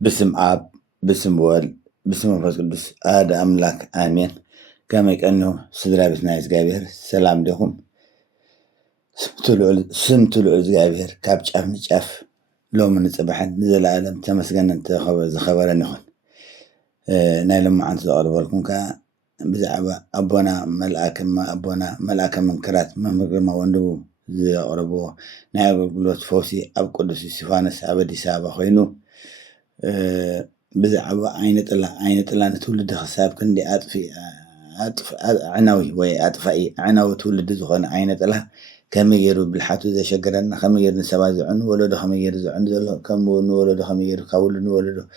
بسم آب بسم وال بسم منفس قدس أملاك آمين كما يكأنه سدرا بثنايس قابير سلام لكم سمتلو الزقابير كابش أف نجاف لو من الصباحن نزل العالم تمسكن انت خبر نخون نايلم عن سؤال لكم كا بزعبة أبونا ملأك من كرات من مقرمة وندو زي أقربوه نايل بلوت فوسي أب قدسي سفانس أبدي سابا خوينو بزعبة عينة الله نتولد خساب كندي أطف عناوي وأطفئي عناوي تولد زخون عينة الله كم يجرو بالحاتو إذا شجرنا خم يجرو سباز عن ولده خم يجرو عن زلوا كم ولده خم يجرو كول ولده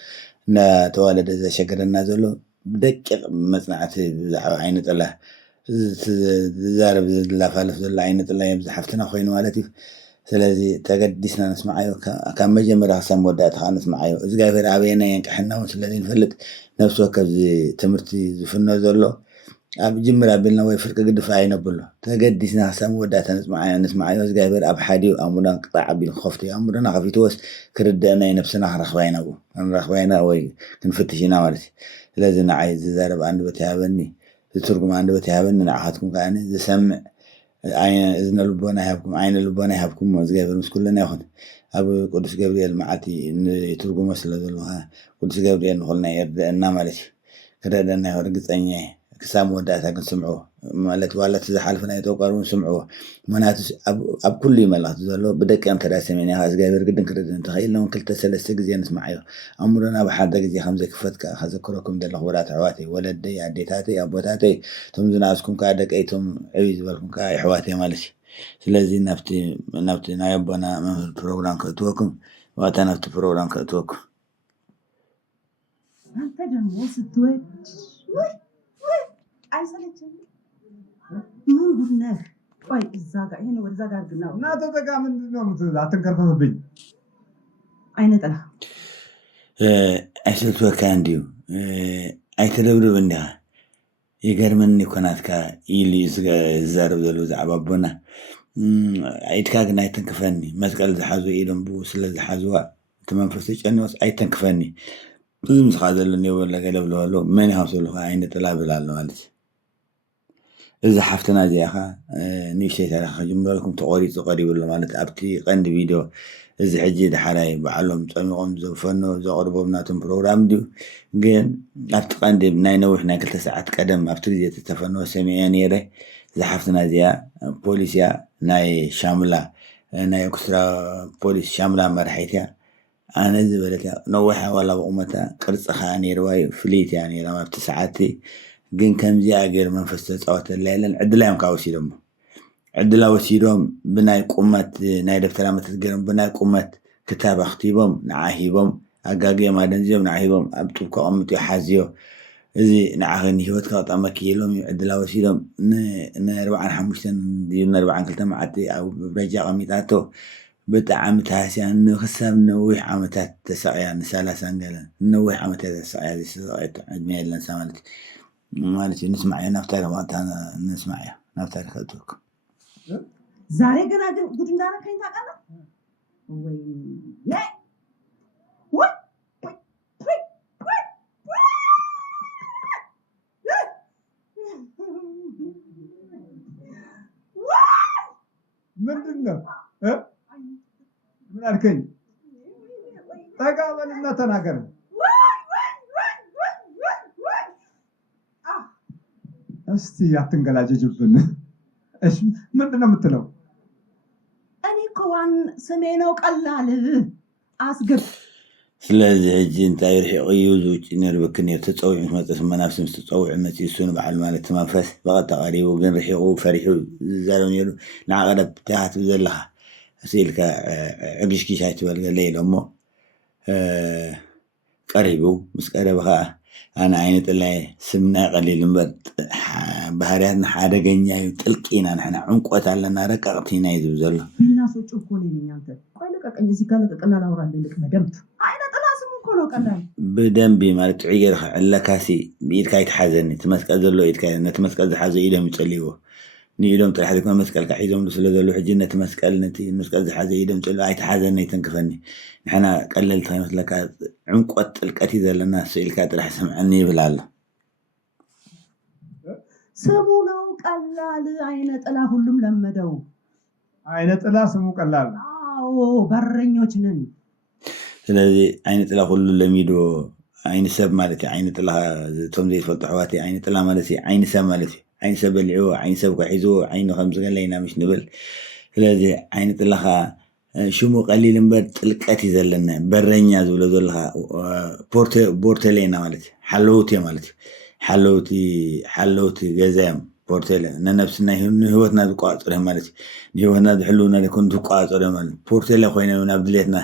نا توالد إذا شجرنا زلوا بدك مصنعة عينة الله زارب لا فالف زل عينة الله يمزح حفتنا خوين والتي سلازي تقدسنا نسمعيه كان مجمع رسم ودات خان نسمعيه إذا قال في عبينا ينكحنا وسلازي نفلت نفسه كذي تمرتي زفنا زلوا أب جمر أبلنا ويفرق قد فاعينا بله تقدسنا حسام ودات نسمعيه إذا قال في أبحادي أمرنا قطع بين خفتي أمرنا خفيتوس كردنا نفسنا رخوينا أبو أنا رخوينا وي كنفتشنا ورثي لازم عايز زارب عند بتهابني تتركم عند بتهابني نعهدكم كأني إذا سمع عين إذن لبنا يهبكم عين لبنا يهبكم وزجابر مش كلنا ياخد أبو قدس جبريل معتي إن يتركوا مسألة ذلها قدس جبريل نقولنا يرد الناملش كده لنا يورجت أني كسام وداتا كن سمعوه مالت ولا تزحلفنا يتوقعون سمعوه مناتس أب كل ملات ذلوا بدك أنت راسمين يا زجابر جدا كده تخيل لو كل تسلسل زين اسمعيه أمرنا بحدك زي خمسة كفتك أذكركم دل الأخبارات عواتي ولدي عديتاتي أبوتاتي ثم زناسكم كادك أيتم عيز بالكم كاي حواتي مالش سلازي نفتي نايبنا من البروغرام كتوكم وأنا نفتي البروغرام كتوكم أنت جموس توي عايزة من قلنا واي الزاقة هنا والزاقة قلنا نا تزاقة من نوم لا تنكر بين أين تلا أشلتوا كانديو أي تدبر بندها يقرمني كنات كا إيلي زارب ذلو زعبابنا عيدكاك ناي تنكفني مسكال زحازو إيلم بو سلا زحازوا تمام فسيش أني أي تنكفني بزم سخاذلني ولا قلب له من هاوسلو عين تلعب لالو إذا حفتنا زي أخا نيشيت على أخا جملة لكم تقري ولا مالت أبتي قند فيديو إذا حجي ده حلاي بعلم تسمعهم زوفنو زقربوا بناتهم بروجرام ديو جين أبتي قند بناي نوح ناكل 9 ساعات قدم أبتي زي تتفنو سمياني ره إذا حفتنا زي بوليسيا ناي شاملة ناي كسرة بوليس شاملة مرحيتها أنا زبلتها نوحها ولا بقومتها قرص خاني رواي فليت يعني لما بتسعاتي جن كم زي أجر من فستة أوت الليلة عدلهم كاوسيدهم عدلا وسيدهم بناي قمت ناي دفتر ما تتجرم بناي قمت كتاب اختيبهم نعاهيبهم أجاجي ما دنزيهم نعاهيبهم أبتوك أمتي حازيو إذا نعاهني هو تقاط أما كيلهم عدلا وسيدهم نربع حمشتن دي نربع كلتا معتي أو برجع قميتاتو بتعامتها سيان نخسر نوح عمتات تسعيا نسالة سنجلا نوح عمتات تسعيا دي سعيت عدمي الإنسان مالتي مالتي نسمع نفتر وقتها نسمع نفتر خدوك زاري قنا قد ندانا كاين تاقنا وي لا وي من دنا من أركين تقابل إننا تناقر أستي يعتنقل عجيجبنا إيش من دنا متلو أني كوان سمينو قلال أسقب سلازي هجي انت يرحي غيوزوك نربكن يتتصوع مثل ما تسمى نفسهم تتصوع متى يسون بعد ما نتمنفس بقى تقريبا وقن رحيقو فريحو زالون يلو نعقد بتاعت وزلها سيلك عقشكي شايتو الليل أمو قريبو مس قريبها أنا عينت الله سمنا قليل مبد بهارياتنا حادقين يايو تلقينا نحن عنقوة لنا ركاقتينا يدو زلو الناس وشوفوني من يانتر قايلك أني زيكالك قلال أوران لك مدمت عينة تلاسم كونو قلال بدنبي مالت عيقر علا كاسي بإيد كايت حازني تمسك أزلو إيد كايت نتمسك أزل حازو إيدهم يتسليوه نيدهم تلحدك ما مسك الكحيزهم لسلو ذلو حجينا تمسك ألنتي مسك أزل حازو إيدهم تسلو عيت حازني تنكفني نحنا قلل مثلك ዕንቆት ጥልቀት ዘለና ስኢልካ ጥራሕ ሰምዐኒ ይብል ኣሎ ስሙ ነው ቀላል አይነ ጥላ ሁሉም ለመደው አይነ ጥላ ስሙ ቀላል አዎ በረኞች ነን ስለዚህ አይነ ጥላ ሁሉ ለሚዶ አይነ ሰብ ማለት አይነ ጥላ ቶም ዘይፈልጡ ሕዋት አይነ ጥላ ማለት አይነ ሰብ ማለት አይነ ሰብ በልዑ አይነ ሰብ ጓሒዞ አይነ ከም ዝገለይና ምሽ ንብል ስለዚህ አይነ ጥላኻ ሽሙ ቀሊል እምበር ጥልቀት ዘለና በረኛ ዝብሎ ዘለኻ ፖርቴሌና ማለት ሓለውቲ ማለት ሓለውቲ ገዛዮም ፖርቴሌ ነነብስና ህይወትና ዝቋፅር ማለት ህይወትና ዝሕልውና ለኮን ዝቋፅር ማለት ፖርቴሌ ኮይኖም ናብ ድሌትና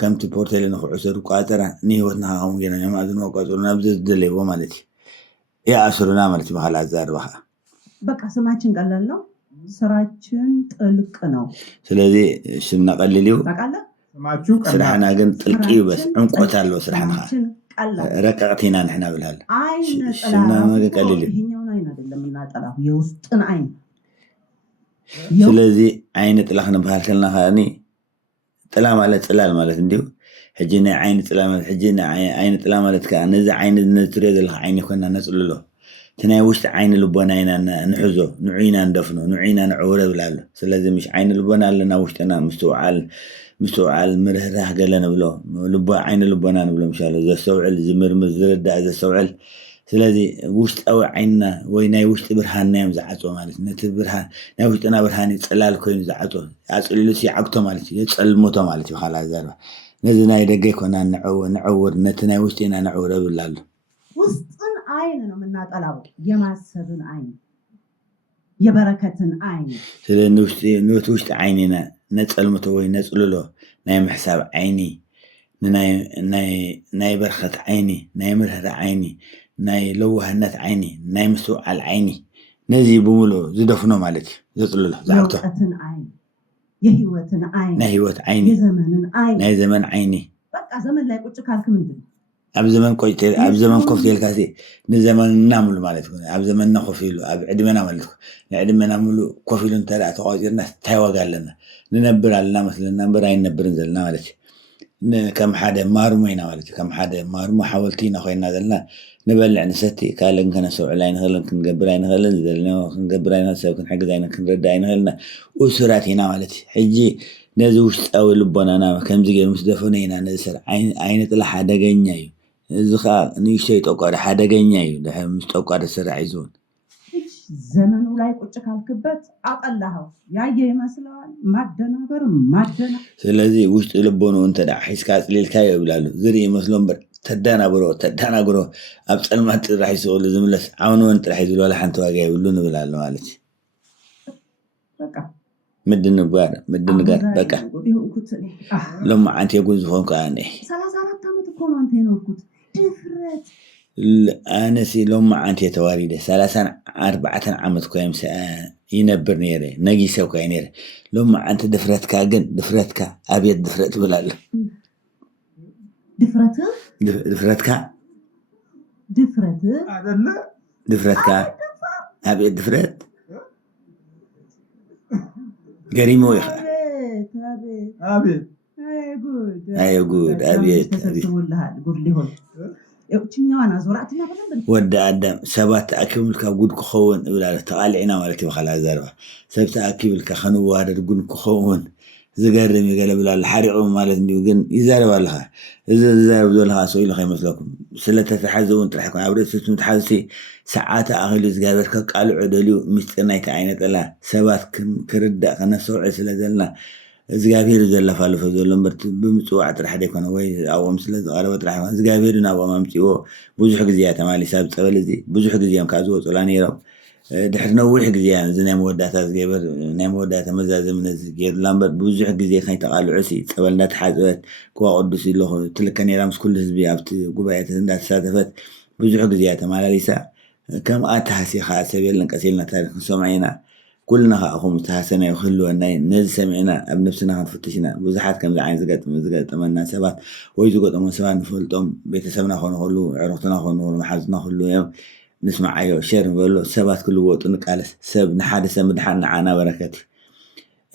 ከምቲ ፖርቴሌ ንኽዕሰሩ ቋፅራ ንህይወትና ከም ገና የማእዝን ቋፅሩ ናብ ዝደለይዎ ማለት ይኣስሩና ማለት በኋላ አዛርባኻ በቃ ስማችን ቀላል ነው ስራችን ጥልቅ ነው ስለዚህ ስምና ቀሊል እዩ ታውቃለህ ስማችሁ ቀላል ስራሕና ግን ጥልቅ እዩ በስ ዕንቆት አለው ስራሕና ቀላል ረቀቅቲና ንሕና ብልሃል አይነ ስምና መገ ቀሊል እዩ ይሄኛውን አይን አይደለም እናጠላው የውስጥን አይን ስለዚህ አይነ ጥላ ክንበሃል ከለና ከኣኒ ጥላ ማለት ፅላል ማለት እንዲሁ ሕጂ ናይ ዓይኒ ጥላ ማለት ሕጂ ናይ ዓይኒ ጥላ ማለት ከዓ ነዚ ዓይኒ ነትሪኦ ዘለካ ዓይኒ ኮይና ነፅልሎ እቲ ናይ ውሽጢ ዓይኒ ልቦና ኢና ንሕዞ ንዑ ኢና ንደፍኖ ንዑ ኢና ንዕውረ ብላ ኣሎ ስለዚ ምሽ ዓይኒ ልቦና ኣለና ውሽጥና ምስትውዓል ምርህራህ ገለ ንብሎ ዓይኒ ልቦና ንብሎ ምሻሎ ዘስተውዕል ዝምርምር ዝርዳእ ዘስተውዕል ስለዚ ውሽጣዊ ዓይንና ወይ ናይ ውሽጢ ብርሃን ናዮም ዝዓፅዎ ማለት ነቲ ብርሃን ናይ ውሽጥና ብርሃን ፅላል ኮይኑ ዝዓፅዎ ኣፅሊሉስ ይዓግቶ ማለት እዩ የፀልሞቶ ማለት እዩ ካላ ዛርባ ነዚ ናይ ደገ ይኮና ንዕውር ነቲ ናይ ውሽጢ ኢና ንዕውረ ብላ ኣሎ ውስጥን አይን ነው የምናጠላው የማሰብን አይን የበረከትን አይን ስለዚህ ነቲ ውሽጢ ዓይኒና ነፀልሞቶ ወይ ነፅልሎ ናይ ምሕሳብ ዓይኒ ናይ በረኸት ዓይኒ ናይ ምርህራ ዓይኒ ናይ ለዋህነት ዓይኒ ናይ ምስትውዓል ዓይኒ ነዚ ብምሉእ ዝደፍኖ ማለት እዩ ዘፅልሎ ዝዓግቶ የእውቀትን አይን የህይወትን አይን ናይ ህይወት ዓይኒ የዘመንን አይን ናይ ዘመን ዓይኒ በቃ ዘመን ላይ ቁጭ ካልክ ምንድን ኣብ ዘመን ቆይተል ኣብ ዘመን ኮፍ ኢልካ ንዘመንና ሙሉ ማለት እዩ ኣብ ዘመንና ኮፍ ኢሉ ኣብ ዕድመና ማለት እዩ ንዕድመና ሙሉ ኮፍ ኢሉ እንተደኣ ተቋፂርና እንታይ ዋጋ ኣለና ንነብር ኣለና መስለና እምበር ኣይንነብርን ዘለና ማለት እዩ ከም ሓደ ማርሞ ኢና ማለት እዩ ከም ሓደ ማርሞ ሓወልቲ ኢና ኮይና ዘለና ንበልዕ ንሰቲ ካልእ ከነሰውዕል ኣይንኽእልን ክንገብር ኣይንኽእልን ዝደለና ክንገብር ኣይንኽእል ሰብ ክንሕግዝ ክንረዳ ኣይንኽእልና እሱራት ኢና ማለት እዩ ሕጂ ነዚ ውሽጣዊ ልቦናና ከምዚ ገይሩ ምስ ደፈነ ኢና ነዚ ስር ዓይነ ጥላ ሓደገኛ እዩ እዚ ከዓ ንእሽተይ ጠቋሪ ሓደገኛ እዩ ምስ ጠቋሪ ስራሕ እዩ ዝውን ዘመኑ ላይ ቁጭ ካልክበት አቀላኸው ያየ ይመስለዋል ማደናበር ስለዚ ውሽጢ ልቦኑ እንተዳ ሒስካ ጽሊልካ ይብላሉ ዝርኢ ይመስሎም በር ተዳናግሮ ኣብ ጸልማት ጥራሕ ይስቕሉ ዝምለስ ዓውንወን ጥራሕ ይዝልዋላ ሓንቲ ዋጋ ይብሉ ንብላሉ ማለት በቃ ምድንጋር በቃ ሎማ ዓንቲ የጉን ዝኾንኩ ኣነ 34 ዓመት እኮ ነው አንተ የኖርኩት ድፍረት ኣነሲ ሎማ ዓንቲ የተዋሪደ 34 ዓመት ኮይም ይነብር ነይረ ነጊሰው ኮይ ነይረ ሎማ ዓንቲ ድፍረትካ ግን ድፍረትካ ኣብየት ድፍረት ብላሉ ድፍረትካ አይደለ ድፍረትካ ኣብየት ድፍረት ገሪሞ ይኸ አቤት አይ ጉድ አቤት ተሰብስቦልሃል ጉድ ሊሆን እቺኛዋና ዞራትና በደንብ ወደ አዳም ሰባት አክብልካ ጉድ ክኸውን ብላለ ተቃልዒና ማለት ይበኻላ ዘርባ ሰብታ አክብልካ ከንዋደድ ጉድ ክኸውን ዝገርም ይገለ ብላለ ሓሪቑ ማለት እንዲሁ ግን ይዛረባለኻ እዚ ዝዛረብ ዘለኻ ሰው ኢሉ ከይመስለኩም ስለተተሓዘውን ጥራሕ ኮን ኣብ ርእሲ ትሓዝሲ ሰዓት ኣኺሉ ዝገበርከ ቃልዑ ደልዩ ምስጢር ናይቲ ዓይነት ጠላ ሰባት ክርዳእ ከነሰውዕ ስለ ዘለና እግዚአብሔር ዘለፋልፈ ዘሎ ምርት ብምጽዋዕ ጥራሕ ደይኮነ ወይ ኣብኦም ስለ ዝቐረበ ጥራሕ እግዚአብሔር ናብኦም ኣምፂዎ ብዙሕ ግዜ ተማሊሳ ብፀበል እዚ ብዙሕ ግዜ ካብ ዝወፅላ ነይሮም ድሕሪ ነዊሕ ግዜ እዚ ናይ መወዳእታ ዝገበር ናይ መወዳእታ መዛዘም ነዚ ገይሩላ እምበር ብዙሕ ግዜ ከይተቃልዑሲ ፀበል እንዳተሓፀበት ክዋ ቅዱስ ኢለኹ ትልከ ነይራ ምስ ኩሉ ህዝቢ ኣብቲ ጉባኤት እንዳተሳተፈት ብዙሕ ግዜ ተማላሊሳ ከም ኣተሃሲኻ ሰብየልን ቀሲልና ታሪክ ንሰምዕ ኢና ኩልና ከኣኹም ተሃሰና ይኽህልወና ነዚ ሰሚዕና ኣብ ነፍስና ክንፍትሽና ብዙሓት ከምዚ ዓይነት ዝገጠመና ሰባት ወይ ዝገጠሙ ሰባት ንፈልጦም ቤተሰብና ኮኑ ክእሉ ዕሩኽትና ኮኑ መሓዝና ክእሉ እዮም ንስማዓዮ ሸር ንበሎ ሰባት ክልወጡ ንቃለስ ሰብ ንሓደ ሰብ ምድሓን ንዓና በረከት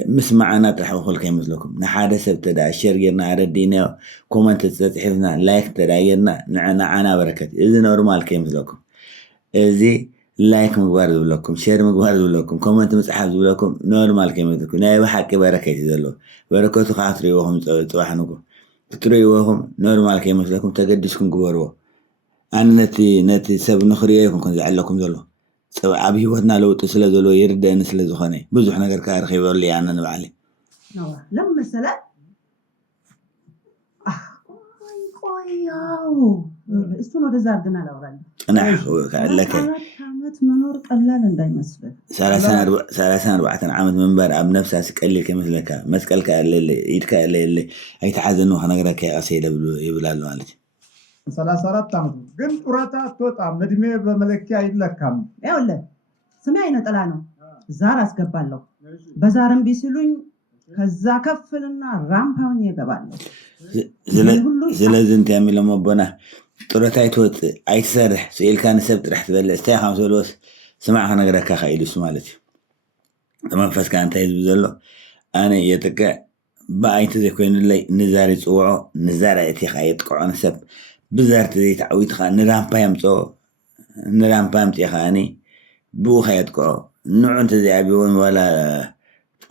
مسمعنا ترحب خل كيم مثلكم نحادة سبتدا شير جرنا ردينا كومنت تستحفنا لايك ترايرنا نعنا بركة إذا نورمال كيم مثلكم إذا لايك مقبار لكم شير مقبار لكم كومنت مسحب لكم نورمال كيم مثلكم ناي بحق بركة يزلوا بركة خاطري وهم توحنكم تري وهم نورمال كيم مثلكم تقدسكم قبروا أنا نتي سب نخريكم كن زعلكم زلوا سو عبي وثنا لو تسلا زلوا يرد نسلا زخاني بزح نجر كارخي يقول لي أنا نبعلي لما سلا قوياو استنو دزاردنا لورال أنا لك عامت منور قلال انداي مسفل 34 عامت منبر أب نفسها سكالي كمثلك مسكالك اللي يدك اللي هيتحزنوا هنقرأك يا أسيل يبلالو عليك 34 ዓመት ግን ጡረታ አትወጣም እድሜ በመለኪያ አይለካም ይኸውልህ ስሜ አይነጥላ ነው ዛር አስገባለሁ በዛርም ቢስሉኝ ከዛ ከፍልና ራምፓውን ይገባለሁ ስለዚህ እንት የሚለው መቦና ጡረታ አይተወጥ አይሰርሕ ስኢልካ ንሰብ ጥራሕ ትበልዕ እስታይ ከም ዘለዎስ ስማዕ ከነገረካ ኸኢሉ እሱ ማለት እዩ መንፈስካ እንታይ ዝብል ዘሎ ኣነ የጥቅዕ ብኣይቲ ዘይኮይኑለይ ንዛር ይፅውዖ ንዛር እቲ ኸ የጥቅዖ ንሰብ بزارت ذي تعويض خا نرام بام تي خاني بو خياتكو نوع انت زي ابيون ولا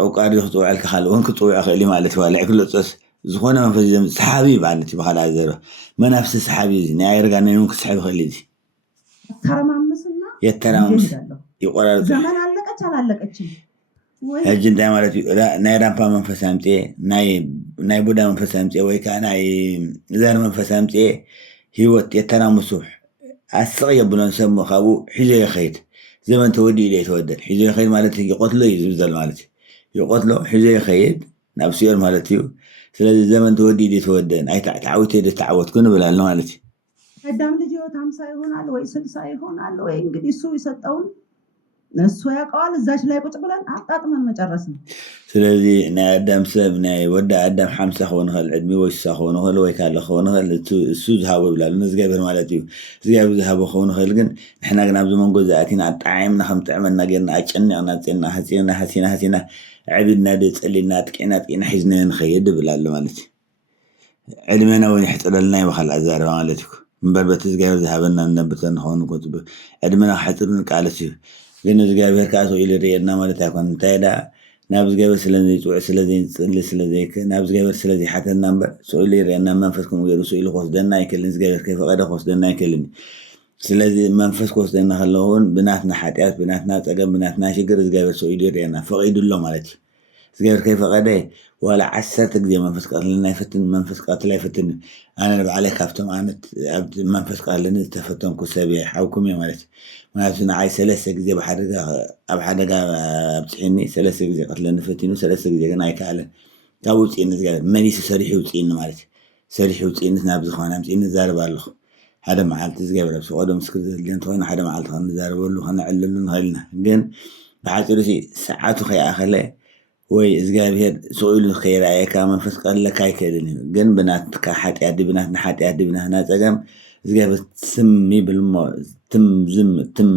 او قاري خطو على الكحل وانك طوع اخي مالت ولا كل تص زخونه من فزم سحابي بعلتي بخلا زيرو ما نفس سحابي زي ناير غاني نونك سحابي خليدي ترمامسنا يترمامس يقرر زمان علقت علقتش هجن دا مالتي ناي رامبا منفس امتي ناي بودا منفس امتي وي كان ناي زار منفس امتي هيوت يترامسوح الصغير بلون سمو خابو حجي خيت زمن تودي لي تودل حجي خيت مالتي يقتلو يزبزل مالتي يقتلو حجي خيت نفسير مالتي سلازي زمن تودي لي تودل اي تعاوتي دي تعاوت كن بلا مالتي قدام لجي 50 ይሆናል ወይ 60 ይሆናል ወይ እንግዲህ እሱ ይሰጣውን እሱ ያውቀዋል እዛች ላይ ቁጭ ብለን አጣጥመን መጨረስ ነው ስለዚህ ናይ አዳም ሰብ ናይ ወዳ አዳም 50 ሆነ ኸል ዕድሜ ወይ 60 ሆነ ኸል ወይ ካለ ሆነ ኸል እሱ ዝሃቦ ይብላል ንዝገበር ማለት እዩ ዝገበር ዝሃቦ ሆነ ኸል ግን ንሕና ግን ኣብ ዘመንጎ ዘኣቲና ጣዕምና ከም ጥዕመና ጌርና አጨንቅና ጽና ሐሲና عبدنا دي تصلينا تقينا حزنا نخيد بلال ማለት ዕድሜና ወይ ሕጥረልና ይበኻል ኣዛር ማለት እዩ እምበር በቲ ዝገበር ዝሃበና ነብተን ሆነ ቁጥብ ዕድሜና ሕጥሩን ቃለስ እዩ ግን ዝገበር ካሶ ኢልሪየና ማለት ኣይኮን እንታይ ዳ ናብ ዝገበር ስለዚ ጽውዕ ስለዚ ጽሊ ስለዚ ናብ ዝገበር ስለዚ ሓተና እምበር ሰኡሊ ይርየና መንፈስኩም ገይሩ ሰኡሊ ወስደና ይክልን ዝገበር ከይፈቀደ ወስደና ይክልን ስለዚ መንፈስ ወስደና ከለውን ብናትና ሓጢያት ብናትና ፀገም ብናትና ሽግር ዝገበር ሰኡሊ ይርየና ፈቂዱሎ ማለት እዩ ዝገበር ከይፈቀደ ولا عسرت قدي منفس قال لنا يفتن منفس قاتل يفتن انا بعلي كافتم انا منفس قال لنا تفتن كسبي حوكم يا مالك ما انا عايز ثلاثه قدي بحرقه ابحدقه بتحني ثلاثه قدي قتل لنا فتنو ثلاثه قدي انا يكاله تاوتي ان قال ماني سريح وتين مالك سريح وتين نابز خانه متين زارب الله هذا معلت زغبر بس قدو مسكر اللي انت هنا هذا معلت خان زارب له خنا عللن هلنا ግን بعثر شيء ساعات خي اخله ወይ እግዚአብሔር ሰኡሉ ኸይራየካ መንፈስ ቀለካ ይከደን ግን በናትካ ኃጢአት ብናትና ኃጢአት ብናና ፀገም እግዚአብሔር ስም ይብልሞ ትም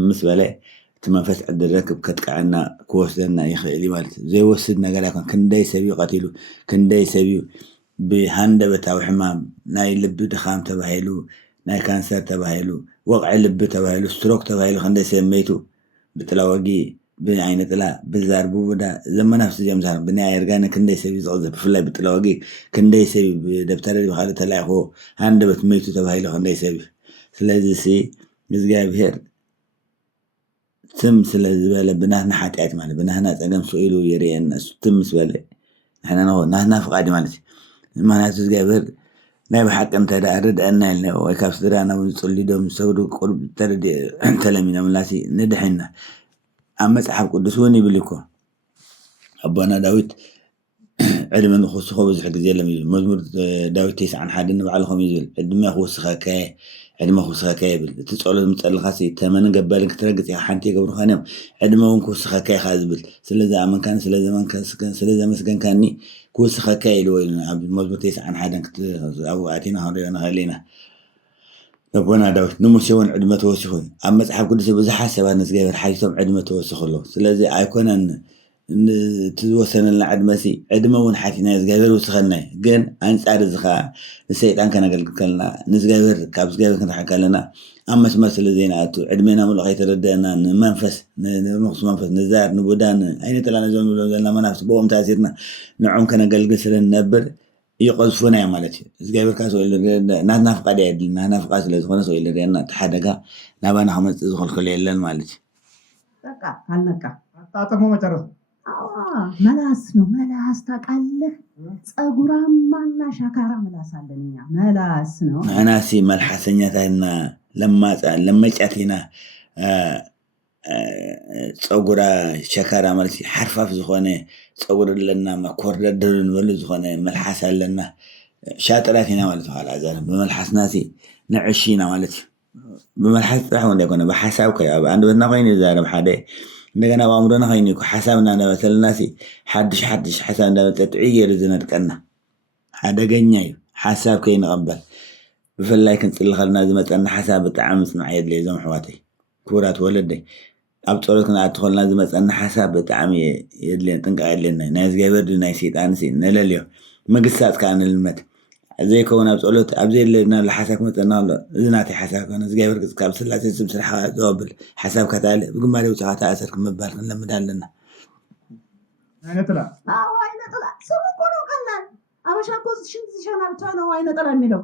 ምስበለ ትመንፈስ ዕድረክ ከተቃና ኮስደና ይኸሊ ማለት ዘይወስድ ነገር ያኮን ክንደይ ሰቢው ቀቲሉ ክንደይ ሰቢው በሃንደበታው ሕማም ናይ ልብ ድኻም ተባሂሉ ናይ ካንሰር ተባሂሉ ወቅዕ ልብ ተባሂሉ ስትሮክ ተባሂሉ ክንደይ ሰመይቱ ብጥላወጊ بعين طلع بزار بودا زمان نفس جمزار بني يرجعنا كندي سبي زوج بفلا بتلاقي كندي سبي بدفتر بخاله طلع هو عنده بتميته تبعي له كندي سبي سلازي سي مزجاب هير تم سلازي بلا بنهنا حاتيات معنا بنهنا تقام سئلوا يرين تم سبلا احنا نهنا فقاد مالتي ما ناس جابر نايب حق انت رد ان وكاف سدرانا ونصلي دوم سودو قرب ترد تلمينا ملاسي ندحنا أما صحاب قدس وني بليكو أبونا داويت علم أنه خص خبز حق زي لم يزل مزمور داويت تيس عن حد إنه بعلهم يزل عندما يخص خكاية عندما يخص خكاية تسأل المسألة خاصة تمن قبلك ترقت يا حنتي قبل خانم عندما هو خص خكاية خازبل سلذا من كان سلذا من كان سلذا مسكن كاني خص خكاية لوين عبد المزمور تيس عن حد أو أعطينا هرينا خلينا أبونا داوت نمسيون عدمة توسخون أما صحاب قدس بزح حسب الناس جايبر حيثم عدمة توسخ له سلذي أيكون أن تزوسنا عدمسي عدمون حاتينا زغابر وسخنا جن أنصار زخا السيطان كان قال كلنا نزغابر كابس غابر كان حكى لنا أما تمثل زيناتو عدمنا من لغاية ردنا منفس نقص منفس نزار نبودان أين طلعنا زون لنا منافس بوم تاثيرنا نعم كان قال قسر النبر يقذفونا يا مالتي زغابر كاسو إلا نافق عليه نافق عليه لزخنا سو إلا رينا تحدقا نابانا خمس زخل خلي إلا مالتي بقى هلنكا አጣጥሞ መጨረስ መላስ ነው። መላስ ታውቃለህ? ፀጉራማና ሻካራ መላስ አለን እኛ። መላስ ነው አናሲ መልሐሰኛታና ለመጫቴና ፀጉራ ሸካራ ማለት ሓርፋፍ ዝኾነ ፀጉር ለና መኮርደድርን ወሉ ዝኾነ መልሐስ አለና ሻጥራቲና ማለት ኋላ ዛሬ በመልሐስናሲ ንዕሺና ማለት በመልሐስ ጥራሕ ወንደ ይኮነ በሐሳብ ከያብ አንድ በትና ኮይኑ ዛሬ ሓደ እንደገና በአእምሮና ኸይኒኩ ሐሳብና ነበተልናሲ ሓድሽ ሐሳብ እንደበተጥዕየር ዝነጥቀና ሓደገኛ እዩ ሓሳብ ከይንቐበል ብፍላይ ክንፅልኸልና ዝመፀና ሓሳብ ብጣዕሚ ምፅናዕ የድልየ እዞም ኣሕዋተይ ክቡራት ወለደይ ኣብ ፀሎት ክንኣትኸልና ዝመፀና ሓሳብ ብጣዕሚ የድልየን ጥንቃ የድልየና ናይ እግዚኣብሔር ድዩ ናይ ሰይጣንሲ ነለልዮ ምግሳፅ ከዓ ንልመት ዘይከውን ኣብ ፀሎት ኣብ ዘይለና ለሓሳብ ክመፀና ኣሎ እዚ ናተይ ሓሳብ ኮነ እግዚኣብሔር ካብ ስላሴ ስም ስራሕካ ዘወብል ሓሳብ ካታለ ብግማደ ውፅኻ ተኣሰር ክምባል ክንለምድ ኣለና አይነጥላ አይነጥላ ስሙ እኮ ነው ቀላል። አበሻ እኮ ሽንት ሲሸና ብቻ ነው አይነጥላ የሚለው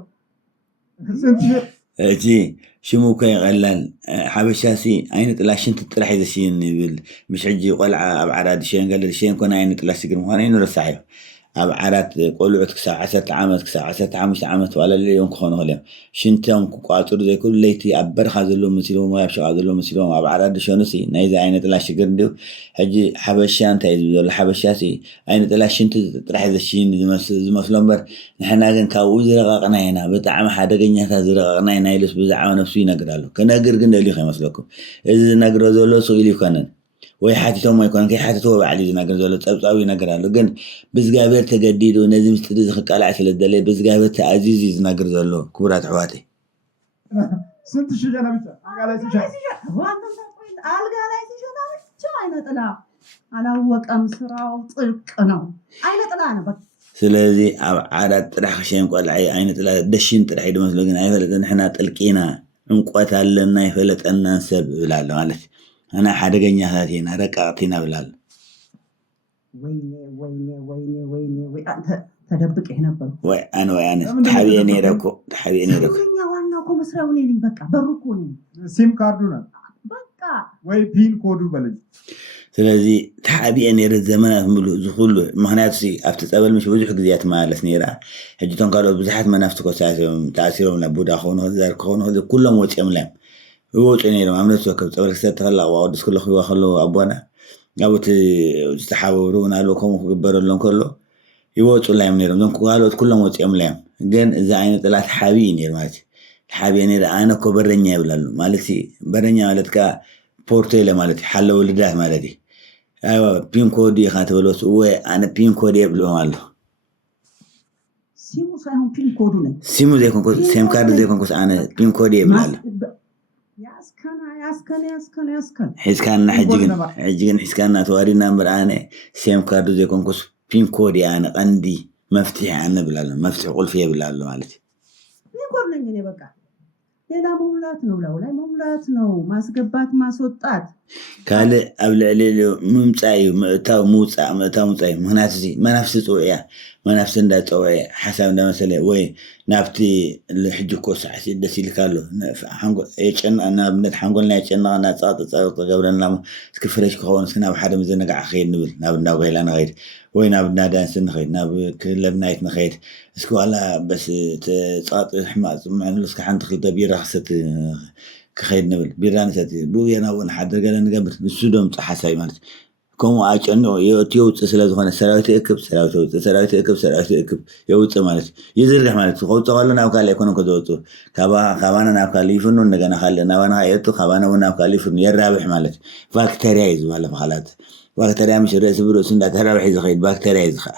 እቲ ሽሙ እኮ ይቀላል። ሓበሻሲ አይነጥላ ሽንት ጥራሕ ይዘሽን ይብል ምሽ ሕጂ ቆልዓ ኣብ ዓራድ ሸን ገለ ሸን ኮነ አይነጥላ ሽግር ምዃኑ ይንረሳሕ እዩ ኣብ ዓራት ቆልዑት ክሳብ 10 ዓመት ክሳብ 15 ዓመት ዋለለዮም ክኾኑ ኸልዮም ሽንቶም ክቋፅሩ ዘይክሉ ለይቲ ኣብ በረኻ ዘለዎ መሲሎም ወይ ኣብ ሸቓ ዘለዎ መሲሎም ኣብ ዓራት ሸኑሲ ናይዚ አይነጥላ ሽግር እንዲሁ ሕጂ ሓበሻ እንታይ እዩ ዘሎ ሓበሻሲ አይነጥላ ሽንቲ ጥራሕ ዘሽን ዝመስሎ እምበር ንሕና ግን ካብኡ ዝረቐቕና ኢና ብጣዕሚ ሓደገኛታት ዝረቐቕና ኢና ኢሉስ ብዛዕባ ነፍሱ ይነግር ኣሎ ክነግር ግን ደልዩ ከይመስለኩም እዚ ዝነግሮ ዘሎ ስኢሉ ይኮነን ወይ ሓቲቶም ኣይኮነን ከይሓቲትዎ ባዕሉ ዝነግር ዘሎ ፀብፃዊ ይነግር ኣሎ ግን ብዝጋቤር ተገዲዱ ነዚ ምስጢሪ ዝኽቃላዕ ስለዘለየ ብዝጋቤር ተኣዚዙ ዝነግር ዘሎ ክቡራት ኣሕዋተይ ስንት ሽጀና ብቻ አልጋ ላይ ሲሸና ብቻ አይነጥላ አላወቀም። ስራው ጥልቅ ነው። አይነጥላ ነው በቃ። ስለዚ ኣብ ዓራት ጥራሕ ክሸን ቆልዓይ አይነጥላ ደሽን ጥራሕ ይመስሎ ግን ኣይፈለጠን ንሕና ጥልቂና ዕንቆት ኣለና ይፈለጠና ሰብ ብላለ ማለት أنا حدقني هاتين رقعتنا بلال ويني أنت تدبك هنا بل وأنا تحبيني ركو سيروني وانا كم سراوني بقى بروكوني سيم كاردونا بقى ወይ ፒን ኮዱ በለኝ ስለዚህ ተሓቢአን ነረ ዘመናት ሙሉ ዝኹሉ ምክንያቱ ኣብቲ ፀበል ምሽ ብዙሕ ግዜያት ማለት ነራ ሕጂቶም ካልኦት ብዙሓት መናፍቲ ኮሳቶም ተኣሲሮም ለቡዳ ኾኑ ዘር ክኾኑ ኩሎም ወፂኦም ለም ይወፁ ነይሮም ኣምነት ወከብ ፀበል ክሰት ተኸላቕ ቅዱስ ክሎ ክዋ ከለዉ ኣቦና ኣብቲ ዝተሓበሩ ናሉ ከምኡ ክግበረሎም ከሎ ይወፁ ላዮም ነይሮም እዞም ካልኦት ኩሎም ወፂኦም ላዮም ግን እዚ ዓይነት ጥላት ሓቢእ ነይሩ ማለት ሓቢአ ነይረ ኣነ እኮ በረኛ ይብላሉ ማለት በረኛ ማለት ከዓ ፖርቴለ ማለት ሓለው ልዳት ማለት አይዋ ፒን ኮድ ይኻተበሎስ ወይ ኣነ ፒን ኮድ ይብሎም ኣሎ ሲሙ ሳይሆን ፒን ኮዱ ነው ሲሙ ዘይኮን ኮድ ሴም ካርድ ዘይኮን ኮስ ኣነ ፒን ኮድ ይብላል ያስከና ሒዝካና ሕጂግን ሒዝካና ተዋዲና እምበር ኣነ ሴም ካርድ ዘይኮን ኮስ ፒን ኮድ ኣነ ቀንዲ መፍትሒ ኣነ ብላለ መፍትሒ ቁልፊ ይብላል ማለት ፒን ኮድ ነኝ እኔ በቃ ሌላ መሙላት ነው ላይ መሙላት ነው ማስገባት ማስወጣት ካለ አብለለ ምምጻይ ምእታው ሙጻ ምክንያቱ እዚ መናፍስ ጽውያ መናፍስ እንዳጽውያ ሓሳብ እንደመሰለ ወይ ናፍቲ ሕጂ ኮ ሰዓት ደስ ይልካሉ ሓንጎ የጨናና ብነት ሓንጎልና የጨናና ጻጽ ገብረና እስክፍረሽ ከሆነ ስናብ ሓደ መዘነጋዕ ኸይድ ንብል ናብ እንዳው ገይላና ኸይድ ወይ ናብ ናዳንስ ንኸይድ ናብ ክለብ ናይት ንኸይድ እስኪ ዋላ በስ ጻጽ ሕማጽ ምዕንሉስ ከሓንቲ ክልተ ቢራ ክሰት ክኸይድ ንብል ቢራ ንሰት ብየና እውን ሓድር ገለ ንገብር ንሱ ዶም ሓሳብ ማለት ከምኡ ኣጨኖ የውፅእ ስለዝኾነ ሰራዊት እክብ የውፅእ ማለት ይዝርግሕ ማለት ከውፅእ ከሎ ናብ ካልእ ኣይኮነን ከዘወፅእ ካባና ናብ ካልእ ይፍኑ እንደገና ካልእ ናባና የቱ ካባና እውን ናብ ካልእ ይፍኑ የራብሕ ማለት ባክተርያ እዩ ዝበሃለ በኻላት ባክተርያ ምሽ ርእሲ ብርእሱ እንዳተራብሒ ዝኸይድ ባክተርያ እዩ ዝኸዓ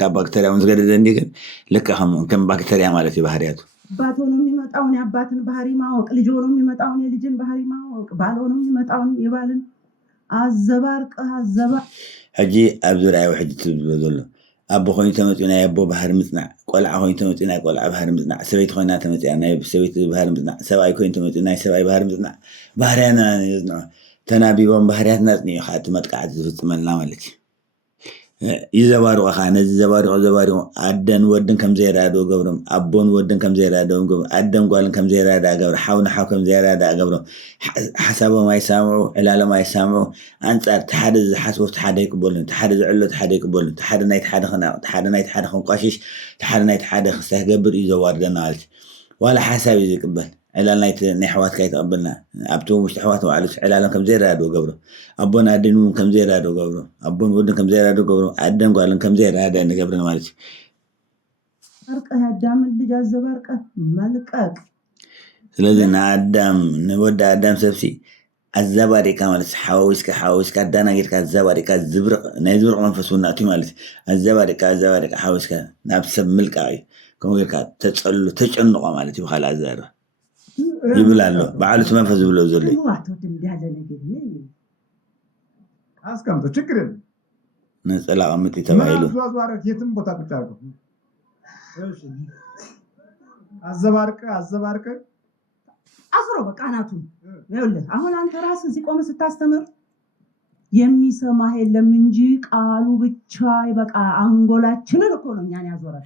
ካብ ባክተርያ እውን ዝገደደ እንዲ ግን ልክ ከም ባክተርያ ማለት እዩ ባህርያቱ አባት ሆኖ የሚመጣውን የአባትን ባህሪ ማወቅ ልጅ ሆኖ የሚመጣውን የልጅን ባህሪ ማወቅ ባል ሆኖ የሚመጣውን የባልን አዘባርቀ ሕጂ ኣብ ዙርያ ውሕጂ ትብሎ ዘሎ ኣቦ ኮይኑ ተመፂኡ ናይ ኣቦ ባህሪ ምፅናዕ ቆልዓ ኮይኑ ተመፂኡ ናይ ቆልዓ ባህሪ ምፅናዕ ሰበይቲ ኮይና ተመፂኣ ናይ ሰበይቲ ባህሪ ምፅናዕ ሰብኣይ ኮይኑ ተመፂኡ ናይ ሰብኣይ ባህሪ ምፅናዕ ባህርያና ዝፅንዑ ተናቢቦም ባህርያትና ፅኒዑ ከዓ እቲ መጥቃዕቲ ዝፍፅመልና ማለት እዩ ይዘባርቑ ከዓ ነዚ ዘባሪቑ ኣደን ወድን ከም ዘይራድኡ ገብሮም ኣቦን ወድን ከም ዘይራድኦም ገብሮም ኣደን ጓልን ከም ዘይራድኣ ገብሮም ሓውን ሓው ከም ዘይራድኣ ገብሮም ሓሳቦም ኣይሰምዑ ዕላሎም ኣይሰምዑ ኣንፃር እቲ ሓደ ዝሓስቦ እቲ ሓደ ይቅበሉን እቲ ሓደ ዝዕሎ እቲ ሓደ ይቅበሉን እቲ ሓደ ናይቲ ሓደ ክናቅ እቲ ሓደ ናይቲ ሓደ ክንቋሽሽ እቲ ሓደ ናይቲ ሓደ ክስታይ ክገብር እዩ ዘዋርደና ማለት እዩ ዋላ ሓሳብ እዩ ዝቅበል ዕላል ናይ ኣሕዋትካ ይተቐበልና ኣብቲ ውሽጢ ኣሕዋት ባዕሉ ዕላሎም ከም ዘይራድኡ ገብሮ ኣቦን ኣደን ከም ዘይራድኡ ገብሮ ኣቦን ወድን ከም ዘይራድኡ ገብሮ ኣደን ጓልን ከም ዘይራድኡ ንገብረን ማለት እዩ አርቀ ያዳም ልጅ አዘባርቀ መልቀቅ ስለዚህ ንኣዳም ንወዲ ኣዳም ሰብሲ ኣዘባሪካ ማለት ሓዋዊስካ ኣዳና ጌርካ ኣዘባሪካ ዝብርቕ ናይ ዝብርቕ መንፈስ እውን ናእትዩ ማለት እዩ ኣዘባሪካ ሓዋዊስካ ናብ ሰብ ምልቃቅ እዩ ከምኡ ጌርካ ተጨንቆ ማለት እዩ ብካልእ ኣዛረባ ይብል ኣሎ ባዕሉት መንፈስ ዝብሎ ዘሎ አስቀምጦ ችግር የለም ነፀላ ቀምጢ ተባሂሉ የትም ቦታ ቁጭ አድርገው አዘባርቀ አስሮ በቃ ናቱን ይኸውልህ አሁን አንተ ራስህ እዚህ ቆመህ ስታስተምር የሚሰማህ የለም እንጂ ቃሉ ብቻ ይበቃ አንጎላችንን እኮ ነው እኛን ያዞራል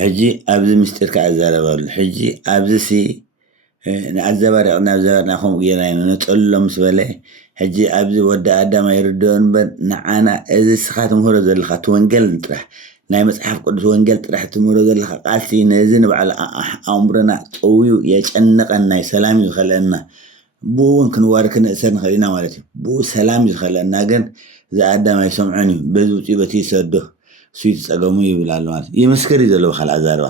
ሕጂ ኣብዚ ምስጢር ከኣዛረባሉ ሕጂ ኣብዚ ንኣዘባሪቕና ዘባርና ከምኡ ጌርና ኢና ነፀልሎም ምስ በለ ሕጂ ኣብዚ ወዲ ኣዳም ኣይርድኦን እምበር ንዓና እዚ ስኻ ትምህሮ ዘለካ እቲ ወንጌል ጥራሕ ናይ መፅሓፍ ቅዱስ ወንጌል ጥራሕ ትምህሮ ዘለካ ቃልሲ ነዚ ንባዕሉ ኣእምሮና ጠውዩ የጨነቐና ሰላም እዩ ዝኸለአና ብኡ እውን ክንዋር ክንእሰር ንኽእል ኢና ማለት እዩ ብኡ ሰላም እዩ ዝኸለአና ግን እዚ ኣዳም ኣይሰምዖን እዩ በዚ ውፅኡ በቲ ይሰዶ እሱ ይፀገሙ ይብል ኣሎ ማለት ይምስክር እዩ ዘሎ ብካልእ ኣዛረባ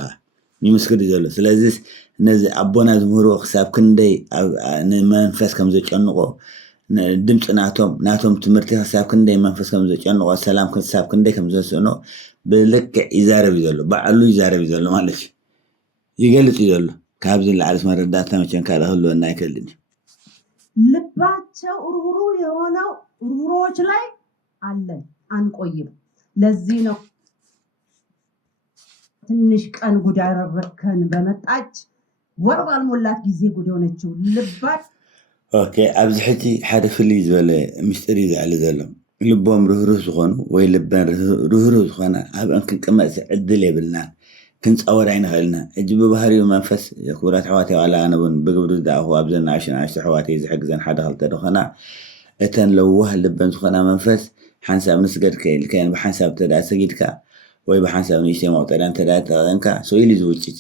ይምስክር እዩ ዘሎ ስለዚ ነዚ ኣቦና ዝምህርዎ ክሳብ ክንደይ ንመንፈስ ከም ዘጨንቆ ድምፂ ናቶም ትምህርቲ ክሳብ ክንደይ መንፈስ ከም ዘጨንቆ ሰላም ክሳብ ክንደይ ከም ዘስእኖ ብልክዕ ይዛረብ እዩ ዘሎ ባዕሉ ይዛረብ እዩ ዘሎ ማለት እዩ ይገልፅ እዩ ዘሎ ካብዚ ንላዕለስ መረዳእታ መቸን ካልእ ክህልወና አይክእልን ልባቸው ሩህሩህ የሆነው ሩህሩሆች ላይ አለን አንቆይም ለዚህ ነው ትንሽ ቀን ጉዳይ ረበከን በመጣች ወር ባልሞላት ጊዜ ጉድ ሆነችው ልባት ኦኬ ኣብዚ ሕጂ ሓደ ፍልይ ዝበለ ምስጢር እዩ ዝዓሊ ዘሎ ልቦም ርህሩህ ዝኾኑ ወይ ልበን ርህሩህ ዝኾነ ኣብአን ክንቅመጥ ዕድል የብልናን ክንፃወር ኣይንኽእልና ሕጂ ብባህሪኡ መንፈስ ክቡራት ኣሕዋተይ ዋላ ኣነ እውን ብግብሪ ዝደኣኹ ኣብዘን ንኣሽቱ ኣሕዋተይ ዝሕግዘን ሓደ ክልተ ድኾና እተን ለዋህ ልበን ዝኾና መንፈስ ሓንሳብ ንስገድ ከይልከን ብሓንሳብ ተዳእ ሰጊድካ ወይ ብሓንሳብ ንእሽተይ መቁጠርያ ተዳእ ተቐንካ ሰኢሉ ዝውጭጭ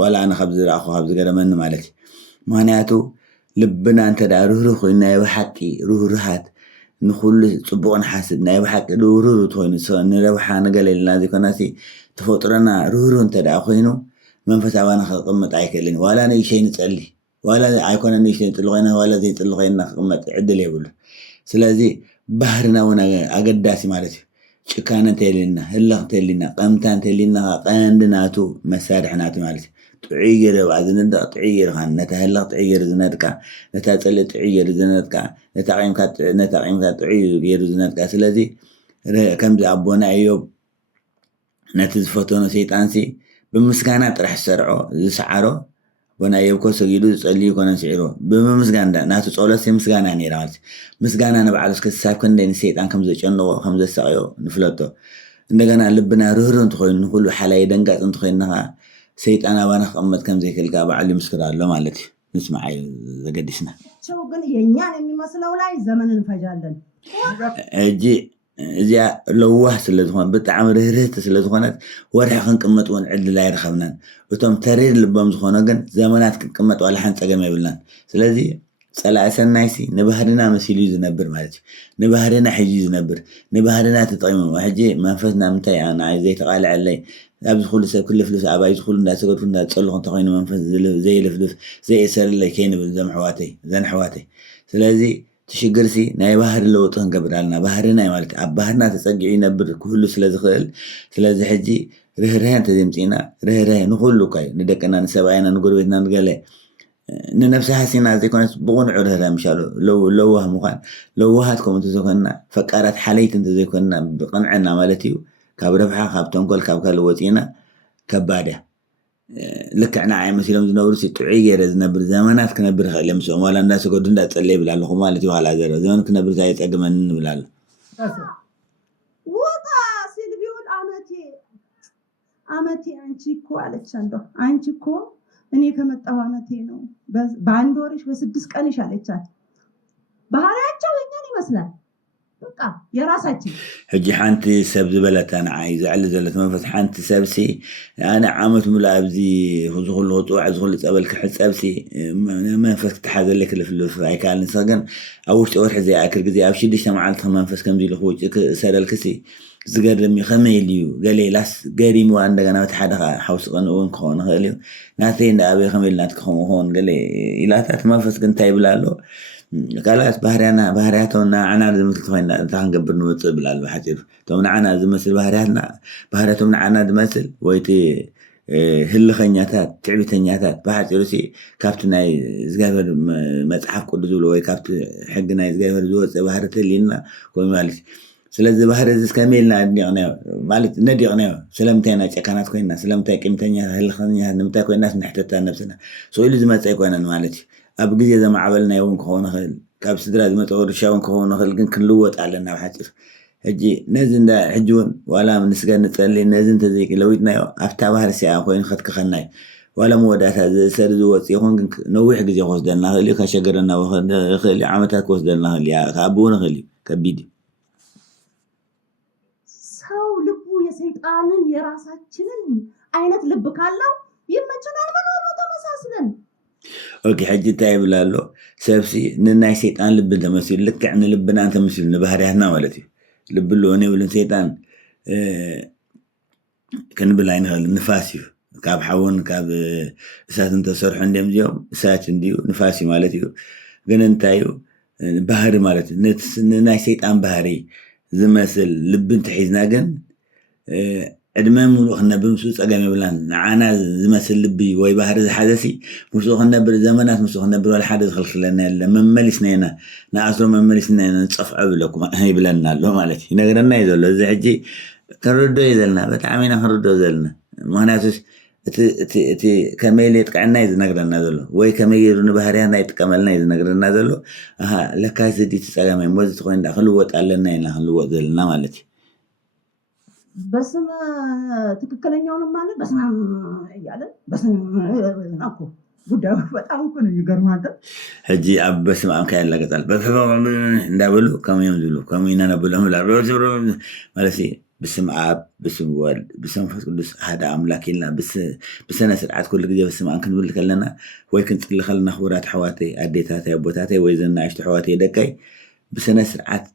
ዋላ ኣነ ካብ ዝረኣኹ ካብ ዝገረመኒ ማለት እዩ ምክንያቱ ልብና እንተዳ ርህሩህ ኮይኑ ናይ ብሓቂ ርህሩሃት ንኩሉ ፅቡቅ ንሓስብ ናይ ብሓቂ ርህሩህ ኮይኑ ንረብሓ ንገለ ኢልና ዘይኮናሲ ተፈጥሮና ርህሩህ እንተዳ ኮይኑ መንፈስ ኣባና ክቕመጥ ኣይክእልን ዋላ ንእሽተይ ንፀሊ ዋላ ኣይኮነ ንእሽተይ ንፅሊ ኮይና ዋላ ዘይፅሊ ኮይና ክቕመጥ ዕድል የብሉ ስለዚ ባህርና እውን ኣገዳሲ ማለት እዩ ጭካነ እንተየልና ህልኽ እንተየልና ቀምታ እንተየልና ቀንዲ ናቱ መሳርሒ ናቱ ማለት እዩ ጥዑይ ገይረ ባዕ ዝነድቕ ጥዑይ ገይርካ ነታ ህልኽ ጥዑይ ገይሩ ዝነድቃ ነታ ፀሊእ ጥዑይ ገይሩ ዝነድቃ ነታ ቂምካ ጥዑይ ገይሩ ዝነድቃ ስለዚ ከምዚ ኣቦና እዮብ ነቲ ዝፈተኖ ሰይጣንሲ ብምስጋና ጥራሕ ዝሰርዖ ዝሰዓሮ ቦና እዮብ ሰጊዱ ዝፀልዩ ኮነ ስዒሮ ብምስጋና ናቱ ፀሎት ምስጋና ነይራ ማለት ምስጋና ንባዕሉ ክሳብ ክንደይ ንሰይጣን ከም ዘጨንቆ ከም ዘሳቅዮ ንፍለጦ እንደገና ልብና ርህሩህ እንተኮይኑ ንኩሉ ሓላይ ደንጋፅ እንተኮይንና ሰይጣን ኣባና ክቕመጥ ከም ዘይክልካ ባዕሉ ይምስክር ኣሎ ማለት እዩ ንስማዕ ዘገዲስና ግን የኛን የሚመስለው ላይ ዘመን እንፈጃለን እጂ እዚኣ ለዋህ ስለዝኾነ ብጣዕሚ ርህርህቲ ስለዝኾነት ወርሒ ክንቅመጥ እውን ዕድል ኣይረኸብናን እቶም ተሪር ልቦም ዝኾነ ግን ዘመናት ክንቅመጥ ዋላ ሓን ፀገም የብልናን ስለዚ ፀላእ ሰናይሲ ንባህርና መሲሉ እዩ ዝነብር ማለት እዩ ንባህርና ሕጂ ዝነብር ንባህርና ተጠቂሙ ሕጂ መንፈስና ምንታይ ንዓይ ዘይተቃልዐለይ ኣብዚ ኩሉ ሰብ ክልፍልፍ ኣባይ ዝኩሉ እንዳሰገድኩ እንዳፀልኹ እንተኮይኑ መንፈስ ዘይልፍልፍ ዘይእሰረለይ ከይንብል ዘን ኣሕዋተይ ስለዚ ትሽግርሲ ናይ ባህሪ ለውጢ ክንገብር ኣለና ባህርና ማለት ኣብ ባህርና ተፀጊዑ ይነብር ክህሉ ስለዝኽእል ስለዚ ሕጂ ርህርህ እንተዘምፂና ርህርህ ንኩሉ ኳ ንደቅና ንሰብኣይና ንጎረቤትና ንገለ ننفسها سينا زي كونت بغون عرها مشالو لو وهم كان لو وهاتكم انتو زي كنا فقرات حاليت انتو زي كنا بقنعنا مالتيو كاب ربحا كاب تنقل كاب كالوتينا كبادة لك عنا عاي مثلا زنورسي تعيي رزنبر زمانات كنبر خيلي مسوم ولا الناس قدون دا تسلي بلالو خمالتي وحالا زيرو زمان كنبر زايت اقمان بلالو وطا سيلبيون አመቴ አንቺ እኮ አለቻለሁ አንቺ እኮ እኔ ከመጣሁ አመቴ ነው በአንድ ወርሽ በ6 ቀንሽ አለቻት ባህሪያቸው የኛን ይመስላል በቃ የራሳችን ሕጂ ሓንቲ ሰብ ዝበለት ኣነ ዓይ ዝዕሊ ዘለት መንፈስ ሓንቲ ሰብሲ ኣነ ዓመት ሙሉ ኣብዚ ዝኩሉ ክጥዋዕ ዝኩሉ ፀበል ክሕፀብሲ መንፈስ ክትሓዘለይ ክልፍልፍ ኣይከኣልን ንስኻ ግን ኣብ ውሽጢ ወርሒ ዘይኣክል ግዜ ኣብ 6 መዓልቲ መንፈስ ከምዚ ኢሉ ክውጭ ክሰደልክሲ ዝገርም ከመይ ኢልዩ ገሌ ላስ ገሪምዋ እንደገና በቲ ሓደ ሓውሲ ቀን እውን ክኸውን ይኽእል እዩ ናተይ እንዳኣበየ ከመይ ኢሉ ናትክኸውን ገሌ ኢላታት መንፈስ ግን እንታይ ይብላ ኣሎ قالت بهرياتنا عنا مثل خوينا تنقبر نوصل بلال بحجر تومنا عنا مثل بهرياتهم عنا مثل ويتي هل خنياتات تعبي تنياتات بحجر شيء كابتنا زغير مصحف قدزول وي كابت حقنا زغير زوص بهريات لينا كومالي ስለዚህ ባህር እዚህ ከመልና ነው ማለት ነዲቅ ነው ስለምታይና ጨካናት ኮይና ስለምታይ ቅምተኛ ህልኸኛ ንምታይ ኮይናስ ንሕተታ ነፍስና ሶይሉ ዝመጻይ ኮይነን ማለት ኣብ ግዜ ዘማዕበልና ይውን ከሆነ ካብ ስድራ ዝመጣ ወርሻውን ከሆነ ግን ክንልወጥ ኣለና ብሓጭር ሕጂ ነዚ እንዳ ሕጂውን ዋላ ምስገን ንጸልይ ነዚ እንተዘይቂ ለዊጥናዮ ኣብታ ባህር ሲኣ ኮይኑ ከትክኸናይ ዋላ መወዳታ ዝእሰር ዝወፅ ይኹን ግን ነዊሕ ግዜ ክወስደልና ክእል እዩ ከሸገረና ክእል እዩ ዓመታት ክወስደልና ክእል እዩ ከኣብውን ክእል እዩ ከቢድ ሰይጣንን የራሳችንን አይነት ልብ ካለው ይመቸናል መኖር ተመሳስለን ኦኬ ሕጂ እንታይ ይብላሎ ሰብሲ ንናይ ሰይጣን ልብ ተመሲሉ ልክዕ ንልብና ተመሲሉ ንባህርያትና ማለት እዩ ልብ ለሆነ ይብልን ሰይጣን ክንብል ኣይንኽእል ንፋስ እዩ ካብ ሓውን ካብ እሳት እንተሰርሑ እንደም እዚኦም እሳት እንድዩ ንፋስ እዩ ማለት እዩ ግን እንታይ እዩ ባህሪ ማለት እዩ ንናይ ሰይጣን ባህሪ ዝመስል ልብ እንተሒዝና ግን ዕድመ ሙሉእ ክነብር ምስኡ ፀገም የብላን ንዓና ዝመስል ልቢ ወይ ባህሪ ዝሓዘሲ ምስኡ ክነብር ዘመናት ምስኡ ክነብር ዋላ ሓደ ዝኽልክለና የለ መመሊስና ኢና ንኣስሮ መመሊስና ኢና ንፀፍዖ ብለኩም ይብለና ኣሎ ማለት እዩ ይነግረና እዩ ዘሎ እዚ ሕጂ ክንርዶ እዩ ዘለና ብጣዕሚ ኢና ክንርዶ ዘለና ምክንያቱስ እቲ ከመይ የጥቅዐና እዩ ዝነግረና ዘሎ ወይ ከመይ ገይሩ ንባህርያና ይጥቀመልና እዩ ዝነግረና ዘሎ ለካስ እዚ ፀገም እዩ ሞዚ ኮይና ክንልወጥ ኣለና ኢና ክንልወጥ ዘለና ማለት እዩ በስመ ትክክለኛውን ማለት በስመ እያለ በስመ አኮ ጉዳዩ በጣም እኮ ነው ይገርማል ሕጂ ኣብ በስመ አብ ካያ ለገጣል እንዳበሉ ከመይ ዝብሉ ከመይ እናነብሉ ማለት بسم آب بسم والد بسم منفس قدوس هذا أملاك لنا بسنة سرعات كل جزء بسم أنك نقول لك لنا ويكنت اللي خلنا خبرات حواتي أديتاتي أبوتاتي ويزن عشت حواتي دكاي بسنة سرعات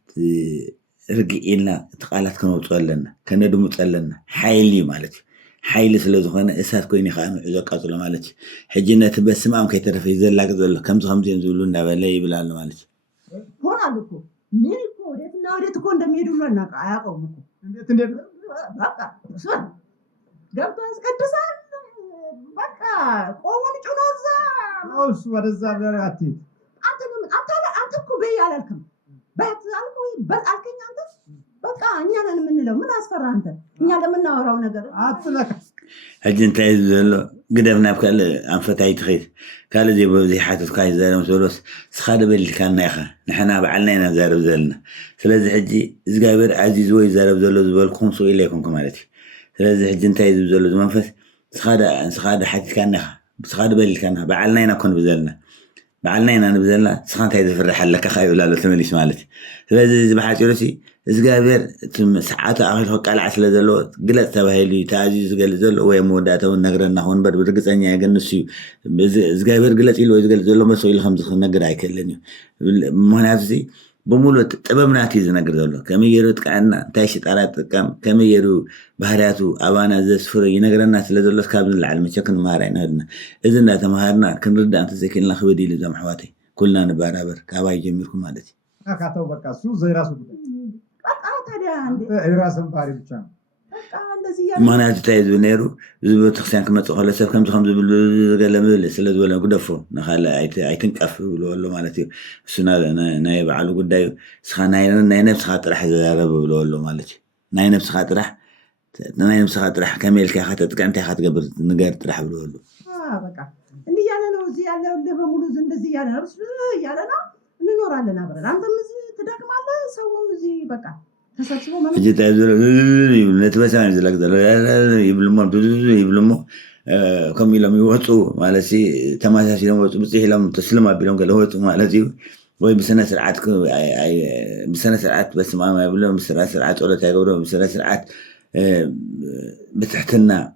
رجعنا تقالات كانوا تقلنا كانوا يدوموا تقلنا حيلي مالتي حيلي سلزخنا إسات كويني خانوا إذا قاتلوا مالتي حجينا تبسم أم كي ترى في زلاك ذل كم خمسين زولون نبالي بلا مالتي هون عندكم ميركو ريتنا وريتكم دم يدولنا كأياكم እንዴት በቃ ገብቶ ያስቀድሳል በቃ ቆሙን ጭኖ እዛ እሱ ወደዛ አትሄድ አንተ እኮ በይ አላልክም በት አልኩ በልአልከኝ አንተ በቃ እኛ ነን የምንለው ምን አስፈራ አንተ እኛ ለምናወራው ነገር አትለካ ሕጂ እንታይ እዩ ዘሎ ግደብና ብካልእ ኣንፈታይ ትኸይድ ካልእ ዘይበዙይ ሓትት ካይ ዘረም ሰሎስ ስኻ ደበሊልካና ኢኻ ንሕና በዓልና ኢና ዘረብ ዘለና ስለዚ ሕጂ እግዚኣብሔር ዓዚዝ ወይ ዘረብ ዘሎ ዝበልኩም ሰው ኢለ ይኮንኩ ማለት እዩ ስለዚ ሕጂ እንታይ እዩ ዘሎ ዝመንፈስ ስኻ ሓቲትካና ኢኻ ስኻ ደበሊልካና በዓልና ኢና ኮን ብዘለና በዓልና ኢና ንብዘለና ስኻ እንታይ ዝፍርሕ ኣለካ ካ ይብላ ኣሎ ተመሊስ ማለት እዩ ስለዚ እዚ ብሓፂሩ እግዚኣብሔር ሰዓቱ ኣኺልኮ ቃልዓ ስለ ዘለዎ ግለፅ ተባሂሉ ተኣዝዩ ዝገልፅ ዘሎ ወይ መወዳእታ እውን ነግረና ኹን በር ብርግፀኛ የገንስ እዩ እግዚኣብሔር ግለፅ ኢሉ ወይ ዝገልፅ ዘሎ መሶ ኢሉ ከምዚ ክነግር ኣይክእልን እዩ ምክንያቱ ብሙሉእ ጥበብናት እዩ ዝነግር ዘሎ ከመይ ገይሩ ጥቃዕና እንታይ ሽጣራ ጥቀም ከመይ ገይሩ ባህርያቱ ኣባና ዘስፍር ይነግረና ስለ ዘሎ ካብ ንላዕሊ መቸ ክንመሃር ኣይንኽእልና እዚ እንዳተምሃርና ክንርዳእ እንተዘይክእልና ክበድ ኢሉ እዞም ኣሕዋተይ ኩልና ንበራበር ካባይ ጀሚርኩም ማለት እዩ ካካተው በቃ እሱ ዘይራሱ ጉዳይ በቃ ታዲያ የራስን ባህሪ ብቻ ነው ما أنا أتعيد بنيرو زبط خسيان كم تقول سب كم تخم زبل قال مل سلد ولا قدفو نخال عيتنك أف ولا مالتي سنة نايب على قدايو سخان ناين نفس خاطر راح يزارب ولا مالتي ناين نفس خاطر راح كمل كي خاطر كأنت خاطر قبل نقدر راح ولا بقى اللي يانا نوزي على اللي بمولو زند زي يانا بس يانا ننور علينا برا أنت مزي تداك معنا سووا مزي بقى تسبسبوا ما جيت أقول نتبسم زي لك يبلمو كم يلام يوتو مالتي تماشى يلام يوتو بس يلام تسلم بيلام قال هو مالتي وي بسنة سرعات بسنة سرعات بس ما يبلون بسنة سرعات ولا تقولون بسنة سرعات بتحتنا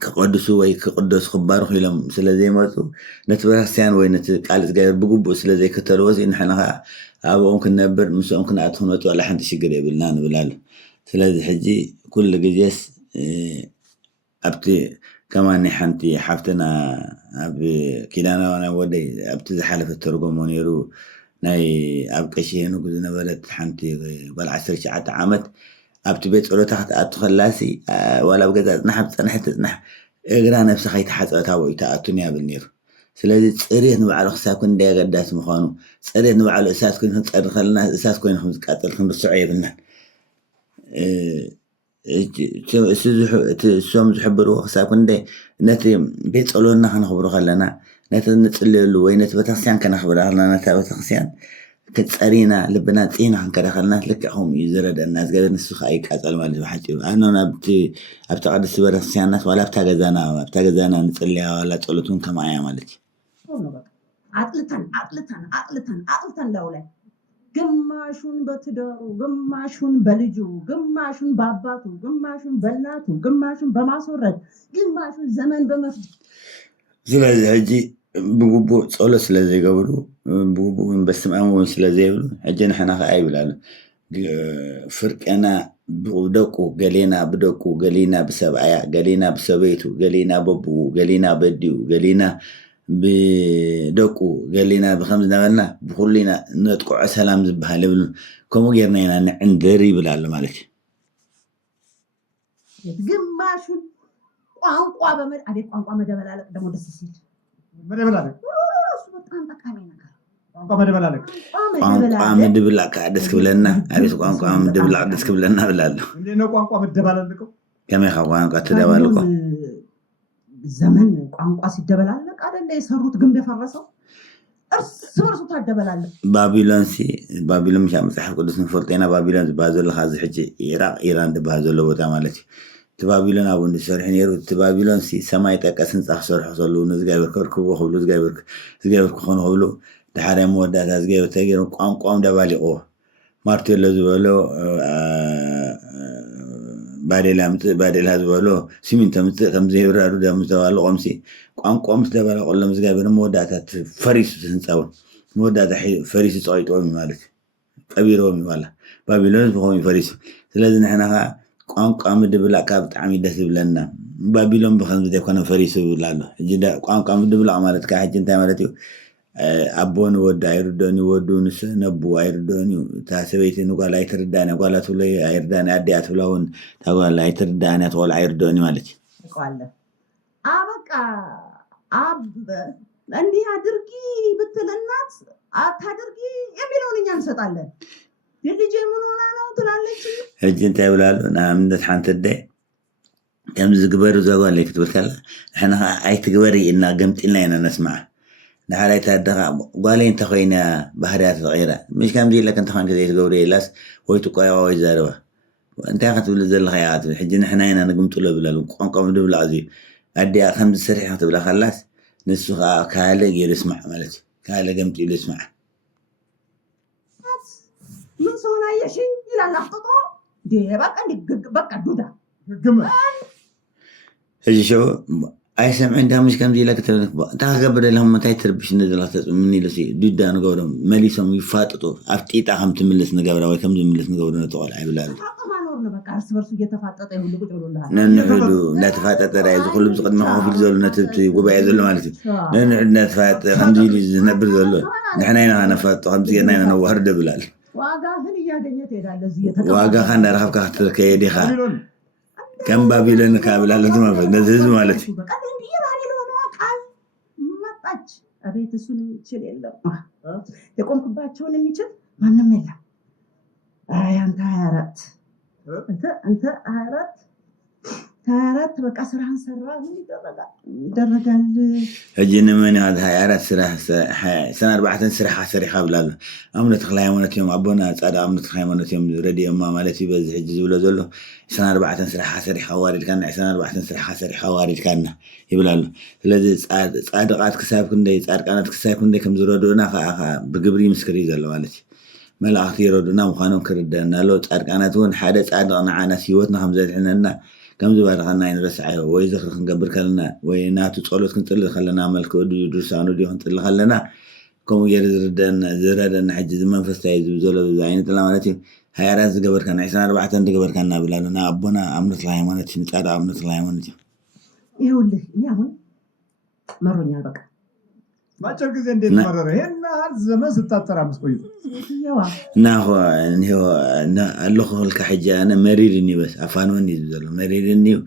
كقدسوا وي كقدس خبار خيلم سلازي ماتو نتبرسيان وي نتقالت غير بقبو سلازي كتلوز إن حنا أبو ممكن نبر مش ممكن أتهونت ولا حد شجري بالنان بلال سلازي حجي كل جيس أبتي كمان حنتي حفتنا أبي كنا وأنا ودي أبتي زحلف الترجم ونيرو ناي أبقى شيء إنه كذا بلد حنتي بالعشر ساعات عمت أبتي بيت ولا تحت أتخلصي ولا بقدر نحت إجرا نفس خيط حتى تاوي تأتوني بالنير سلازي تريه نوع الخسا كن ده قداس مخانو تريه نوع الأساس كن خلنا أساس كن خمس قاتل خمس سعية بالنا سوم تحبروا خسا كن ده نتي بيت قالولنا هنخبروا خلنا نتي نتقلل وين نتبتخسيان كنا خبرها لنا نتبتخسيان كتسأرينا لبنا تينا هنكذا خلنا لكهم يزرد الناس قادر نسخ أي كاتل مالي بحكي أنا أبتقد السبب السيانات ولا أبتقدنا نتقلها ولا تقولتون كما مالتي عقلتن لولا قماشون بتدارو قماشون بلجو قماشون باباتو قماشون بلناتو قماشون بمعصورد قماشون زمن بمفجي زلازي هجي بقبو صولة سلازي قبلو بقبو بس مأمون سلازي قبلو هجينا حنا خايب لأنه فرق أنا بدوكو قلينا بدوكو قلينا بسبعيا قلينا بسبيتو قلينا ببو قلينا بديو قلينا بدوكو قلينا بخمس نغلنا بخلينا نتقو عسلام زبها لبلو كمو قرنينا عند قريب لألو مالك قماشون ቋንቋ በመድ አቤት ቋንቋ መደበላለቅ ደግሞ ደስ ሲል መደበላለቅ በጣም ጠቃሚ ነገር ቋንቋ መደበላለቅ ቋንቋ መደበላለቅ ደስ ክብለና አቤት ቋንቋ መደበላለቅ ደስ ክብለና ብላለሁ እንዴ ነው ቋንቋ መደበላለቀው ከመይ ቋንቋ ተደባልቆ ዘመን ቋንቋ ሲደበላለቅ አይደለ የሰሩት ግንብ የፈረሰው እርስ በርሱ ታደበላለቅ ባቢሎን መሻ መጽሐፍ ቅዱስ ንፈልጤና ባቢሎን ዝባዘለ ኻዚ ሕጂ ኢራን ዝባዘለ ቦታ ማለት تبابيلون أبو نسرح نيرو تبابيلون سي سماي تكسن صحصرح صلو نزجايبر كركبو خبلو زجايبر كخون خبلو تحرم مودات زجايبر تجيرو قام دبالي أوه مارتيلو زبالو بعد زبالو سمين تمت كم زيبر أرو دام زبالو قمسي قام دبالو قلنا زجايبر مودات فريس سنساون مودات فريس صايت أمي مالك كبير أمي ماله بابيلون بخومي فريس لازم إحنا ቋንቋ ምድብላዕ ካብ ብጣዕሚ ደስ ይብለና ባቢሎን ብከምዚ ዘይኮነ ፈሪሱ ይብላ ኣሎ ሕጂ ቋንቋ ምድብላዕ ማለት ከዓ ሕጂ እንታይ ማለት እዩ ኣቦ ንወዱ ኣይርድኦን እዩ ወዱ ነቡ ኣይርድኦን እዩ እታ ሰበይቲ ንጓል ኣይትርዳእን እያ ጓላ ትብሎ ኣይርዳእን እያ ኣዲኣ ትብላ እውን እታ ጓል ኣይትርዳእን እያ ትቆልዓ ኣይርድኦን እዩ ማለት እዩ በቃ እንዲህ አድርጊ ብትል እናት አታድርጊ የሚለውን እኛ እንሰጣለን የልጄ ምን ሆና ነው ትላለች ሕጂ እንታይ ይብላሉ ንኣብነት ሓንቲ ኣደ ከምዚ ዝግበር ዘጓል ክትብል ከላ ንሕና ኣይትግበሪ ኢልና ገምጢልና ኢና ነስማዓ ንሓላይ ታደኻ ጓለይ እንተኮይና ባህርያ ተቐይራ ምሽ ከምዚ ኢለክ እንተኮይንከ ዘይትገብሮ ኢላስ ወይ ትቆያዋ ወይ ዛረባ እንታይ ክትብል ዘለኻ ኢኻ ትብል ሕጂ ንሕና ኢና ነግምጥሎ ይብላሉ ቋንቋ ምድብላዕ እዚ ኣዲኣ ከምዚ ሰሪሕ ክትብላ ከላስ ንሱ ከዓ ካልእ ገይሩ ይስማዕ ማለት እዩ ካልእ ገምጢ ኢሉ ይስማዕ ምን ሰሆና የሽኝ ይላል አፍጥጦ በቃ ዱዳ ሕጂ ሸው ኣይሰምዕ እንዳ ምሽ ከምዚ ኢለ ክትብል እንታይ ክገብር ኢሎም እንታይ ትርብሽ ንዝላ ምን ኢሉስ ዱዳ ንገብሮም መሊሶም ይፋጥጡ ኣብ ጢጣ ከም ትምልስ ንገብራ ወይ ከም ዝምልስ ንገብሮ ነተቆልዓ ይብላሉ በቃ እርስ በርሱ እየተፋጠጠ ይሁን ቁጭ ብሎልሃል ነንሕዱ እንዳተፋጠጠ ራይ ዝኩሉ ብዝቅድሚ ከፊል ዘሎ ነቲ ጉባኤ ዘሎ ማለት እዩ ነንሕዱ እንዳተፋጠ ከምዚ ኢሉ ዝነብር ዘሎ ንሕና ኢና ነፋጦ ከምዚ ጌርና ኢና ነዋህርዶ ይብላል ዋጋህን እያገኘ ትሄዳለህ እዚህ ዋጋኻ እንዳረኸብካ ክትከይድ ኢኻ كم بابيلون كابل على ما في نزز مالتي በቃ እንዲህ ባቢሎን ቃል መጣች አቤት እሱን የሚችል የለም የቆምክባቸውን የሚችል ማንም የለም አይ አንተ 24 አንተ 24 በቃ ስራህን ሰራ ምን ይደረጋል እጅን ምን ያህል 24 ስራ ሰና 4 ስራ حسري قبل امنه تخلاي امنه يوم ابونا صاد امنه تخلاي امنه يوم ريدي اما مالتي بزح حج زبل زلو سنا 4 سرح حسري خوارج كان سنا 4 سرح حسري خوارج كان يبلالو ስለዚህ ጻድቃት ክሳብ ክንደይ ጻድቃናት ክሳብ ክንደይ ከም ዝረዱና ብግብሪ ምስክር ይዘለው ማለት መላእክት ይረዱና ምዃኖም ክርዳና ሎ ጻድቃናት ወን ሓደ ጻድቅ ንዓና ህይወትና ከም ዘድሕነና كم زبادة خلنا ينرسعه ويزخر خنقبر كلنا ويناتو تصولت كنت اللي خلنا ملك ودو يدرسانو ديهن تلي خلنا كم زردن حج زمان فستايز وزولو زعين تلا مالتي هاي راس قبر كان عيسان 4 قبر كان بلالنا أبونا أمنة الله يمانتي نتعاد أمنة الله يمانتي يقول لي يا هون مروني على بكا ما تشوف زين دين مرة هنا هذا زمان 16 مسكوي ناهو اللي خو الكحجة أنا مريرني بس أفانوني زلوا مريرني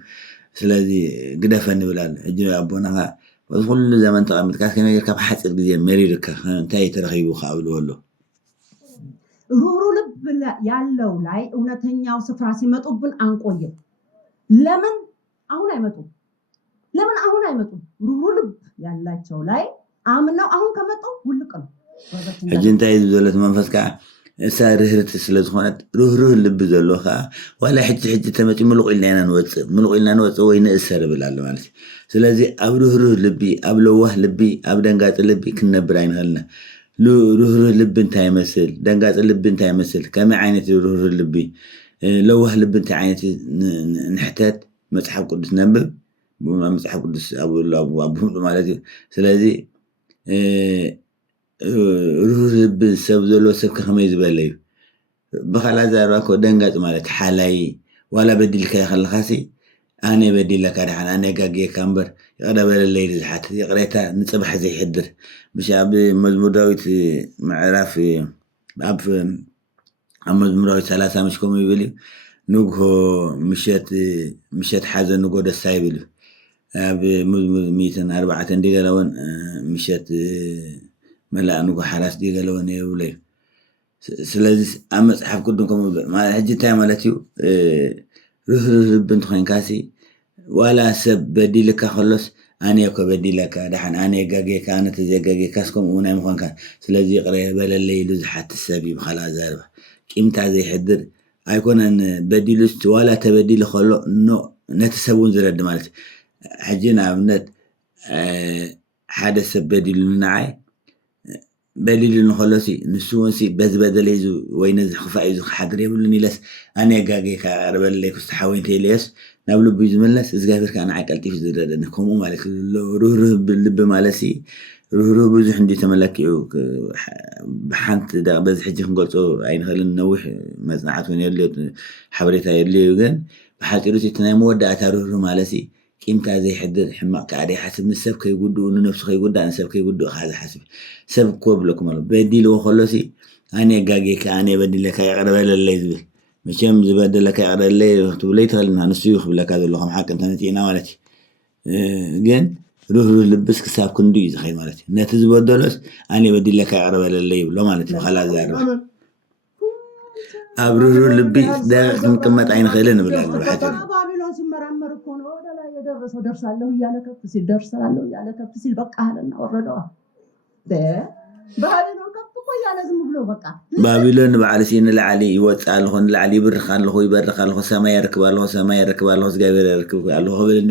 سلازي قدفني ولا أجي أبونا وكل زمان تقامت كاس كنا يركب حاسة زين مريرك تاي ترخيبو خاول ولا رورو لب لا يالله لاي ونتنيا وسفراسي مطبن أنقويه لمن أهون أيمتو لمن أهون أيمتو رورو لب يالله شو لاي عملنا أهون كمتو ولا كم حجين تاي زولت منفسك سارهرت سلازخونت روح اللب زلوخا ولا حج تمتي ملق إلا نوص وين السر بالله مالتي سلازي أبروح لبي أبلوه لبي أبدنقات لبي كنا براين هلنا روح لب انت يمثل دنقات لب انت يمثل كما عينتي روح لبي لوه لب انت عينتي نحتاج مصحف قدس نبب مصحف قدس أبو مالتي سلازي روح لب سب زلو سب كخميز بالليل بخلا زارواكو دنقات مالت حالاي ولا بدي لك يا خلخاسي أنا بدي لك أنا قاقي كامبر يقرأ بالليل زحات يقرأتها نصبح زي حدر مش أبي مزمور داويت معرف أب مزمور داويت 3 مش كومي بلي نوجه مشيت حزن نوجه دساي بلي أبي مزمور 104 دقيقة لون مشيت ملا نوجه حراس دقيقة لون يولي سلازي أمس حف كلكم ما حجي تايم مالتيو روح بنت خين كاسي ولا سب بدي لك خلص أنا يكو بدي لك دحن أنا جاجي كانت تزجاجي كاسكم ونا مخان كان سلازي قريه بلا الليل زحت السبي بخلا زاربة كم زي حدر أيكون أن بدي لست ولا تبدي لخلو نو نتسبون زرد مالت حجينا عملت حدث بدي لنعي بدي لنخلصي نسوانسي بس بدل يزو وينزح خفايزو حدر يقولني لس أنا جاجي كعرب اللي كستحوين تيليس نابلو بيزملس إزغافر كان عاقلتي في زرد إنكم مالك روح باللب مالسي روح بزح عندي تملكي بحنت دا بز حجي نقولتو عين خلينا نوح مزنعات وين يلي حبريتها يلي وجن بحاجرتي تنام ودعتها روح مالسي كيمتا زي حدد حماق عادي حسب من السبك يقولوا إنه نفسه يقول أنا سبك يقولوا هذا حسب سبك قبلكم الله بدي له خلصي أنا جاجي كأنا بدي لك يقرب الليل مشام زبادة لك يقرب الليل توليت لنا نسيوخ بلك هذا اللهم حق أنت نتينا مالتي جن روح لبس كساب كنديز خير مالتي نتزبادة لس أنا بدي لك يقرب الليل لو مالتي خلاص زارب أبروح لبي ده كمت عين خيلنا بالحجر ሲመራመር እኮ ነው ወደ ላይ የደረሰው ደርሳለሁ እያለ ከፍ ሲል ደርሳለሁ እያለ ከፍ ሲል በቃ አለና ወረደዋ ባህል ነው ከፍ እኮ እያለ ዝም ብሎ በቃ ባቢሎን በዓለሲን ለዓሊ ይወጣል ሆን ለዓሊ ይብርኻል ሆ ይበርኻል ሆ ሰማይ ያርክባል ሆ ሰማይ ያርክባል ሆ እግዚአብሔር ያርክባል ሆ በልኝ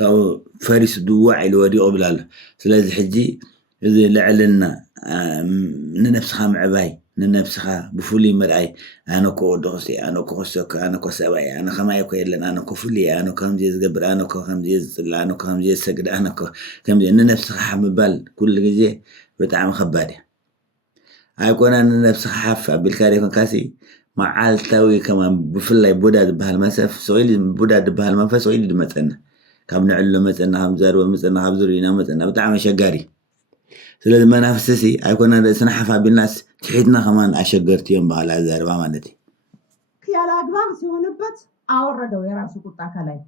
ካው ፈሪስ ዱዋዕ ይወዲኦ ብላል ስለዚህ ሕጂ እዚ ለዕልና ንነፍስኻ ምዕባይ ننفسها بفولي مرأي أنا كو دوسي أنا كو سك أنا كو سباي أنا خماي كو يلن أنا كو فولي أنا كم جيز قبر أنا كو خم جيز لا أنا كو خم جيز سجد أنا كو كم جيز ننفسها حمبال كل جزء بتعم خبادي هيكون أنا نفسها حافة بالكاري كاسي مع التوي كمان بفولي بودا بهالمسف سويل بودا بهالمنفس سويل دمتنا كم نعلم مثلا همزار ومثلا حبزرينا مثلا بتعم شجاري ስለዚህ መናፍስሲ አይኮነ ስናሐፋ ቢልናስ ትሒትና ከማን አሸገርት يوم ባህላ ዘርባ ማለቴ ያለ አግባብ ሲሆንበት አወረደው የራሱ ቁጣ ከላይ።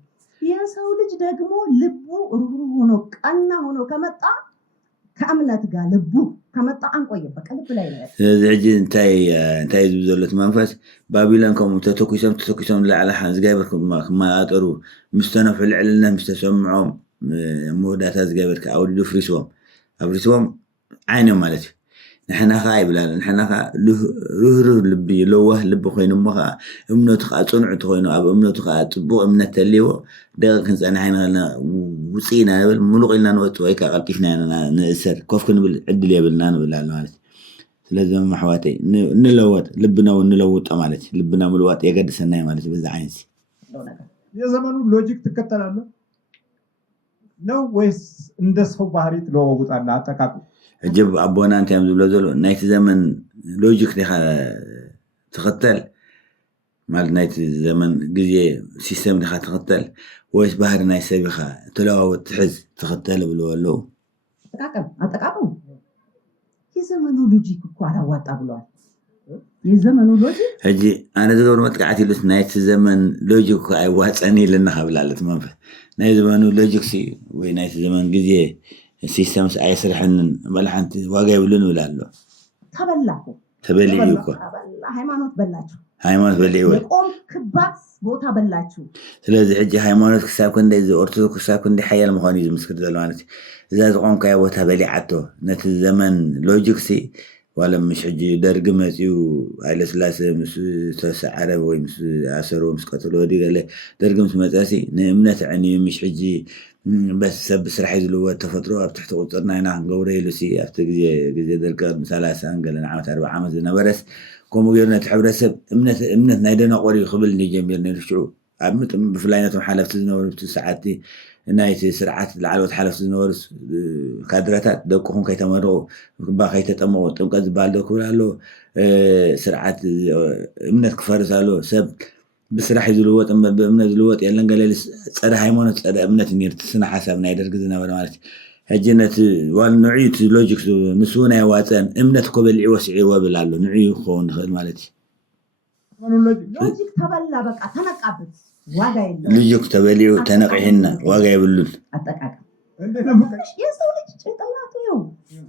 የሰው ልጅ ደግሞ ልቡ ሩህሩህ ሆኖ ቀና ሆኖ ከመጣ ከእምነት ጋር ልቡ ከመጣ አንቆይም። በቃ ልብ ላይ ነው። ስለዚህ ሕጂ እንታይ ዝብዘሎት መንፈስ ባቢሎን ከምኡ ተተኪሶም ላዕላ ዝገበር ክመጣጠሩ ምስ ተነፍሑ ልዕልነት ምስ ተሰምዖም መወዳእታ ዝገበር ኣውዲዱ ኣፍሪስዎም ዓይኖም ማለት እዩ። ንሕና ከዓ ይብላል ንሕና ከዓ ርህሩህ ልቢ ለዋህ ልቢ ኮይኑ እሞ ከዓ እምነቱ ከዓ ፅኑዕ እንተኮይኑ ኣብ እምነቱ ከዓ ፅቡቅ እምነት ተልይዎ ደቂቅ ክንፀንሕ ኣይንኽእልና ውፅኢና ንብል ሙሉቕ ኢልና ንወፅእ ወይ ከዓ ቀልጢፍና ንእሰር ኮፍ ክንብል ዕድል የብልና ንብል ኣሎ ማለት እዩ። ስለዚ ኣሕዋተይ ንለወጥ ልብና እውን ንለውጦ ማለት እዩ። ልብና ምልዋጥ የገድሰና ማለት እዩ። በዛ ዓይነት የዘመኑ ሎጂክ ትከተላለህ ነው ወይስ እንደ ሰው ባህሪ ትለዋውጣለህ? አጠቃቁ ሕጅብ ኣቦና እንታይ ዝብሎ ዘሎ ናይቲ ዘመን ሎጂክ ዲኻ ትኽተል ማለት ናይቲ ዘመን ግዜ ሲስተም ዲኻ ትኽተል ወይስ ባህሪ ናይ ሰብ ኢኻ ተለዋወጥ ትሕዝ ትኽተል ብልዎ ኣለዉ። አጠቃቀም የዘመኑ ሎጂክ እኮ አላዋጣ ብለዋል። የዘመኑ ሎጂክ ሕጂ ኣነ ዝገብሮ መጥቃዕቲ ኢሉስ ናይቲ ዘመን ሎጂክ ኣይዋፀኒ ኢልና ካብላለት መንፈስ ናይ ዘመኑ ሎጂክ ወይ ናይቲ ዘመን ግዜ ሲስተምስ ኣይስርሐንን መልሓንቲ ዋጋ ይብሉን ይብል ኣሎ። ተበሊዑ እኮ ሃይማኖት በላችሁ ሃይማኖት በሊዑ ወይ የቆምክባት ቦታ በላችሁ። ስለዚ ሕጂ ሃይማኖት ክሳብ ክንደይ ኦርቶዶክስ ክሳብ ክንደይ ሓያል ምዃኑ እዩ ዝምስክር ዘሎ ማለት እዩ። እዛ ዝቆምካዮ ቦታ በሊዓቶ ነቲ ዘመን ሎጂክ ዋላ ምሽ ሕጂ ደርጊ መፅኡ ሃይለስላሴ ምስ ተሰዓረ ወይ ምስ ኣሰሮ ምስ ቀተሎ ወዲህ ገለ ደርጊ ምስ መፅሲ ንእምነት ዕንዩ ምሽ ሕጂ በስ ሰብ ስራሕ ዝልወጥ ተፈጥሮ ኣብ ትሕቲ ቁፅርና ኢና ክንገብሮ ኢሉ ኣብቲ ግዜ ደርጊ 30 ገለ ዓመት 40 ዓመት ዝነበረስ ከምኡ ገይሩ ነቲ ሕብረተሰብ እምነት ናይ ደነቆር እዩ ክብል ጀሚር ነይሩ። ሽዑ ኣብ ምጥም ብፍላይ ነቶም ሓለፍቲ ዝነበሩ ሰዓቲ ናይቲ ስርዓት ላዕለዎት ሓለፍቲ ዝነበሩ ካድረታት ደቅኹም ከይተመረቑ ከይተጠመቑ ጥምቀት ዝበሃል ዶ ክብል ኣሎ። ስርዓት እምነት ክፈርስ ኣሎ። ሰብ ብስራሕ ዝልወጥ እምበር ብእምነት ዝልወጥ የለን ገለልስ ፀረ ሃይማኖት ፀረ እምነት ነርቲ ስነ ሓሳብ ናይ ደርጊ ዝነበረ ማለት እዩ። ሕጂ ነቲ ዋል ንዕዩ እቲ ሎጂክ ንሱ እውን ኣይዋፀን እምነት እኮ በሊዕዎ ስዒዎ ብል ኣሎ። ንዕዩ ክኸውን ንኽእል ማለት እዩ። ሎጂክ ተበላ በቃ ተነቃበት ዋጋ የለም። ሎጂክ ተበሊዑ ተነቂሕና ዋጋ የብሉን። አጠቃቀም የሰው ልጅ ጭንቅላቱ ይኸው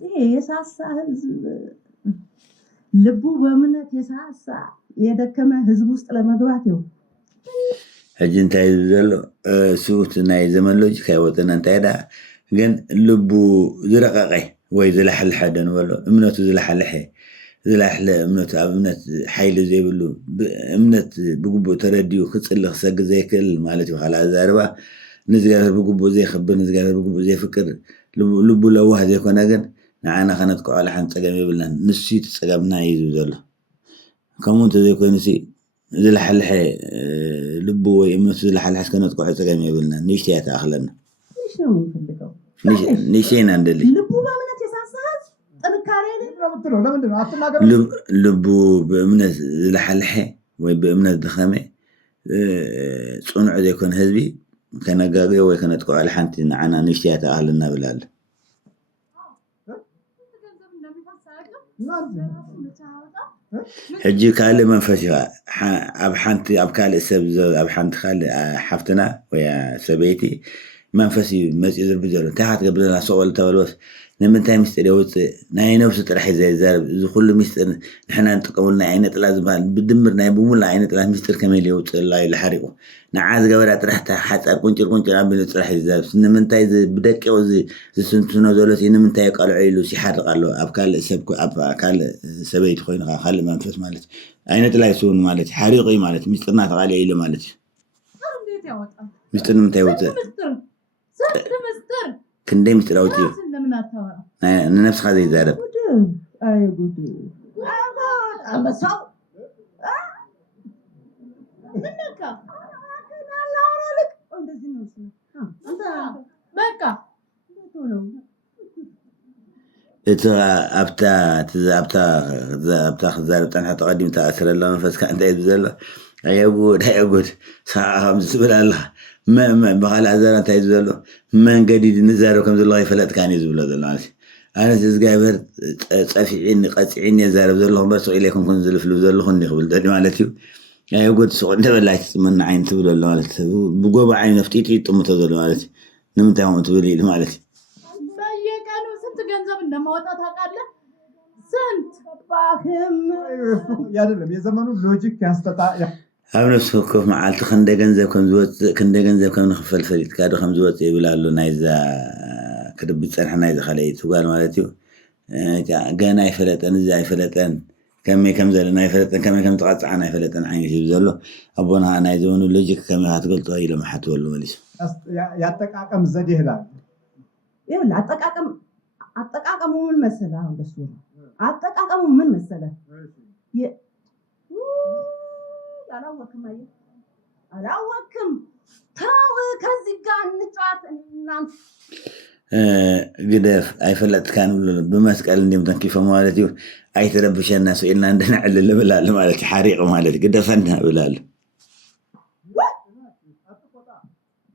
ይሄ የሳሳ ህዝብ ልቡ በእምነት የሳሳ የደከመ ህዝብ ውስጥ ለመግባት ይኸው ሕጂ እንታይ ዘሎ እሱት ናይ ዘመን ሎጂክ ኣይወፅና እንታይ ዳ ግን ልቡ ዝረቀቀ ወይ ዝለሓልሐ ደንበሎ እምነቱ ዝለሓልሐ እምነቱ ኣብ እምነት ሓይሊ ዘይብሉ እምነት ብግቡእ ተረዲኡ ክፅሊ ክሰግድ ዘይክእል ማለት እዩ። ካልኣ ዛረባ ንዝገበር ብግቡእ ዘይክብር ንዝገበር ብግቡእ ዘይፍቅር ልቡ ለዋህ ዘይኮነ ግን ንዓና ከነጥቅዖ ላሓን ፀገም የብልናን ንሱ ፀገምና እዩ ዝብል ዘሎ። ከምኡ እንተዘይኮይኑ ዝለሓልሐ ልቡ ወይ እምነቱ ዝለሓልሐ እስከነጥቅዖ ፀገም የብልናን። ንእሽተይ እያ ተኣኽለና ንእሽተይና እንደሊ ልቡ ብእምነት ዝለሓልሐ ወይ ብእምነት ድኸመ ፅኑዕ ዘይኮነ ህዝቢ ከነጋግዮ ወይ ከነጥቅዖ ሓንቲ ንዓና ንእሽተይ እያ ተኣኽለና ብላለ። ሕጂ ካልእ መንፈስ ኢኻ ኣብ ሓንቲ ኣብ ካልእ ሰብ ኣብ ሓንቲ ካልእ ሓፍትና ወይ ሰበይቲ መንፈስ እዩ መፅኡ ዝርቢ ዘሎ እንታይ ካ ትገብር ዘለና ሰቆል ተበልወስ ንምንታይ ምስጢር የውፅእ ናይ ነብሲ ጥራሕ ዘይዛረብ እዚ ኩሉ ምስጢር ንሕና ንጥቀመሉ ናይ ዓይነ ጥላ ዝበሃል ብድምር ናይ ብሙሉ ዓይነ ጥላ ምስጢር ከመይ የውፅእ ላ ኢሉ ሓሪቑ ንዓ ዝገበራ ጥራሕ ሓፃር ቁንጭር ኣቢሉ ጥራሕ ይዛረብ ንምንታይ ብደቂቑ ዝስንትኖ ዘሎ ንምንታይ የቃልዖ ኢሉ ሲሓርቕ ኣሎ። ኣብ ካልእ ሰብ ኣብ ካልእ ሰበይቲ ኮይኑ ካልእ መንፈስ ማለት እዩ ዓይነ ጥላ ይስውን ማለት እዩ ሓሪቑ እዩ ማለት እዩ ምስጢርና ተቃልዮ ኢሉ ማለት እዩ። ምስጢር ንምንታይ ይውፅእ ክንደይ ምስጢር ኣውፅኡ ንነብስኻ ዘይዛረብ እቲ ኣብታ ክዛረብ ፀንሐ ተቐዲሙ ተኣስረላ መንፈስካ እንታይ እዩ ዘሎ ኣየጉድ ከምዚ ዝብል ኣለካ ብካልእ ኣዛራ እንታይ እዩ ዘሎ መንገዲ ንዛረብ ከም ዘለካ ይፈለጥካን እዩ ዝብሎ ዘሎ ማለት እዩ። ኣነ እግዚኣብሔር ፀፊዒኒ ቀፂዒኒ የዛረብ ዘለኹ በርሶ ኢለይኩም ኩን ዝልፍሉ ዘለኹ ክብል ማለት እዩ። يقول سوق أنت بلاش من عين تقول الله مالت بقوة عين نفتيتي تم تقول مالت نمت يوم تقولي مالت በየቀኑ ስንት ገንዘብ እንደማወጣ ታውቃለህ? ስንት ባክም ያደለም የዘመኑ ሎጂክ ያስተጣ ኣብ ነፍሲ ወከፍ መዓልቲ ክንደይ ገንዘብ ከም ዝወፅእ ክንደይ ገንዘብ ከም ንኽፈል ፈሊጥካ ዶ ከም ዝወፅእ ይብል ኣሎ ናይዛ ክድብፅ ፀንሐ ናይዚ ካልአይቲ ጓል ማለት እዩ ገና ኣይፈለጠን እዚ ኣይፈለጠን ከመይ ከም ዘለና ኣይፈለጠን ከመይ ከም ትቐፅዓን ኣይፈለጠን ዓይነት እዩ ዘሎ ኣቦና ናይ ዘመኑ ሎጂክ ከመይ ክትገልጦ ኢሎም ሓትበሉ መሊሱ ያጠቃቀም ዘዴ ይላል ይኸውልህ አጠቃቀሙ ምን መሰለህ አሁን ደስ ይላል አጠቃቀሙ ምን መሰለህ አላወቅም ተው ከዚህ ጋር እንጫወት እናንተ ግደፍ ኣይፈለጥካን ብሎ ብመስቀል እንዲም ተንኪፎ ማለት እዩ ኣይተረብሸና ስኢልና እንደንዕልል ብላሉ ማለት ሓሪቕ ማለት ግደፈና ብላሉ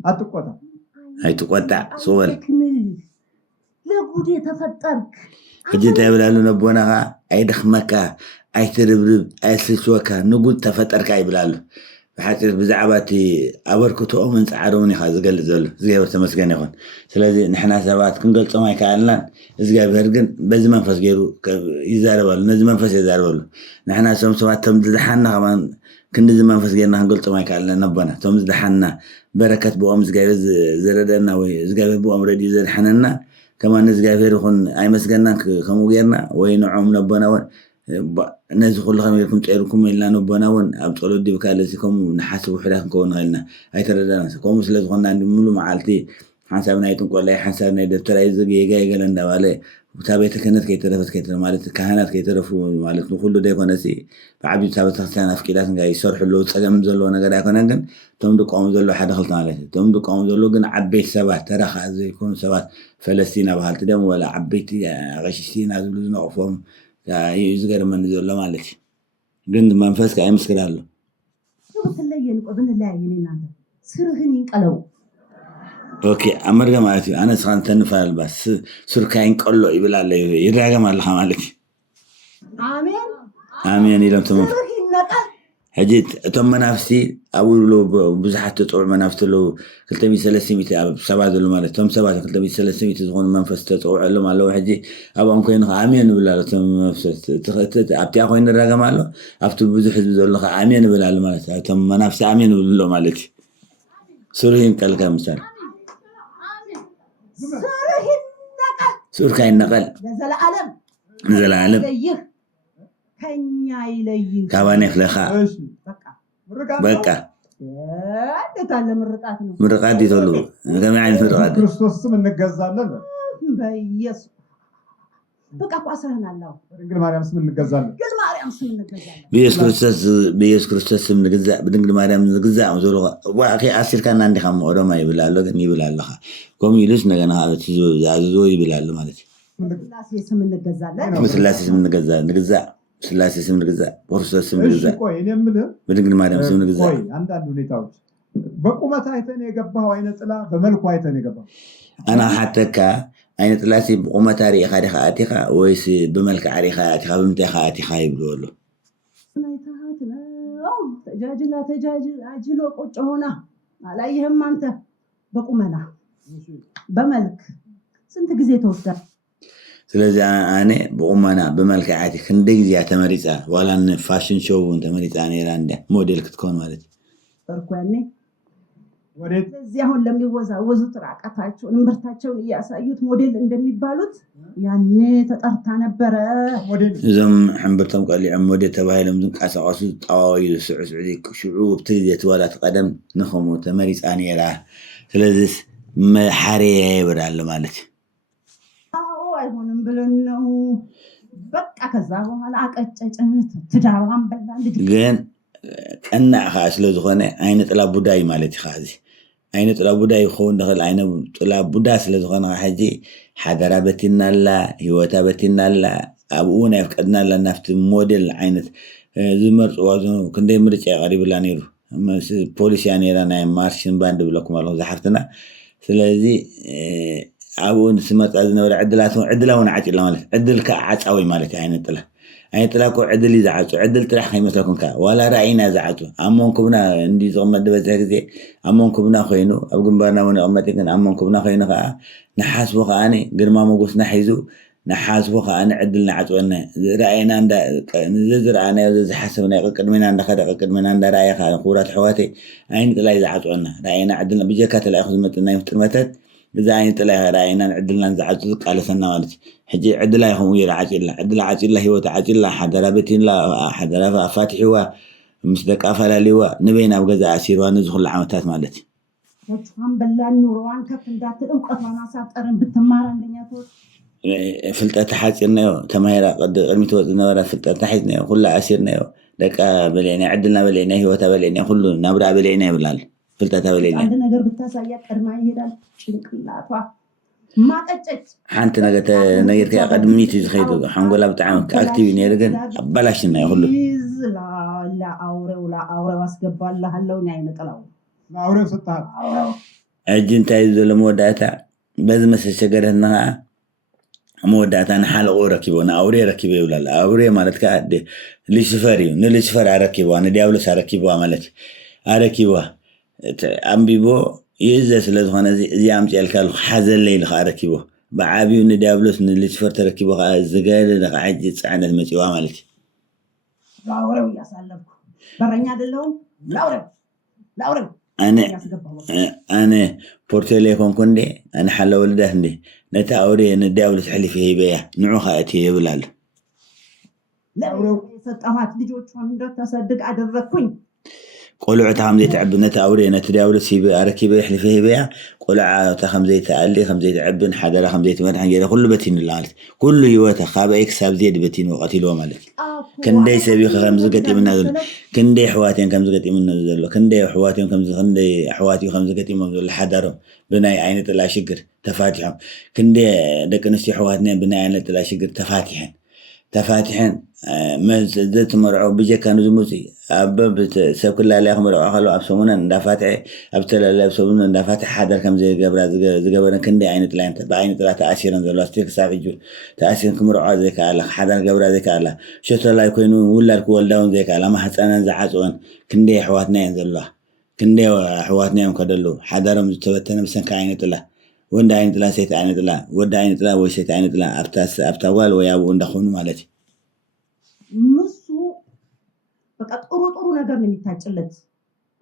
አትቆጣ ኣይትቆጣዕ ስወል ለጉድ የተፈጠርክ ሕጂ እንታይ ይብላሉ ነቦናኻ ኣይደኽመካ ኣይትርብርብ ኣይስልችወካ ንጉድ ተፈጠርካ ይብላሉ ብሓፂር ብዛዕባ እቲ ኣበርክቶኦምን ፃዕሮምን ኢኻ ዝገልፅ ዘሎ እግዚኣብሔር ተመስገን ይኹን ስለዚ ንሕና ሰባት ክንገልፆም ኣይከኣልናን እግዚኣብሔር ግን በዚ መንፈስ ገይሩ ይዛረበሉ ነዚ መንፈስ ይዛረበሉ ንሕና ሶም ሰባት ቶም ዝድሓና ከማን ክንዲ መንፈስ ገይርና ክንገልፆም ኣይከኣልናን ነቦና ቶም ዝድሓና በረከት ብኦም እግዚኣብሔር ዝረደና ወይ እግዚኣብሔር ብኦም ረድዩ ዘድሓነና ከማን እግዚኣብሔር ይኹን ኣይመስገናን ከምኡ ገይርና ወይ ንዖም ነቦና እውን ነዚ ኩሉ ከመይ ጌርኩም ፀይርኩም ኢልና ነቦና እውን ኣብ ፀሎት ዲብካ ለዚ ከምኡ ንሓስብ ውሕዳት ክንከውን ንኽእልና ኣይተረዳና ከምኡ ስለ ዝኾንና ሙሉእ መዓልቲ ሓንሳብ ናይ ጥንቆላይ ሓንሳብ ናይ ደብተራይ ዝገየጋ ይገለ እንዳባለ እታ ቤተ ክህነት ከይተረፈት ማለት ካህናት ከይተረፉ ማለት ንኩሉ ዶ ይኮነሲ ብዓብዪ እታ ቤተክርስትያን ኣፍቂዳት ይሰርሑ ኣለዉ ፀገም ዘለዎ ነገር ኣይኮነን ግን እቶም ድቆሙ ዘሎ ሓደ ክልተ ማለት እዩ እቶም ድቆሙ ዘሎ ግን ዓበይቲ ሰባት ተረኻ ዘይኮኑ ሰባት ፈለስቲና ባህልቲ ደሞ ወላ ዓበይቲ ኣቐሽሽቲና ዝብሉ ዝነቕፎም እዩ ዝገርመኒ ዘሎ ማለት እዩ ግን መንፈስ ከዓ ይምስክር ኣሎ ብትለየን ቆ ብንለያየን እናንተ ስርህን ይንቀለው ኦኬ ኣመርገ ማለት እዩ ኣነ ስኻን ተንፋል ባስ ሱርካ ይንቀሎ ይብል ኣሎ ይራገም ኣለኻ ማለት እዩ አሜን ኣሜን ኢሎም ተመ ስርህ ይነቀል ሕጂ እቶም መናፍስቲ ኣብኡ ብዙሓት ተፅውዕ መናፍስቲ ኣለዉ 2300 ኣብ ሰባት ዘሎ ማለት እቶም ሰባት 2300 ዝኾኑ መንፈስ ተፅውዐሎም ኣለዉ ሕጂ ኣብኦም ኮይኑ ኣሜን ይብል ኣሎ ኣብቲኣ ኮይኑ ይራገም ኣሎ ኣብቲ ብዙሕ ህዝቢ ዘሎ ከዓ ኣሜን ይብል ኣሎ ማለት እቶም መናፍስቲ ኣሜን ይብልሎ ማለት እዩ ስሩህ ይንቀልካ ምሳሌ ስርህ ይነቀል ሱርካ ይነቀል ለዘለዓለም ይለይህ ከኛ ይለይህ ካባን ይኽለኻ በቃ እንዴት አለ ምርቃት ነው ምርቃት ይተሉ ከመይ ዓይነት ምርቃት ክርስቶስ ስም እንገዛለን በኢየሱስ በቃ ቋስረህን አላው ድንግል ማርያም ስም እንገዛለን ድንግል ማርያም ስም እንገዛለን ብኢየሱስ ክርስቶስ ስም ንግዛእ ብድንግል ማርያም ንግዛእ ዘሎ ዋኺ ኣሲርካና እንዲኻ መቕዶማ ይብል ኣሎ ግን ይብል ኣለኻ ከምኡ ኢሉስ ነገና ዝኣዝዞ ይብል ኣሎ ማለት እዩ ስላሴ ስም እንገዛለን ስላሴ ስም ንግዛእ ስላሴ ስም ንግዛእ ክርስቶስ ስም ንግዛእ ቆይ እኔ የምልህ በድንግል ማርያም ስም ንግዛእ ቆይ አንዳንድ ሁኔታዎች በቁመት አይተን የገባው አይነ ጥላ በመልኩ አይተን የገባው ኣና ሓተካ ዓይነት ጥላሲ ብቁመታ ሪኢኻ ዲኻ ኣቲኻ ወይስ ብመልክዕ ሪኢኻ ኣቲኻ ብምንታይ ኻ ኣቲኻ ይብሉ ኣሎ ተጃጅል አጅሎ ቁጭ ሆና አላየህም አንተ በቁመና በመልክ ስንት ጊዜ ተወስዳ ስለዚ ኣነ ብቁመና ብመልክዕ ኣቲ ክንደይ ጊዜ ተመሪፃ ዋላ ፋሽን ሾው ተመሪፃ ነይራ እንደ ሞዴል ክትኮን ማለት በርኩ ያኔ ስለዚህ አሁን ለሚወዛወዙት ራቃታቸውን እምብርታቸውን እያሳዩት ሞዴል እንደሚባሉት ያኔ ተጠርታ ነበረ እዞም ሕምብርቶም ቀሊዖም ሞዴል ተባሂሎም ዝንቀሳቀሱ ጣዋዊ ስዕስዕ ሽዑ ብትግዜት ዋላት ቀደም ንኸምኡ ተመሪፃ ነይራ ስለዚ ሓርያ ይብላሉ ማለት አይሆንም ብለን ነው በቃ ከዛ በኋላ አቀጨጭን ትዳሯን በላ ልጅ ግን ቀናዕኻ ስለ ዝኾነ ዓይነ ጥላ ቡዳይ ማለት ኢኻ እዚ ዓይነ ጥላ ቡዳይ ይኸውን ንኽእል ዓይነ ጥላ ቡዳ ስለ ዝኾነ ሕጂ ሓደራ በቲና ኣላ ሂወታ በቲና ኣላ ኣብኡ ናይ ፍቀድና ኣላ ናብቲ ሞዴል ዓይነት ዝመርፅዋ ክንደይ ምርጫ ይቐሪብላ ነይሩ ፖሊስ እያ ነይራ ናይ ማርሽን ባንድ ብለኩም ኣለኹ ዝሓፍትና ስለዚ ኣብኡ ስመፃ ዝነበረ ዕድላ እውን ዓጭላ ማለት ዕድል ከዓ ዓፃዊ ማለት እዩ ዓይነት ጥላ عين تلاقو عدل يزعجو عدل تلاح خيمة لكم كا ولا رأينا زعجو أمونكمنا عندي زغمة دبزة كذي أمونكمنا خينو أبقى برنا ونعمتك أمونكمنا خينو كا نحاسبو خاني غير ما موجود نحيزو نحاسبو خاني عدل نعجونا رأينا عند نزر أنا وزي حسبنا قد من عند خد قد من عند رأي خان قورات حواتي عين تلا يزعجونا رأينا عدلنا بيجكات لا يأخذ متنا يفترمتت إذا عين تلا رأينا عدلنا نزعجو على سنة والتي حجي عدل لا يخون وير عجل عدل عجل هو تعجل لا حدا رابتين لا حدا رافع فاتح هو مصدق أفعل لي هو نبينا وجزاء عسير وندخل العمتات مالتي. وشهم بالله نوروان كفن ذات الأوقات وانا ساتقرن بالتمارة عندنا فوق. فلت أتحاج إنه تماهرة قد رميت وزنا ولا فلت أتحاجنا كل عسيرنا لك بلينا عدلنا بلينا هو تبلينا كله نبرة بلينا بلال فلت تبلينا. عندنا قرب التاسعية كرماي هذا شنك الله فا. ما تجت حنت نجت نجت كأقدمية تزخيدو حنقولها بتعامل كأكتيف نيرجن بلاشنا يقولوا لا أوري واسقب الله هلو نعين طلعوا لا أوري ستار أجن تايزو لموداتا بزمس الشجرة إنها موداتا نحال أوركيبو أنا أوري ركيبه ولا لا أوري مالت كأد ليشفريو نليشفر عركيبو أنا ديابلس عركيبو عملت عركيبو أمبيبو يزس لذهنا زي عمتي الكال حزن ليل خاركيبو بعابي وندابلوس نليشفر تركيبو زجاج لق عجز عن المتي وعملت لا أوري يا سالفكم برينا دلهم لا أوري أنا بورتلي كوندي أنا حل ولده عندي نتا أوري ندابلوس حلي فيه بيا نوعها أتيه بلال لا أوري ستأمات لجوج فندق تصدق عدركوين قلعة تخمزي تعب نتا أوري نتداول سيبي أركي بيحلي فيه بيع قلعة تخمزي تعلي خمزي تعب حدا لا خمزي تمرح جيرا كل بتين اللالت كل يوتا خابا إكساب زيد بتين وقتلوا مالك كندي سبي خمزة قتي من نزل كندي حواتين خمزة قتي من نزل كندي حواتين خمزة كندي حواتي خمزة قتي من نزل حدارو بناي عين تلا شجر تفاتحهم كندي دكنسي حواتين بناي عين تلا شجر تفاتحين ما زدت مرعو بيجي كانوا زموسي أبب سكول لا يخمروا أخلوا أبسمونا ندافع أبتلا لا أبسمونا ندافع حدا كم زي قبل كندي عين تلانت بعين تلا تأثيرا ذا لاستيك سافيجول تأثير كمرعو ذيك على حدا قبل ذيك على شتى لا يكونوا ولا الكول داون ذيك على ما حتى أنا زعزون كندي حواتنا ينزل الله كندي حواتنا يوم كدلو حدا رم تبتنا بس كعين تلا وندا عين تلا سيت عين تلا ودا عين تلا وسيت عين تلا أبتوال ويا وندخون مالتي مسو በቃ ጥሩ ነገር ነው የሚታጭለት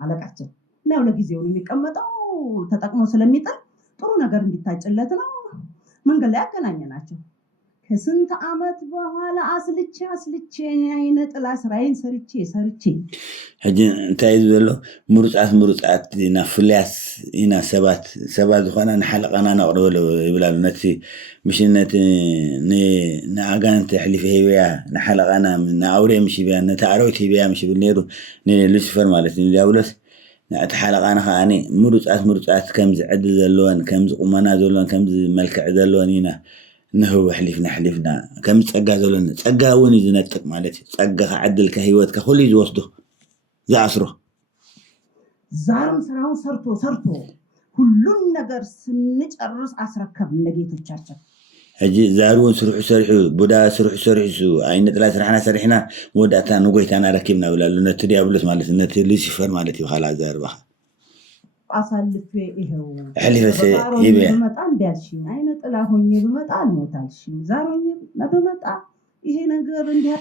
አለቃችን ነው ለጊዜው የሚቀመጠው ተጠቅሞ ስለሚጠር ጥሩ ነገር እንዲታጭለት ነው መንገድ ላይ ያገናኘናቸው ከስንት አመት በኋላ አስልቼ አይነ ጥላ ስራዬን ሰርቼ ሕጂ እንታይ ዝበሎ ምሩጻት ዲና ፍልያስ ኢና ሰባት ዝኾና ንሓለቃና ነቕርበሎ ይብላሉ ነቲ ምሽነት ንኣጋንንቲ ሕሊፈ ሂብያ ንሓለቃና ንኣውሬ ምሽ ሂብያ ነቲ ኣረዊት ሂብያ ምሽ ብል ነይሩ ንሉሲፈር ማለት እዩ ዲያብሎስ نأت حلقة أنا خاني مرتات كم زعد زلون كم زقمنا زلون كم ملكع زلونينا نهو حلفنا كم تسقى زلون تسقى وني زنتك مالتي تسقى عدل كهيوت كخل يجوسده زعسره زارم سراون سرتو كلن نجر سنج الرس أسركب نجيتو تشارشة هجي زارون سرحو بودا سرحو عين طلع سرحنا وداتا نقويتانا ركبنا ولا نتري ابلس مالتي نتري لوسيفر مالتي وخلا زاربا أصلف إيهو حلف يبيع بمطعم بيالشي عين طلع هوني بمطعم موتالشي زاروني ما بمطعم إيه نجر ندير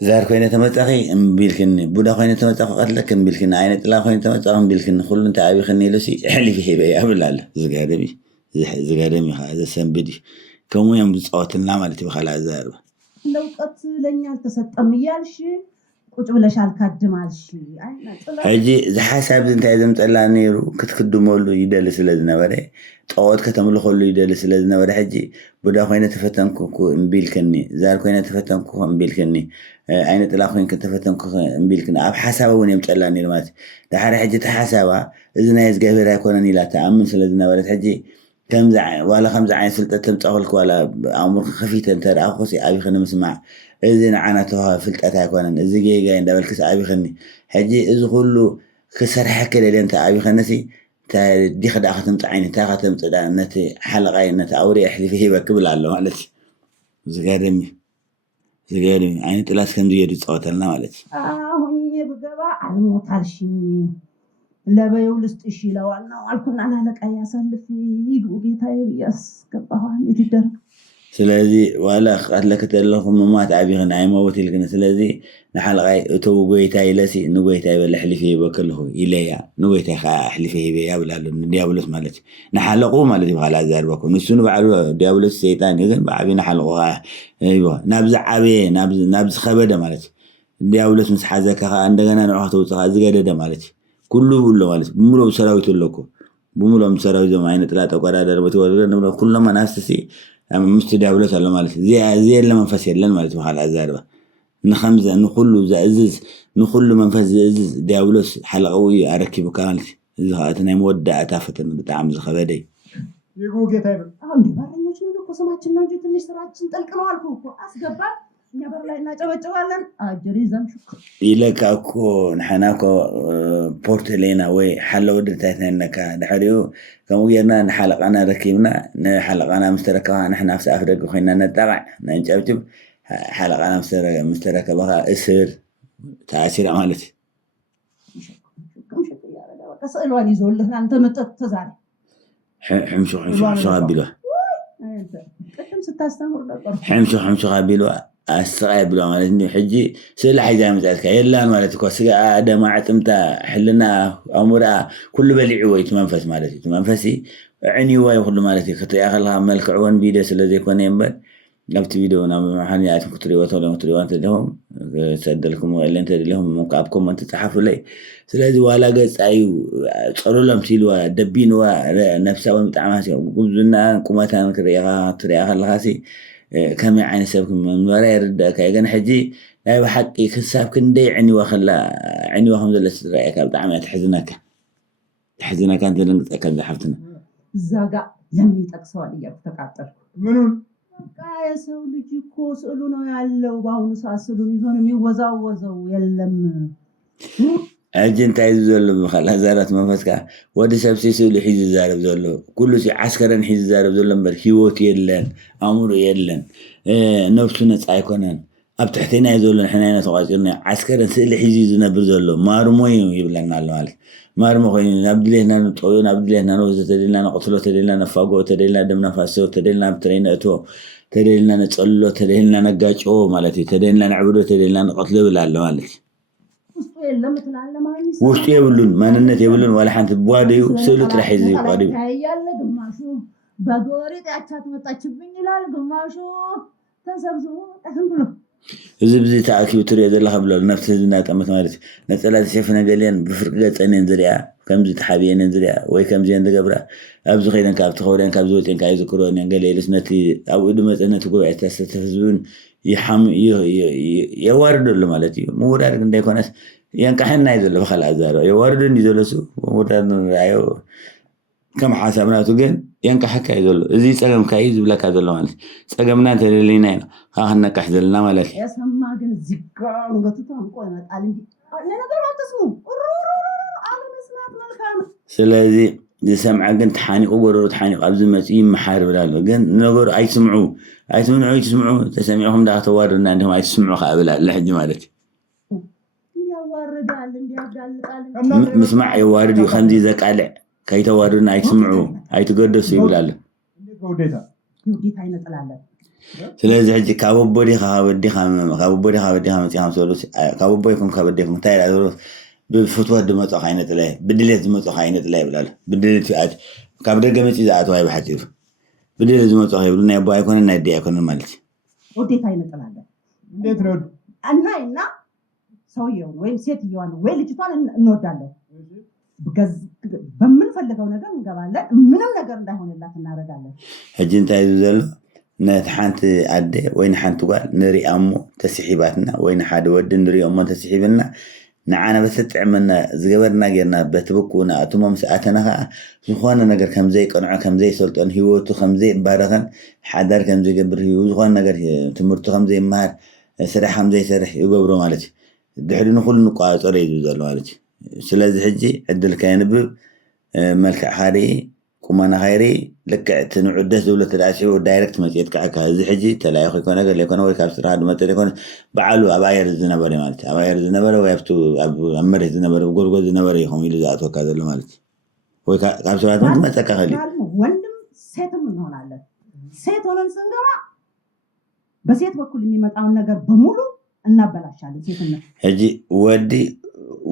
زار كوينة تمتاخي مبيلكن بودا كوينة تمتاخ قتلك مبيلكن عين طلع كوينة تمتاخ مبيلكن خلو انت عابي خني لوسي حلف يبيع بلال زغادمي هذا سنبدي كم يوم بصوتنا مالتي بخلا زاربا لو قتلني التسطم يالشي ቁጭ ብለሽ አልካድማልሽ هجي زحاسب انت اذا مطلع نيرو كتخدمولو يدل ስለዝነበረ ጣወት ከተምልኸሉ ይደል ስለዝነበረ ሕጂ ቡዳ ኮይነ ተፈተንኩ እምቢልከኒ ዛር ኮይነ ተፈተንኩ እምቢልከኒ አይነ ጥላ ኮይን ከተፈተንኩ እምቢልከኒ ኣብ ሓሳብ እውን የምጠላ ነይሩ ማለት ዳሕሪ ሕጂ ተሓሳባ እዚ ናይ ዝገበረ ኣይኮነን ኢላ ተኣምን ስለዝነበረ ሕጂ ከምዛ ዋላ ከምዛ ዓይነት ፍልጠት ተምፃኸልኩ ዋላ ኣእምሮክ ከፊተ እንተረኣኹሲ ኣብ ይኽነ ምስማዕ እዚ ንዓናተዋ ፍልጠት ኣይኮነን እዚ ጌጋይ እንዳበልክስ ኣብ ይኽኒ ሕጂ እዚ ኩሉ ክሰርሐከ ደልየ እንተ ኣብ ይኽነሲ دي خد أخذت عيني تاخذت نت حلقة نت أوري أحلي فيه بكبل على مالتي زغارمي زغيري عين طلاس كم زيادة صوتنا مالتي አሁን ብገባ አልሞታልሽኝ ለበየው ልስጥሽ ይለዋል ነው አልኩና አላለቃ ያሳልፍ ይዱ ጌታዬ ያስገባዋል ይደረግ ስለዚህ ዋላ ቀትለክ ተለኹም ማት ዓቢኽን ኣይመወት ኢልክን ስለዚህ ንሓልቃይ እተው ጎይታይ ለሲ ንጎይታይ በለ ሕሊፈ ይበከልኹ ኢለያ ንጎይታይ ከዓ ሕሊፈ ይበያ ብላሉ ንዲያብሎስ ማለት ንሓለቁ ማለት ይበሃል ኣዛርበኩም ንሱ ንባዕሉ ዲያብሎስ ሰይጣን ግን ብዓብዪ ንሓለቁ ይቦ ናብዚ ዓበየ ናብዚ ከበደ ማለት ዲያብሎስ ምስ ሓዘካ ከዓ እንደገና ንዑ ከተውፅኻ ዝገደደ ማለት ኩሉ ብሎ ማለት ብምሎም ሰራዊት ኣለኩ ብምሎም ሰራዊት ዞም ዓይነት ጥላ ተቆዳደር በትወርደ ንብሎ ኩሎማ ናፍስሲ ምስቲ ዲያብሎስ ኣሎ ማለት እዚ የለ መንፈስ የለን ማለት በሃል ኣዛርባ ንኸምዘ ንኩሉ ዘእዝዝ ንኩሉ መንፈስ ዘእዝዝ ዲያብሎስ ሓለቀው እዩ ኣረኪቡካ ማለት እዚ ከዓ እቲ ናይ መወዳእታ ፈተነ ብጣዕሚ ዝኸበደ እዩ ይጉ ጌታ ይበል አሁን ባረኞች ነው እኮ ስማችን ነው እንጂ ትንሽ ስራችን ጠልቅ ነው አልኩ እኮ አስገባ እኛ በር ላይ እናጨበጭባለን አጀሪ ዘምሽክ ኢለካ እኮ ንሓና እኮ ፖርትሌና ወይ ሓለ ወድታይትነካ ድሕሪኡ ከምኡ ጌርና ንሓለቃና ረኪብና ንሓለቃና ምስ ተረከባ ንሕና ኣብቲ ኣፍ ደገ ኮይና ነጠቃዕ ነንጨብጭብ ሓለቃና ምስ ተረከበካ እስር ተኣሲራ ማለት ስእልዋን ይዞልህ አንተ መጠጥ ተዛሬ ሕምሹ ኣቢልዋ ቅድም ስታስተምር ነበር ሕምሹ ኣቢልዋ ኣስቃይ ብሎ ማለት እንዲ ሕጂ ስእሊ ሓይዛ መፅአትካ የላን ማለት እኮ ስጋ ደማ ዕጥምታ ሕልና ኣሙራ ኩሉ በሊዑ ወይ መንፈስ ማለት እዩ መንፈሲ ዕንይዋ ይኩሉ ማለት እዩ ክትሪኣ ከለካ መልክዕ እውን ቪድዮ ስለ ዘይኮነ እምበር ኣብቲ ቪድዮ ናብ ሓንያት ክትሪእዎ ተለኹም ሰደልኩም ወይ እንተደሊኹም ኣብ ኮመንት ተጻሓፉለይ ስለዚ ዋላ ገጻ እዩ ፀሩሎም ሲልዋ ደቢንዋ ነፍሳዊ ብጣዕሚ ጉብዝና ቁመታን ክትሪኣ ከለካሲ كمي عين سبكم من وراء يردك يجن حجي لا بحقي كسب كندي عني وخلا عني وهم زلت رأيك بتعمل تحزنك أنت لنتأكد حفتنا زاجا زمني تكسر لي تكاتر منون يا سولي جيكو سألونا يالله وباون سأسألون يزون يوزاو يلم أجن تعيز زلوا بخلا زارت منفسك ودي سبسي سولي حيز زارب زلوا كله شيء عسكرا حيز زارب زلوا بركيوت يلن أمور يلن نفسنا تعيقونن أبتحتنا يزولن حنا نتواصلنا عسكرا سولي حيز زنبر زلوا مارموي يبلغنا الله عليه مارمو خوين نبدلنا نطويون نبدلنا نوزة تدلنا نقتلو تدلنا نفاقو تدلنا دم نفاسو تدلنا بترين أتو تدلنا نتصلو تدلنا نقاچو مالتي تدلنا نعبدو تدلنا نقتلو بالله مالتي وش يقولون ما ننت يقولون ولا حنت بواديو سولت راح يزيد بواديو يلا قماشو بدوري تعشات متأشبين يلا قماشو تنسبسو تحمله إذا بزي تعاكي وتري هذا الله قبله نفس الناس أما ثمارت نتلا شايفنا قالين بفرقات أنا نزرع كم زي تحابين نزرع وي كم زي نذكره أبزو خيرا كاب تخورين كاب زوجين كايز كورون قال لي لسنتي أو إذا مثلا تقول تستفزون يوارد له مالتي مو رأيك إن ده يكونس ينكحنا يزول بخلا زارو يواردون يزولسو ومرتان رايو كم حسابنا تقول ينكحك يزول زي سلام كايز بلا كذا مالك سلامنا تلينا ها نكح زلنا مالك يا سما جن زكار وقتتهم كونا تعلم أنا نقدر أتسمو أنا مسمات ملكام سلازي دي سمع جن تحاني وقرر تحاني قبل ما تيم محارب لالو جن نقول يسمعوا تسمعهم ده توارنا عندهم يسمعوا قبل لحد مالك مسمع يوارد يخندي ذاك على كي تواردنا يسمعوا هاي تقدس يقول وديتا هاي نطلع ስለዚህ ሕጂ ካብ ቦዲኻ መፅኻ ሰሉስ ካብ ቦይኩም ከበዲኩም እንታይ ላ ዘሎ ብፍትወት ዝመፅኻ ዓይነት ላይ ብድሌት ዝመፅኻ ዓይነት ላይ ይብላሉ ብድሌት ካብ ደገ መፂ ዝኣተዋ ይባሓፂሩ ብድሌት ዝመፅኻ ይብሉ ናይ ቦ ኣይኮነን ናይ ዲ ኣይኮነን ማለት እዩ ውዴታ ይነጥላለን እንዴት ነው እና ሰውየውን ወይም ሴትየዋን ወይ ልጅቷን እንወዳለን በምንፈልገው ነገር እንገባለን ምንም ነገር እንዳይሆንላት እናደርጋለን ሕጂ እንታይ እዩ ዘሎ نت حنت عدي وين حنت قال نري أمو تسحيباتنا وين حد ود نري أمو تسحيبنا نعنا بس تعملنا زجبرنا جرنا بتبكونا أتوم ساعتنا زخوانا نجر كم زي قناع كم زي سلطان هو تو خم زي بارغن حدار كم زي جبر هو زخوانا نجر تمرت خم زي مهر سرح خم زي سرح يجبروا مالتي دحين نقول نقاط أريد ذا مالتي سلاز حجي عدل كان بب ملك حاري كمان خيري لك تنعدس دولة الأسير ودايركت مسيت كعك هذا حجي تلاقي أخوي كنا قال لكنا ويكاب سرعة ما تلكون بعلو أباير الزنبري مالتي أباير الزنبري ويبتو أمر الزنبري وقرقو الزنبري هم اللي زاتوا كذا اللي مالتي ويكاب سرعة ما تكهلي ወንድም ሴትም እንሆናለን ሴት ሆነን ስንገባ በሴት በኩል የሚመጣውን ነገር በሙሉ እናበላሻለን ሴትነት هجي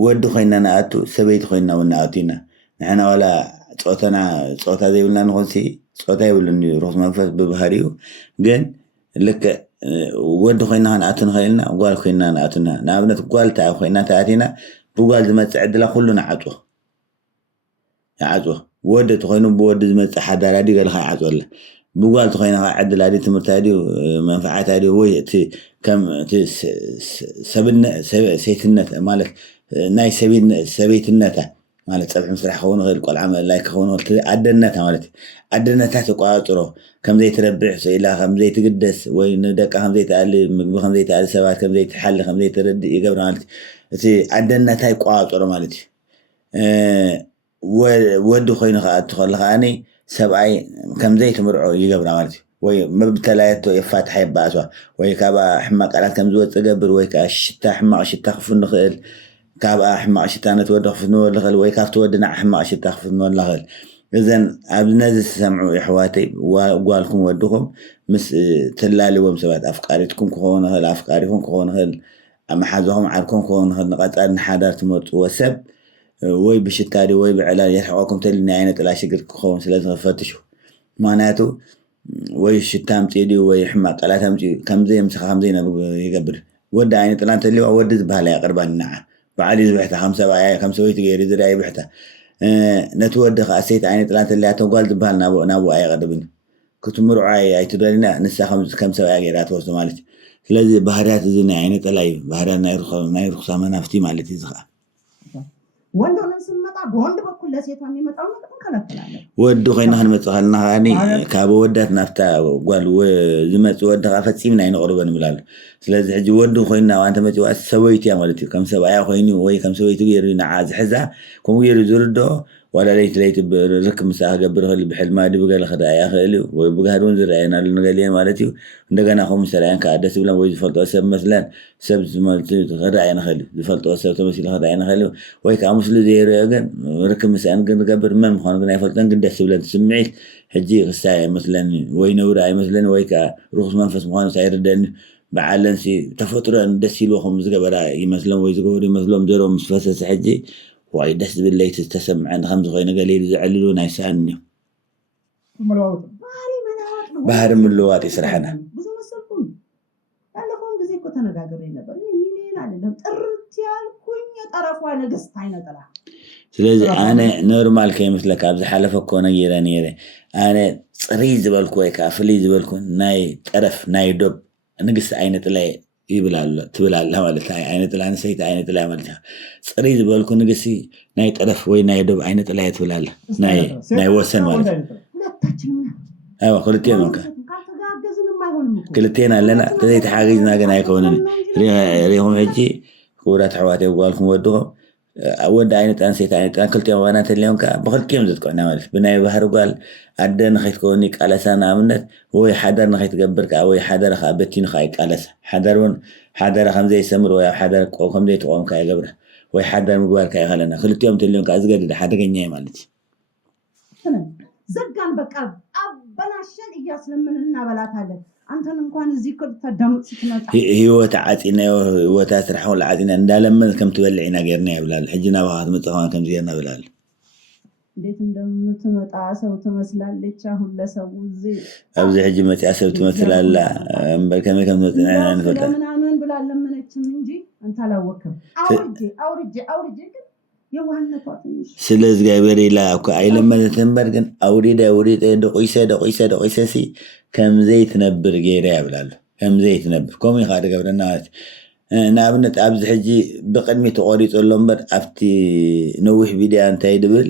ودي خوينا نأتو سبيت خوينا ونأتينا نحن ولا صوتا زي ولا نخلصي صوتا يقولني روح منفس ببهاريو جن لك ود خوينا نأتنا خيلنا وقال خوينا نأتنا نابنت قال تاع خوينا تأتينا بقال زي ما تعدل كلنا عطوه عطوه ود تخوينه بود زي ما حدا رادي قال خا عطوه له بقال تخوينا عدل هذه تمرت هذه منفعات هذه وهي كم سبنا سيتنا مالك ناي سبيتنا مالت سبح مسرح خون غير قال عمل لايك خون عدنتها مالتي عدنتها تقاطره كم زي تربع سيلا كم زي تقدس وين دقه كم زي تعلي مغب كم زي تعلي سبات كم زي تحل كم زي ترد يقبر مالتي تي عدنتها يقاطره مالتي ود خوين خاط خلاني سبعي كم زي تمرعو يقبر مالتي وي مبتلايته يفتح يباسوا وي كابا حماق على كم زوت تقبر وي كاشتا حماق شتا خفن نخل كابا حماق شتانة تودخ في نور لغل ويكاف تودنا حماق شتاخ في نور لغل إذن عبدالنازل سمعوا إحواتي وقالكم ودكم مس تلالي ومسوات أفكارتكم كون هل أفكاركم كون هل أما حازوهم عاركم كون هل نقاط أن حادرت موت وسب وي بشتاري وي بعلال يحقوكم تلني عينة لا شكر كون سلازم فتشوا معناته وي شتام تيدي وي حماق لا تمشي كم زي مسخ كم زي يقبر ود عينة لا تلي وود زبالة يقربان نعم بعدي زبحتها 5 بقى 5 ويت غير زراعي بحتها نتودخ اسيت عيني طلعت اللي اتوقال دبال نابو اي غدبن كنت مرعاي تدرينا نسا 5 بقى غير اتوسط مالتي ስለዚህ ባህሪያት ዝና አይነት ላይ ባህሪያ ናይሩክሳ መናፍቲ ማለት ይዝኻ ወንድ ሆነን ስንመጣ በወንድ በኩል ለሴቷ የሚመጣው ነገር እንከለከላለን ወድ ኮይና እንመጣልና ሃኒ ካብ ወዳት ናፍታ ጓል ዝመጽ ወድ ፈጺምና አይነቅርበን ይላል ስለዚህ ሕጂ ወድ ኮይና አንተ መጪው ሰበይቲ ማለት ከም ሰባያ ኮይኒ ወይ ከም ሰበይቲ ይሪና ዓዝ ሕዛ ከም ይሪ ዝርዶ ولا ليت بركب مساحة قبل خلي بحلمها دي بقى لخدايا خلي وبقهرون زرعين على النقلين مالتي عندنا خمس سرعين كعادة سبلا ويزفلت أسب مثلا سب مالتي خدايا خلي زفلت أسب تمثيل خدايا خلي ويك عمس له زي رجال ركب مساحة قبل قبل ما مخان قلنا يفلتن قد سبلا تسمعي حجي غسايا مثلا وينوراي مثلا ويك رخص منفس مخان سعير الدن بعلن سي تفترة دسيلو خمس قبل مثلا ويزقوري مثلا درو مسفسس حجي وايد دس بالليل تستسمع عند 5 غير قليل يزعلون يسألني بحر من اللوات يسرحنا ብዙ መሰልኩኝ ያለፈውን ጊዜ እኮ ተነጋግረን ነበር ሚሊዮን አይደለም ጥርት ያልኩኝ የጠረፏ ንግስት አይነጠላ ስለዚህ አነ ኖርማል ከይመስለካ አብዝ حلف እኮ ነየረ ነየረ አነ ጽሪ ዝበልኩ ወይ ካፍሊ ዝበልኩ ናይ ጠረፍ ናይ ዶብ ንግስት አይነጠላ ይብላል ትብላል ማለት አይነት ላይ ሰይት አይነት ላይ ማለት ጽሪ ዝበልኩ ንግሲ ናይ ጠረፍ ወይ ናይ ዶብ አይነት ላይ ትብላል ናይ ወሰን ማለት አይዋ ክልቴን ነው ክልቴን አለና ተዘይት ሓገዝና ገና አይኮነን ሪሆም ሕጂ ኩራት ሕዋቴ ጓልኩም ወድኩም ወድ አይነት አንሴት አይነት ክልቴን ዋናት ለዮም በክልቴም ዝጥቆና ማለት ብናይ ባህር ጓል አደን ኸይትኮኒ ቃለሳና አምነት ወይ ሓደር ንኸይትገብርካ ወይ ሓደር ኸበቲን ኸይ ቃለሳ ሓደር ከምዘ ይሰምር ወይ ሓደር ከምዘ ይተቆምካ ይገብር ወይ ሓደር ምግባርካ ይኸለና ክልቴም ተልዮም ዝገድድ ሓደገኛ ማለት ዘጋን በቃ አበላሸን እያስለምን እናበላታለን አንተን እንኳን እዚህ ተደምጥ ስትመጣ ህይወት ዓጢና ህይወት ስራው ለዓጢና እንዳለመን ከም ትበልዒና ገርና ይብላል ሕጂና ባሃት መጽሐፋን ከም ዝየና ይብላል እንዴት እንደምትመጣ ሰው ትመስላለች አሁን ለሰው እዚህ ኣብዚ ሕጂ መጽያ ሰብ ትመስላላ በከመ ከም ትመጣና እንፈልጣ ምናምን ብላ ለመነችም እንጂ አንተ አላወቅም አውርጄ የዋህነቷ ትንሽ ስለዚህ ጋር ኢላ እኮ አይለመነተን በርግን አውሪደ ደቆይሰ ሲ ከም ዘይት ነብር ገይራ ይብላል ከም ዘይት ነብር ኮም ይኻደ ገብረና ናብነት ኣብዚ ሕጂ ብቅድሚ ተቆሪጾሎም በር ኣብቲ ነዊሕ ቪድዮ እንታይ ድብል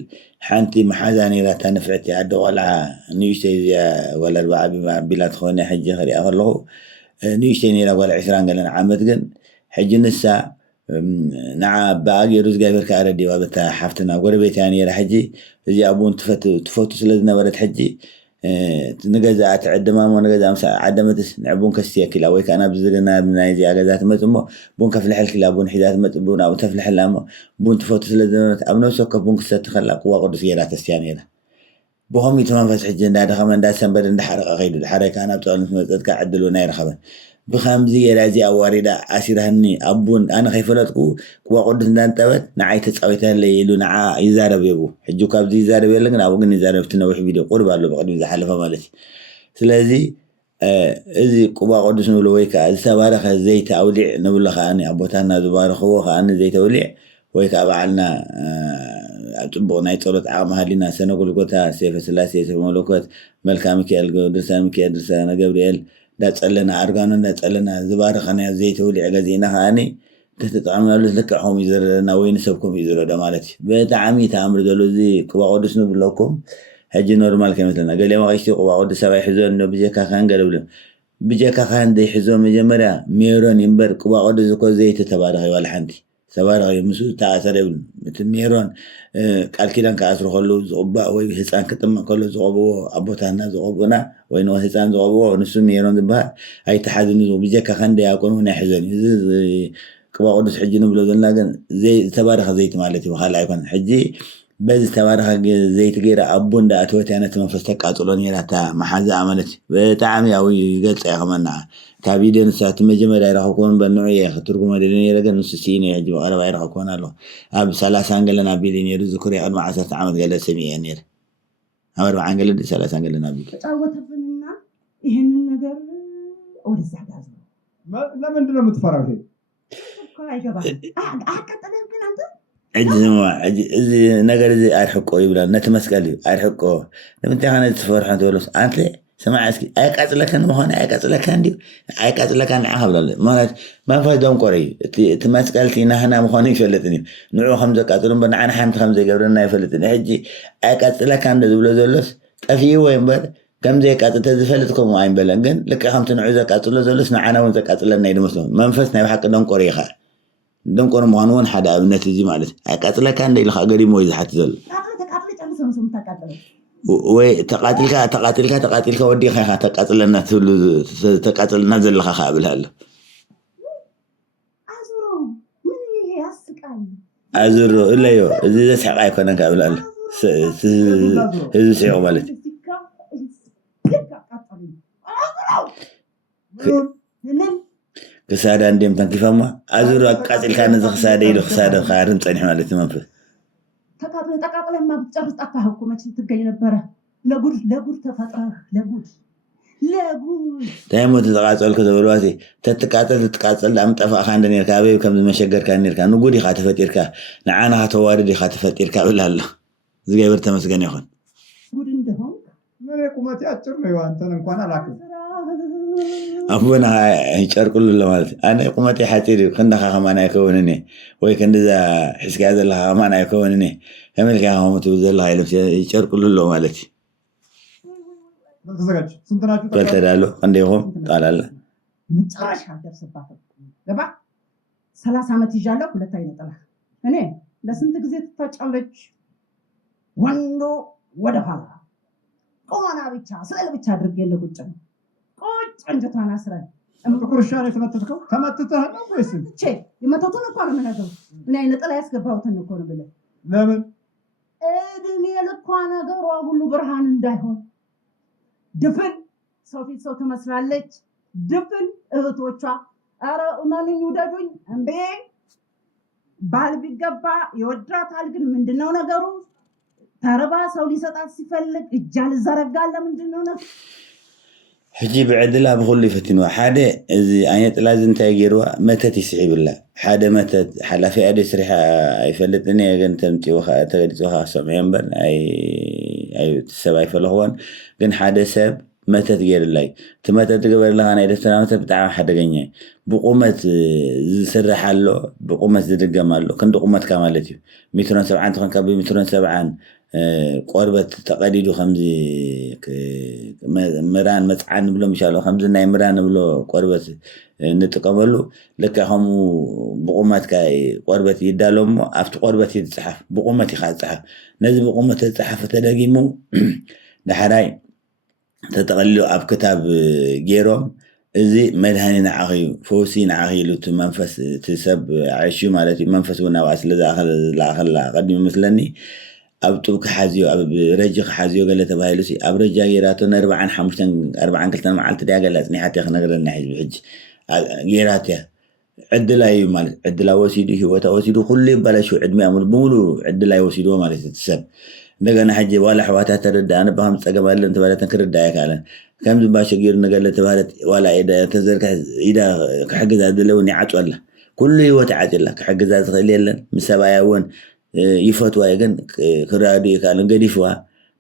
ሓንቲ መሓዛኒ ራታ ነፍዕቲ ኣደ ቆልዓ ንእሽተይ ወላ ባዓቢ ቢላ ትኾነ ሕጂ ክሪኣ ከለኹ ንእሽተይ ነራ ጓል 20 ገለን ዓመት ግን ሕጂ ንሳ نع باقي رز جايبر كأردي وابتها حفتنا قربت يعني راح حجي زي أبون تفوت سلزنا ورد حجي نجزا تعد ما مو نجزا أمس عدمت نعبون كسيا كلا ويك أنا بزرنا بنايزي أجازات متمو بون كفلح الكلا بون حدات متبون أو تفلح الأمو بون تفوت سلزنا أمنو سوك بون كسات خلق وقد سيارات السيانية بهم يتمام فتح الجنة دخمن دا سنبر اندحرق غيدو الحرق أنا بتقول نتمتد كعدلو ناير خبن بخمزي رازي أواردا أسيرهني أبون أنا خيفلتكو كوا قدس دانتبت نعي تسعويتها اللي يلو نعا يزارب يبو حجو كابزي يزارب يلقن أبوغن يزارب تنوح فيديو قربا له بقدم زحلفة مالتي سلازي إذي كوا قدس نولو ويكا إذا سبارخ زيت أوليع نقول لك أني أبوتانا زبارخ وخا أني زيت أوليع ويكا أبعلنا أتبغ نايطولت عامها لنا سنقول قوتا سيف سلاسي سيف مولوكوت ملكا ميكيال درسان ميكيال درسان قبريل داتسألنا أرغانو داتسألنا زبارخنا زيت أوليع غزينا هاني تتطعمنا لكحهم يزرنا وين سبكم يزروا دمالتي بتعامي تأمر دولو زي كوا قدس نقول لكم هجي نورمال كمثلنا قال لي ما غيشتي كوا قدس سبا يحزون إنه بيجيكا خان قالوا له بيجيكا خان دي يحزون مجمرة ميرون ينبر كوا قدس كوا زيت تبارخي والحنتي سبارخي مسو تأثر ابن مثل ميرون قال كيدان كأسر خلو زغبا وي هسان كتم كله زغبو أبوتانا زغبونا وينو هسان زغبو ونسو ميرون دبها أي تحدث بيجيكا خان دي يكون هنا حزون كوا قدس حجي نبلو ذن لكن زي تبارخ زيت مالتي وخال عيكون حجي بس تبارخ زيت غير أبون دا أتوتي أنا تمفستك أطولوني راتا محازة عملتي بتعامي أوي قلت يا خمنا كابيدين ساعت مجمع راح يكون بالنوعية خطركم مدينية لكن نص سنين يجوا على راح يكون له أب ثلاث أنجلنا بيلين يرزقري أنا مع 10 عام قال سمي أنير أمر مع أنجل ثلاث أنجلنا بيل تعودنا ይሄንን ነገር ወደዛ ጋር ለምንድን ነው የምትፈራው? إذا نقدر إذا أرحقه يبلا نتمسكلي أرحقه لما تيجي تفرح أنت ولا أنت سمع أسكي أيك أصلك أنا مهنا أيك أصلك عندي أيك أصلك أنا عهبل الله ما في دوم قري تمسكلتي نحنا مهنا يفلتني نوع 5 قاتلون بنعنا حمد 5 قبرنا يفلتني هجي أيك أصلك عند دبلة دولس أفيه وين بر كم زي قاتل تزفلتكم وعين بلنجن لك 5 نوع قاتل دولس نعنا وانت قاتلنا يدمسون منفسنا بحق دوم قري خا دم كون مهنون حدا ابنتي زي مالت اقاتلك عند الى خغري مو يزحت زل وي تقاتلك ودي خا تقاتلنا تقاتلنا زل خا قبلها ازرو الا يو اذا سحقاي كنا قبلها اذا سيو مالت كسادة عندهم تنكفهمه أزور أقاتل كان إذا خسادة يدو خسادة خيارهم تصنح مالتي منفذ تقاتل ما بتجرس أفهمكم ما تتقين البرة لقول تفتح لقول تايمو تتقاتل كذا بالواسي تتقاتل لأم تفاق عندنا يركابي وكم مشجر كان يركا نقولي خاتفت يركا نعانا هتواردي خاتفت يركا ولا الله زي برتا مسكن يخون قول عندهم ما يقومتي أتشرني وأنت نكون على أبونا هيشار كل اللي أنا قمتي حاتيري خندق خمانا يكونني ويكن ذا حسك هذا اللي خمانا يكونني كمل كان هم تبذل الله يلبس هيشار كل اللي مالتي قلت له عندهم قال الله متعرش هذا الصباح لبا 30 ዓመት ይዣለሁ ሁለት አይነት ጥላ እኔ ለስንት ጊዜ ትታጫለች ወንዶ ወደ ኋላ ቆና ብቻ ስለ ብቻ አድርጌለ ቁጭ ነው ቁጭ እንጀቷን አስረን ቁርሻን የተመተተከው ተመተተህ ነው ወይስ እቺ የመተቱን እኮ ነው የምነግርህ ምን አይነት ጥላ ያስገባሁትን እኮ ነው ብለህ ለምን እድሜ ልኳ ነገሯ ሁሉ ብርሃን እንዳይሆን ድፍን ሰው ፊት ሰው ትመስላለች ድፍን እህቶቿ አረ ማንኝ ውደዱኝ እንዴ ባል ቢገባ ይወዳታል ግን ምንድነው ነገሩ ተርባ ሰው ሊሰጣት ሲፈልግ እጃል ዘረጋለ ምንድነው ነው حجي بعدلها بخلي فتنوا حدا إذا عينت لازم تاجروا متى تسحب الله حدا متى حلا في أدي سريحة يفلتني أجن تمتي وخا تجدي وخا سمعين بن أي تسبع فلهون جن حدا سب متى تجير الله تمتى تجبر لها أنا إذا سلامة بتاع حدا جنيه بقومة سر حلو بقومة زد الجمال كن بقومة كمالتي 270 تكون كبي 270 ቆርበት ተቀዲዱ ከምዚ ምራን መፅዓን ብሎ ምሻሎ ከምዚ ናይ ምራን ብሎ ቆርበት ንጥቀመሉ ልክ ከምኡ ብቁመትካ ቆርበት ይዳሎ እሞ ኣብቲ ቆርበት ይፅሓፍ ብቁመት ኢኻ ዝፅሓፍ ነዚ ብቁመት ዝፅሓፈ ተደጊሙ ድሕራይ ተጠቕሊሉ ኣብ ክታብ ገይሮም እዚ መድሃኒ ንዓኺ ፈውሲ ንዓኺ ኢሉ እቲ መንፈስ እቲ ሰብ ዓሽዩ ማለት እዩ መንፈስ እውን ኣብኣ ስለዝኣኸላ ቀዲሙ ይመስለኒ ኣብ ጡብ ክሓዝዮ ኣብ ረጂ ክሓዝዮ ገለ ተባሂሉ ኣብ ረጃ ጌራቶ ን45 መዓልቲ ድያ ገለ ፅኒሓትያ ክነግረና ሒዙ ሕጂ ጌራት እያ ዕድላ እዩ ማለት ዕድላ ወሲዱ ሂወታ ወሲዱ ኩሉ ይበላሽው ዕድሚያ ብሙሉ ዕድላ ወሲድዎ ማለት እዩ ሰብ እንደገና ሕጂ ዋላ ኣሕዋታ ተረዳ ኣነ ብከም ፀገም ኣለ እንተባለተን ክርዳእ ኣይከኣለን ከምዚ ባሸጊሩ ነገለ ተባለት ዋላ ተዘርግሕ ኢዳ ክሕግዛ ድለውን ይዓፅወላ ኩሉ ሂወት ይዓፅላ ክሕግዛ ዝኽእል የለን ምስ ሰብኣያ እውን ይፈትዋ ግን ክራዲ ይከኣለን ገዲፍዋ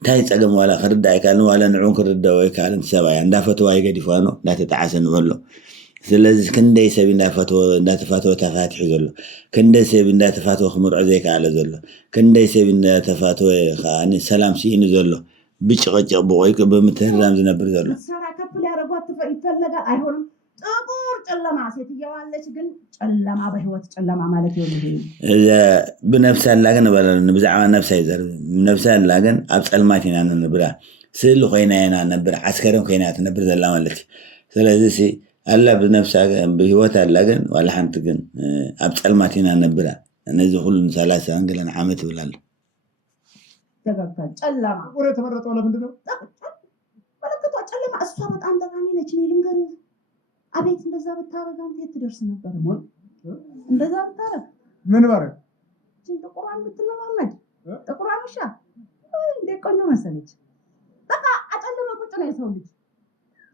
እንታይ ፀገም ዋላ ክርዳእ ኣይከኣለን ዋላ ንዑን ክርዳእ ኣይከኣለን ሰብኣያ እንዳፈትዋ ይገዲፍዋ ኖ እንዳተጣዓሰ ንበሎ ስለዚ ክንደይ ሰብ እንዳተፋተወ ተፋትሑ ዘሎ ክንደይ ሰብ እንዳተፋተወ ክምርዖ ዘይከኣለ ዘሎ ክንደይ ሰብ እንዳተፋተወ ከዓኒ ሰላም ሲኢኑ ዘሎ ብጭቅጭቅ ብቆይ ብምትህራም ዝነብር ዘሎ ሰራ ከፍል ያደረጓት ይፈለጋል አይሆንም ጥቁር ጨለማ ሴትየዋለች ግን ጨለማ በህይወት ጨለማ ማለት ይሆን እዛ ብነፍሳ ላገን በላለን ብዛዕባ ነፍሳ ይዘር ነፍሳ ላገን ኣብ ፀልማት ኢና ንብራ ስእሊ ኮይና ኢና ነብር ዓስከረን ኮይና ትነብር ዘላ ማለት ስለዚ ኣላ ብነፍሳ ብህይወት ኣላገን ዋላ ሓንቲ ግን ኣብ ፀልማት ኢና ነብራ ነዚ ኩሉ 30 ገለን ዓመት ይብላል ተገፋል ጨለማ ጥቁር የተመረጠው ለምንድን ነው? በለከቷ ጨለማ እሷ በጣም ጠቃሚ ነች ነው ልንገር አቤት እንደዛ ብታረጋ አንተ ትደርስ ነበር ሞይ እንደዛ ብታረጋ ምን ባረግ ጥቁሯን ብትለማመድ ጥቁሯን ውሻ እንዴ ቆንጆ መሰለች በቃ አጨለማ ቁጭ ነው የሰው ልጅ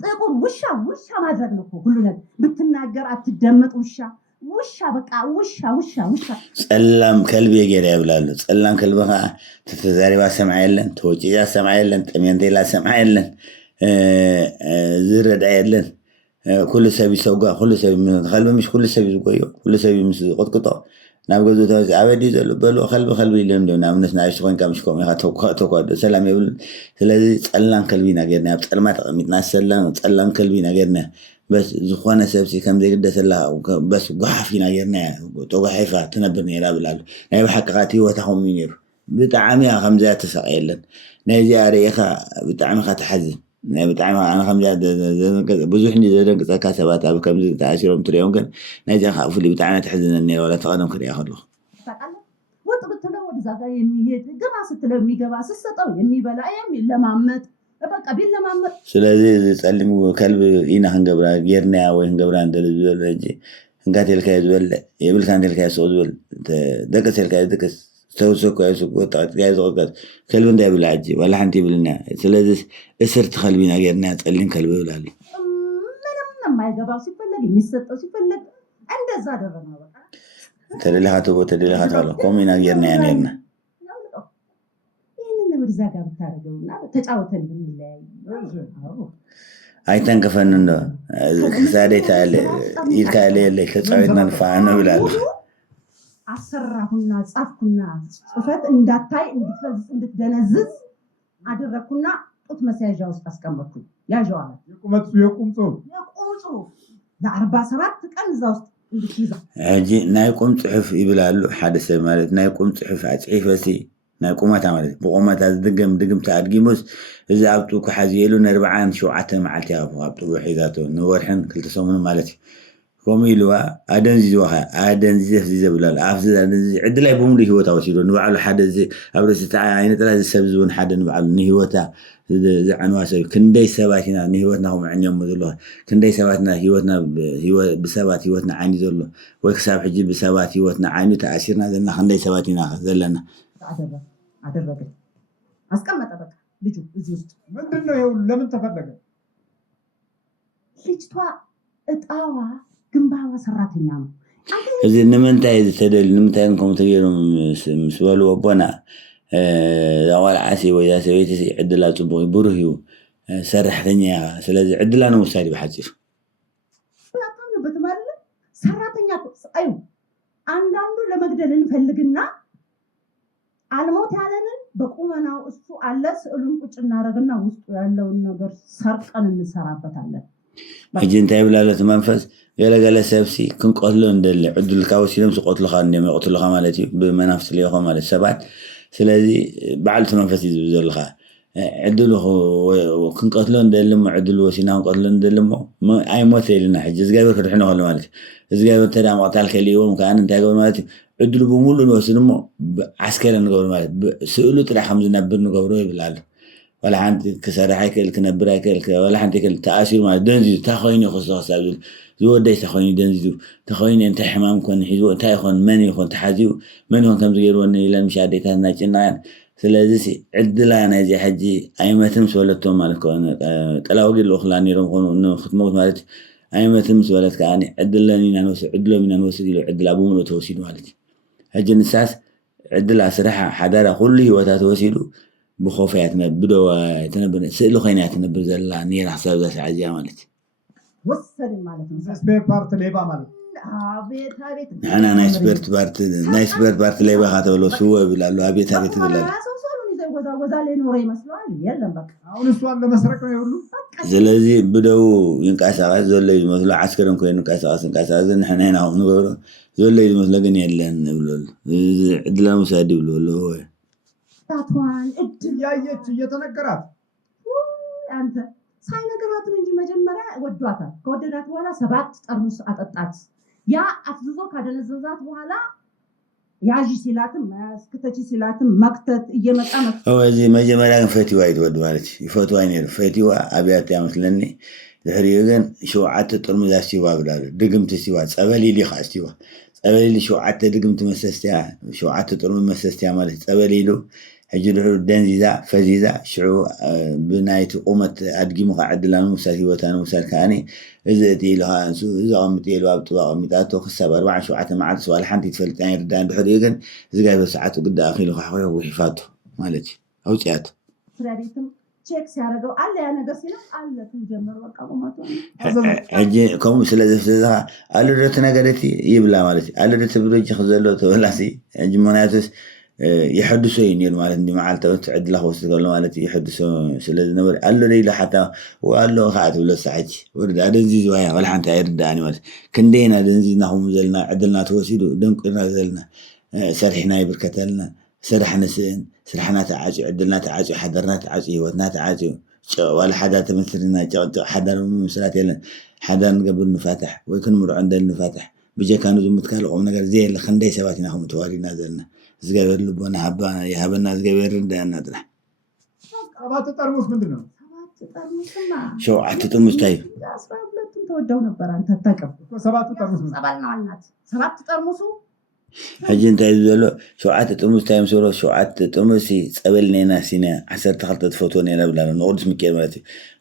ጥቁር ውሻ ማድረግ ነው ሁሉ ነገር ብትናገር አትደመጥ ውሻ በቃ ውሻ ፀላም ከልቢ የገራ ይብላሉ ፀላም ከልቢኻ ተዛሪባ ሰምዓ የለን ተወጪያ ሰምዓ የለን ጠሜንቴላ ሰምዓ የለን ዝረዳ የለን ኩሉ ሰብ ይሰጓ ኩሉ ሰብ ከልቢ ምሽ ኩሉ ሰብ ይዝጎዮ ኩሉ ሰብ ምስ ቆጥቅጦ ናብ ገዙ ተወዚ ኣበዲ ዘሎ በሎ ከልቢ ኢለን ዶ ናብ ነስ ናይሽ ኮይንካ ምሽ ቆም ኢኻ ተቋዶ ሰላም ይብል ስለዚ ፀላም ከልቢ ነገርና ኣብ ፀልማ ተቐሚጥና ፀላም ከልቢ ነገርና بس زخوانه سبسي كم زي قدس الله بس قحفي نايرنا توقحيفا تنبر نيرا بلالو ناي بحققاتي وتخم ينير بتعاميها خمزات تسقيلن ناي زياري إخا بتعاميها تحزن ناي بتعاميها أنا خمزات بزوحني زيادن كذا سباتها بكم زي تعاشرهم تريون كن ناي زي خافوا اللي بتعاميها تحزن النير ولا تقدم كري أخذ له وتبتلو زاكا يمي جباس تلو مي جباس السطو يمي بلا يمي لمامت በቃ ቢለማመጥ ስለዚህ ጸልሙ ከልብ ኢና ህንገብራ ጌርና ወይ ህንገብራ እንደልዝበል እንጂ ህንጋቴልካ ይዝበል የብልካንቴልካ ይዝበል ደቀሰልካ ይዝከስ ተውሰኮ ያስቆጣ ያዝቆጣ ከልብ እንዳይብላጂ ወላ ሓንቲ ይብልና ስለዚህ እስርት ከልቢና ጌርና ጸልም ከልብ ይብላል ምንም የማይገባው ሲፈለግ የሚሰጠው ሲፈለግ እንደዛ አደረገ በቃ ተደለሃቶ ኮሚና ጌርና ያኔርና ዛጋ ብታረገውና ተጫወተን ብንለያይ አይተን ከፈን እንደው ከሳዴታ አለ ይልካለ የለ ተጫወተን ንፋና ብላል አሰራሁና ጻፍኩና ጽፈት እንዳታይ እንድትደነዝዝ አደረኩና ጡት መሳያዣ ውስጥ አስቀመጥኩ ያዣዋል የቁምጾ ለ47 ቀን እዛ ውስጥ እንድትይዛ እጂ ናይቁም ጽሑፍ ይብላሉ ሓደሰ ማለት ናይቁም ጽሑፍ አጽሒፈሲ ናይ ቁመታ ማለት ብቁመታ ድግም ተኣድጊሙስ እዚ ኣብጡ ክሓዝየሉ ን47 መዓልቲ ኣብጡ ሒዛቶ ንወርሕን 2 ሰሙን ማለት ከምኡ ኢልዋ ኣደንዚዘ ዝብላል ኣብዚ ዕድላይ ብምሉ ሂወታ ወሲዶ ንባዕሉ ሓደ ኣብ ርእሲ ዓይነት ጥላ ሰብ ዝውን ሓደ ንባዕሉ ንሂወታ ዝዓንዋ ሰብ ክንደይ ሰባት ኢና ንሂወትና ከምዕንዮም ዘሎ ክንደይ ሰባትና ሂወትና ብሰባት ሂወትና ዓኒ ዘሎ ወይ ክሳብ ሕጂ ብሰባት ሂወትና ዓኒ ተኣሲርና ዘለና ክንደይ ሰባት ኢና ዘለና አደረገ አስቀመጠ በቃ ልጁ እዚህ ውስጥ ምንድነው ይሄው ለምን ተፈለገ ልጅቷ እጣዋ ግንባዋ ሰራተኛ ነው እዚህ ንምንታይ ተደል ንምንታይ እንኩም ተገይሩ ምስበሉ ወቦና ያዋል ዓሲ ወይ ያሰቤት ዕድላ ጽቡቅ ብሩህ ሰራተኛ ስለዚህ ዕድላ ነው ወሳዲ በሐጭር በጣም ነው በተማለ ሰራተኛ አዩ አንዳንዱ ለመግደል እንፈልግና አልሞት ያለንን በቁመናው እሱ አለ ስዕሉን ቁጭ እናደርግና ውስጡ ያለውን ነገር ሰርቀን እንሰራበታለን እጅንታ ይብላለት መንፈስ ገለገለ ሰብሲ ክንቆትሎ እንደለ ዕድልካ ወሲሎም ስቆትልካ እንደም ይቆትልካ ማለት እዩ ብመናፍስ ለይኹ ማለት ሰባት ስለዚ በዓልቲ መንፈስ እዩ ዘለካ ዕድሉ ክንቆትሎ እንደልሞ ዕድሉ ወሲና ክንቆትሎ እንደልሞ ኣይሞት የልና ሕጂ ዝገበር ክድሕኖ ከሎ ማለት እዩ ዝገበር ተዳ መቕታል ከልይዎም ከኣነ እንታይ ገበር ማለት እዩ ዕድሉ ብምሉእ ንወስድ እሞ ዓስከረ ንገብሮ ማለት ስእሉ ጥራይ ከም ዝነብር ንገብሮ ይብል ኣሎ ወላ ሓንቲ ክሰርሕ ኣይክእል ክነብር ኣይክእል ወላ ሓንቲ ክእል ተኣሲሩ ማለት ደንዚዙ እንታይ ኮይኑ ክስክሳብ ዝብል ዝወደይ ተኮይኑ ደንዚዙ ተኮይኑ እንታይ ሕማም ኮን ሒዝዎ እንታይ ይኮን መን ይኮን ተሓዚኡ መን ይኮን ከምዚ ገይርዎኒ ኢለን ምሽ ኣዴታትና ጭናያን ስለዚ ዕድላ ናይዚ ሕጂ ኣይመትን ምስ በለቶም ማለት ከሆነ ጠላወጊ ልእኽላ ነይሮም ኮኑ ክትሞት ማለት ኣይመትን ምስ በለት ከዓኒ ዕድለን ኢና ንወስድ ዕድሎም ኢና ንወስድ ኢሎ ዕድላ ብምሉእ ተወሲዱ ማለት እዩ ሕጂ ንሳስ ዕድላ ስራሓ ሓዳራ ኩሉ ሂወታ ተወሲዱ بخوفها بدو تنبر سئلو خينا تنبر زلا نير حساب ذا عزيا مالتي وصل مالتي سبير بارت ليبا مالت بيت انا نايس بارت ليبا هاتولو سو بلالو ابيت بلالو وزا لي نوري مسلوال يلا بك አሁን እሷን ለመስረቅ ነው ይሁሉ ስለዚህ بدو ينقاساس زلو يመስሉ عسكرن ኮይኑ እንቃሳስ نحن هنا نغبر زلو يመስሉ ግን የለን ብሎ ዕድላ ሙሳዲ ብሎ ወይ ታቷን እድል ያየች እየተነገራት አንተ ሳይነገራት እንጂ መጀመሪያ ወዷታል ከወደዳት በኋላ 7 ጠርሙስ አጠጣት ያ አፍዝዞ ካደነዘዛት በኋላ ያጂ ሲላትም ማስከተቺ ሲላትም መክተት እየመጣ ነው ወዚ መጀመሪያ ፈቲዋ ይወድ ማለት ይፈትዋ አይነር ፈቲዋ አብያት ያመስለኒ ድሕሪኡ ግን ሸውዓተ ጠርሙዝ አስቲዋ ብላል ድግምት ሲዋ ጸበሊ ሊኻ አስቲዋ ጸበሊ ሸውዓተ ድግምት መሰስቲያ ሸውዓተ ጠርሙዝ መሰስቲያ ማለት ጸበሊ ሉ حجله دنزيزا فزيزا شعو بنايت قومت أدقيمو قاعدلان موسى هيوتان موسى كاني إذا تيلها أنسو إذا قمتي له أبطباق ومتاتو خساب 4 شوعات معاد سؤال حانتي تفلتاني ردان بحريقن إذا قايبه ساعته قد أخيله خاحوه وحفاته مالتي أو تياتو فراريتم تشيك سيارجو على أنا قصينا على تنجمر وقاماتو حجي كم سلازف سلازها على رتنا قدتي يبلا مالتي على رتبرج خزلو تولاسي جموناتس يحدثوا ينير ማለት እንዲ መዓልታ ወትዕድ له ወስደሉ ማለት يحدثوا ስለዚህ ነበር አለ ለይላ حتى ወአለ ኻት ብለሳዓጂ ወርዳ ደንዚ ዝዋያ ወላ ሓንታ ይርዳኒ ማለት ክንዴና ደንዚ ናሁም ዘለና ዕድልና ተወሲዱ ደንቁና ዘለና ሰርሕና ይብርከተልና ስራሕነስን ስራሕና ተዓጭ ዕድልና ተዓጭ ሓደርና ተዓጭ ህይወትና ተዓጭ ወላ ሓዳ ተመስልና ጨቅጨቅ ሓዳር መስራት የለን ሓዳር ንገብር ንፋታሕ ወይ ክንምርዖ እንደል ንፋታሕ ብጀካኑ ዝምትካል ቆም ነገር ዘየለ ክንደይ ሰባት ኢና ከም ተዋሪና ዘለና ዝገበር ልቦና ሀባ የሀበና ዝገበር እንደና ጥላ 7 ጠርሙስ ምንድነው 7 ጠርሙስማ ሸውዓተ ጠርሙስ ታይ 12 ተወደው ነበር አንተ ተቀብ 7 ጠርሙስ ጸበልና አልናት 7 ጠርሙሱ ሕጂ እንታይ ዘሎ ሸውዓተ ጠርሙስ ታይ መስሮ ሸውዓተ ጠርሙስ ጸበል ነና ሲና 12 ተፈቶ ነና ብላለ ንቅዱስ ሚካኤል ማለት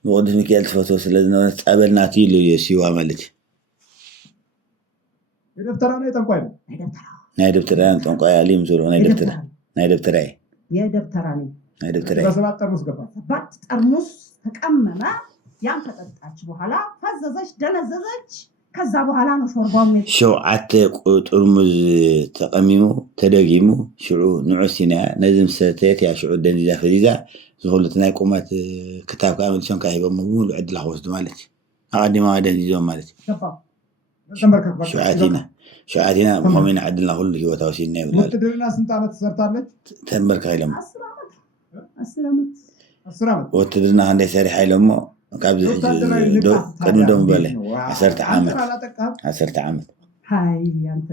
ንቅዱስ ሚካኤል ተፈቶ ስለዝነበረ ጸበልናት ይሉ የሲዋ ማለት የደብተራ ነው ጠንቋይ ነው ናይ ደብተራ ጠንቋይ አሊም ዞሮ ናይ ደብተራ ነው ናይ ደብተራ በሰባት ጠርሙስ ገባ 7 ጠርሙስ ተቀመመ ያን ተጠጣች በኋላ ፈዘዘች ደነዘዘች ከዛ በኋላ ነው ሾርባው ሸውዓተ ጠርሙዝ ተቀሚሙ ተደጊሙ ሽዑ ንዑሲና ነዝም ሰተት ያ ሽዑ ደንዚዛ ፈዚዛ ዝሁለት ናይ ቁመት ክታብ ካምል ሸንካ ሂቦም ሙሉ ዕድላ ወስድ ማለት አቀዲማ ደንዚዞም ማለት شعاتنا مخمين عدلنا كل هيوتها وسينا يبلال وتدرنا سنت عمت سرتالك تنبرك هايلم 10 عمت وتدرنا عندي ساري هايلمو قبل قدم دم بالي 10 عامت هاي انت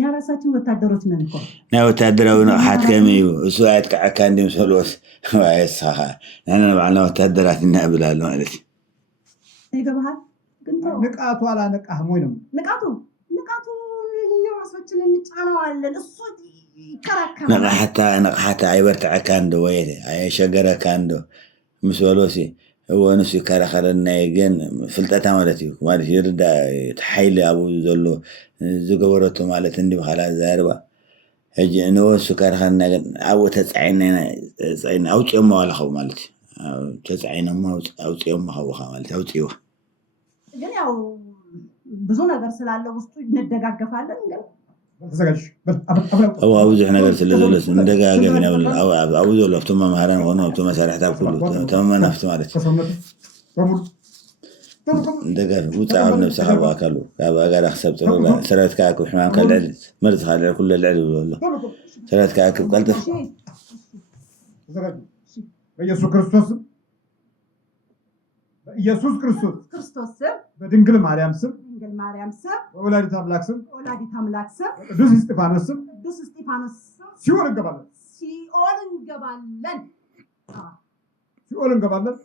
يا راساتي ወታደሮች ነን እኮ ነው ወታደራው ነው ሐት ከመዩ እሱ አይተካ እንደ መስሎስ ወይስኻ انا ባልና ወታደራት እናብላል ማለት ይገባሃል ግን ንቃቱ አላነቃህም ወይ ነው ንቃቱ ራሳችን እንጫናዋለን እሱ ይከራከራል ነቃሐታ አይበርታ ካንዶ ወይ አይ ሸገረ ካንዶ መስወሎሲ ወንሱ ይከራከረና ይገን ፍልጠታ ማለት ይርዳ ተሓይል አቡ ዘሎ ዝገበረቱ ማለት እንዲ በኋላ ዛርባ እጂ ነው እሱ ከራከረና ግን አው ተጻይና አውጪማ ዋላኸው ማለት ተጻይናማ አውጪማ ኸውኻ ማለት አውጪዋ ግን ያው ብዙ ነገር ስላለ ውስጡ እንደጋገፋለን ግን أو أوزح نقدر سلسلة ندقة قبل أو أوزح لو فتم مهران غنوا فتم مسارح تاب كله تمام نفس مالك ندقة وتعب نفسها وأكله أبغى قاعد أحسب تقول سرت كعك وحمام كالعدد مرت خالي كل العدد والله سرت كعك قلت ኢየሱስ ክርስቶስ ስም በድንግል ማርያም ስም በወላዲተ አምላክ ስም ቅዱስ እስጢፋኖስ ስም ሲኦል እንገባለን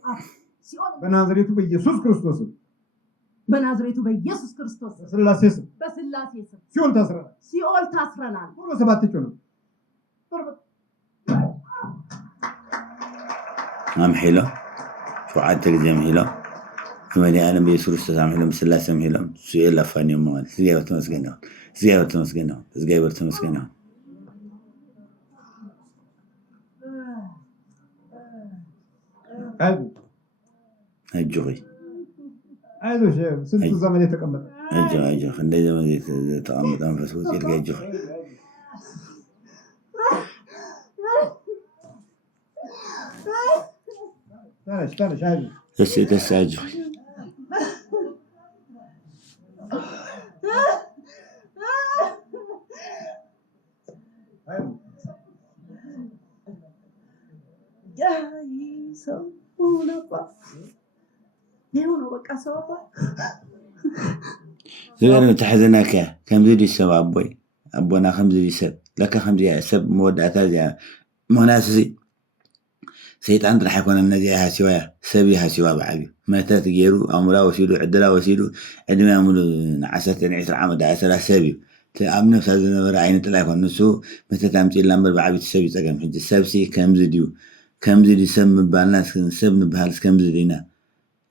በናዝሬቱ በኢየሱስ ክርስቶስ በስላሴ ስም ሲኦል ታስረናል ሁሉ ሰባት ይችላል أمحيله وعاد تقدم هلا ثمانية أنا بيسرش تسامحهم بسلاسة مهلهم سوي لفاني يومال زجاجة تمسكنا أجوي شيء سنت الزمن يتقمد أجو خلي زمن يتقمد أنفس وتلقى أجوي تانش عادي تساجل زين تحزنك كم زدي سب أبونا خمس زدي سب لك خمس سب مودعات هذه مناسسي سيطان رح يكون النزيه هاسيوية سبي هاسيوية بعبي متى تجيرو أمرا وسيدو عدلا وسيدو عندما يعملوا عسات 10 عام دا 10 سبي تأمن في هذا النظر عين تلاقون نسو متى تأمتي اللامبر بعبي تسبي تقام حج السبسي كم زدي سب بالناس سب نبهالس كم زدينا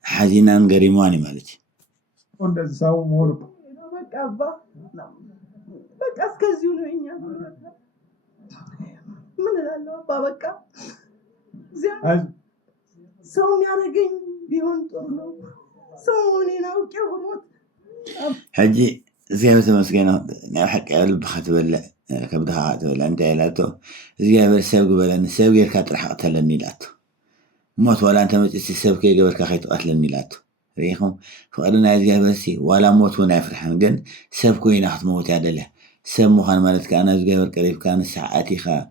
حزينا نقريماني مالتي وندز ساو مورك بقى اسكزيو ነው እኛ ምን እላለሁ አባ በቃ ሰው የሚያደርገኝ ቢሆን ጥሩ ነው ሰው እኔን አውቄው ሞት حجي زي مسكينه حق قلب خاتبله كبدها تبلا انت يلاتو زي برسب قبل السب غير كطرح قتلني لاتو موت ولا انت متسي سب كي قبل كخيت قتلني لاتو ريخم فقالنا زي برسي ولا موت ونا يفرحن جن سب كوين اخت موت يدله سب مخان مالت كان زي قريب كان ساعاتي خا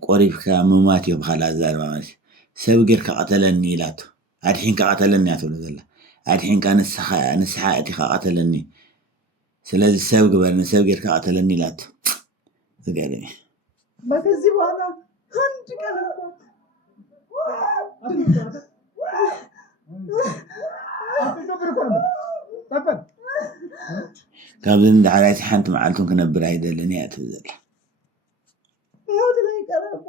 قريب كان مماتي بخلا زار ماشي سب غير كقتلني لاتو الحين كقتلني اتولى زله الحين كان ساعاتي خا قتلني ስለዚህ ሰብ ግበርን ሰብ ጌርካ አተለኒ ላት ዘጋለኝ በዚህ በኋላ አንድ ቀን ካብን ዳዕራይቲ ሓንቲ መዓልቱን ክነብር አይደለኒ ያትዘል ሞት ላይ ቀረባ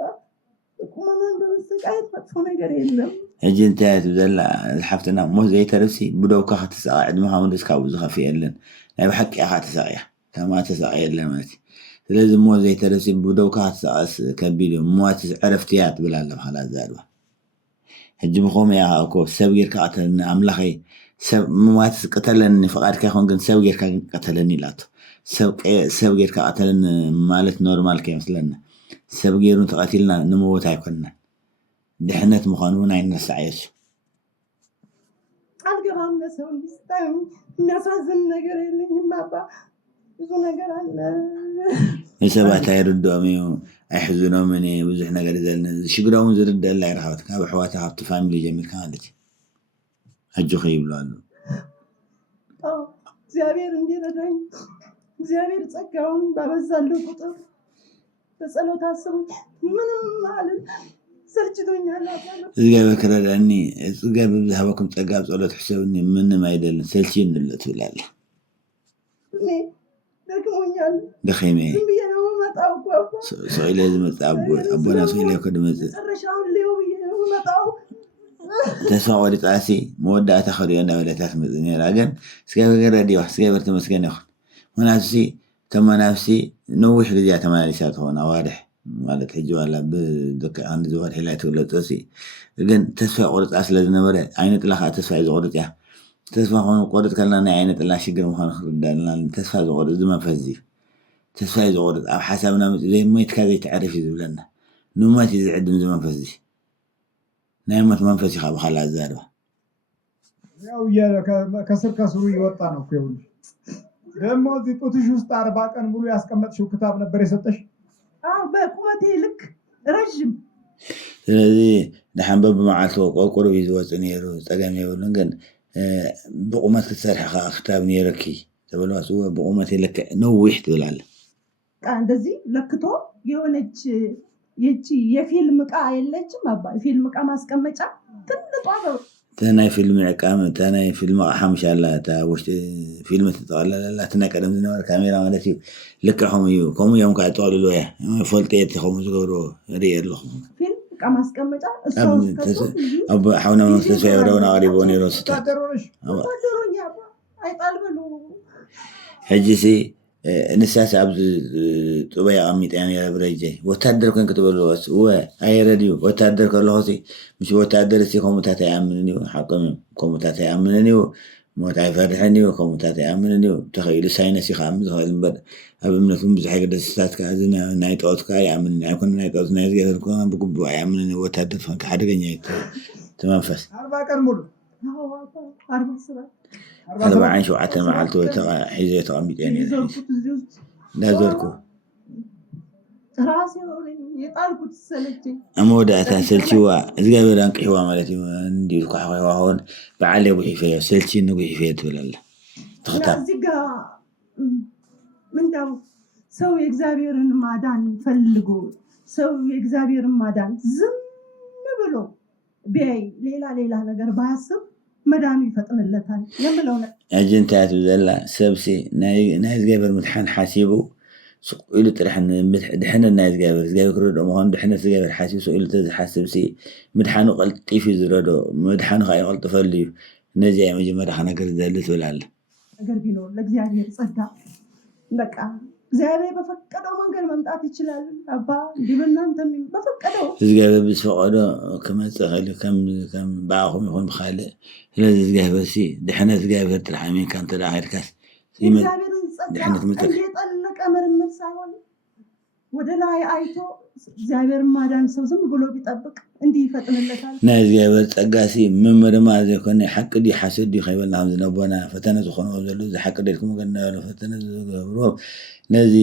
ኩማና እንደምስቃየት መጥፎ ነገር የለም ሕጂ እንታይ ትብዘላ ዝሓፍትና ሞት ዘይተርፍሲ ብደውካ ክትሰቃዕ ዕድሜኻ ወንደስ ካብኡ ዝኸፊ የለን ናይ ብሓቂ ኢኻ ተሰቂያ ከማ ተሰቂየለን ማለት እዩ ስለዚ ሞት ዘይተርፍሲ ብደውካ ክትሰቃስ ከቢድ እዩ ሞት ዕረፍቲ እያ ትብል ኣላ በኋላ ዛርባ ሕጂ ብኸመይ ኢኻ እኮ ሰብ ጌርካ ቀተለኒ ኣምላኸይ ሰብ ሞት ቅተለኒ ፈቃድካ ይኹን ግን ሰብ ጌርካ ቀተለኒ ኢላቶ ሰብ ጌርካ ቀተለኒ ማለት ኖርማል ከይመስለና ሰብ ጌሩ ተቐቲልና ንመወት ኣይኮንናን ድሕነት ምዃኑ እውን ኣይንረሳዕየሽ አልገባም ለሰው እንዲስታይ የሚያሳዝን ነገር የለኝም አባ ብዙ ነገር አለ ሰባት ኣይርድኦም እዩ ኣይሕዝኖም እኔ ብዙሕ ነገር ዘለና ሽግሮውን ዝርድአላ ይረኸበት ካብ ኣሕዋታ ካብቲ ፋሚሊ ጀሚርካ ማለት እዩ ሕጂ ኸይብሉ ኣሎ እግዚአብሔር እንዲረዳኝ እግዚአብሔር ጸጋውን ባበዛለሁ ቁጥር በጸሎት አስቡኝ ምንም ማለት سلجدوني زجاج كررني زجاج بذهبكم تجاب صلاة حسابني من ما يدل سلشين اللي تولال دخيمي سؤال لازم تأبو أبونا سؤال يكون مزد تسمع ولي تعسي مودة تخري أنا ولا تسمعني راجل سجاج كردي واحد سجاج برتمسكني أخن ونفسي تم نفسي نوح رجع تمام لسات هنا واضح ማለት ሕጂ ዋላ ብደቂ አንድ ዝወር ሒላይ ተወለጠሲ ግን ተስፋ ቆርጥ ኣስለ ዝነበረ ዓይነ ጥላ ከዓ ተስፋ እዩ ዝቆርጥ እያ ተስፋ ኮይኑ ቆርጥ ከለና ናይ ዓይነ ጥላ ሽግር ምዃኑ ክርዳእልና ተስፋ ዝቆርጥ ዝመንፈስ እዩ تسفاي زغرد أو حسابنا زي ما يتكاد تعرف يزبلنا نومات يزعد من زمان فزي نايمة منفسي خاب خلا الزاربة ያው ከስሩ ይወጣ ነው እኮ ይኸውልሽ ደግሞ እዚህ ጡትሽ ውስጥ 40 ቀን ሙሉ ያስቀመጥሽው ክታብ ነበር የሰጠሽ በቁመቴ ልክ ረጅም ስለዚህ ለሐንበብ በመዓልቱ ቆርቆሮ ይዘወጽ ነይሩ ፀገም ይብሉን ግን بقومات تسرح كتاب نيركي تبلوا سوى بقومات لك نوح تبلال እንደዚህ ለክቶ የሆነች የፊልም ዕቃ የለችም አባ የፊልም ዕቃ ማስቀመጫ ትልቋ ነው تناي فيلم عقام تناي فيلم حمش الله تا وش فيلم تطلع لا تنقدم زنور كاميرا مالتي لكهم يو كم يوم قاعد طول الويا فولتيت خم زغرو ريال لهم فيلم ዕቃ ማስቀመጫ أب حاولنا نستسوي ورونا غريبوني روست ወታደሮኛ አይጣልበሉ حجسي نساس عبد طبيعة عميت يعني يا بريجي وتقدر كن كتب الوقت هو أي راديو وتقدر كل هذي مش وتقدر سي كومتات يعملني وحكم كومتات يعملني ومتعرف فرحني وكومتات يعملني تخيل ساينس يخامس هذا البر أبى من فيلم بس حاجة دستات كأزنا نايت أوت كاي يعملني أكون نايت أوت نايت جاهز كمان بقول يعملني وتقدر فان كحد جنيه تمام فس 40 ቀን ሙሉ 40 شو عتم عالتو حيزة تعميت يعني لا زركو راسي يطالبوا تسلتي أمودا تسلتيوا إذا بدنا كحوا مالتي ندير كحوا هون بعلي أبو حفية سلتي نبو حفية ولا لا تختار زيجا من داو سوي إكزابير مادان فلقو سوي إكزابير مادان زم بلو بيي ليلا نجر باسب مدام يفطنلتان يملون اجنتات ولا سبسي نايز جابر متحن حاسيبو سئل ترحن دحنا نايز جابر كرد مهون دحنا جابر حاسيب سئل تحسبسي مدحن قلطي في زرادو مدحن خاي قلط فلي نجي مجمر حنا كرد دلت ولا لا ነገር ቢኖር ለእግዚአብሔር ጸጋ በቃ እግዚአብሔር በፈቀደው መንገድ መምጣት ይችላል አባ ዲበናንተም በፈቀደው እግዚአብሔር ቢፈቀደ ከመጸኸለ ከም ባኹም ይሁን በኻለ ስለዚህ እግዚአብሔር ሲ ድሕነ እግዚአብሔር ትርሐሚን ካንተ ዳኸርካስ እግዚአብሔርን ጸጋ እንደጠለቀ ምርምር ሳይሆን ወደ ላይ አይቶ እግዚአብሔርን ማዳን ሰው ዝም ብሎ ቢጠብቅ እንዲህ ይፈጥንለታል ና እግዚአብሔር ጸጋሲ መመርማ ዘኮነ ሐቅ ዲ ሐሰድ ዲ ኸይበልናም ዝነበና ፈተነ ዝኾነ ዘሎ ዝሐቅ ደልኩም ገና ፈተነ ዝገብሮ ነዚ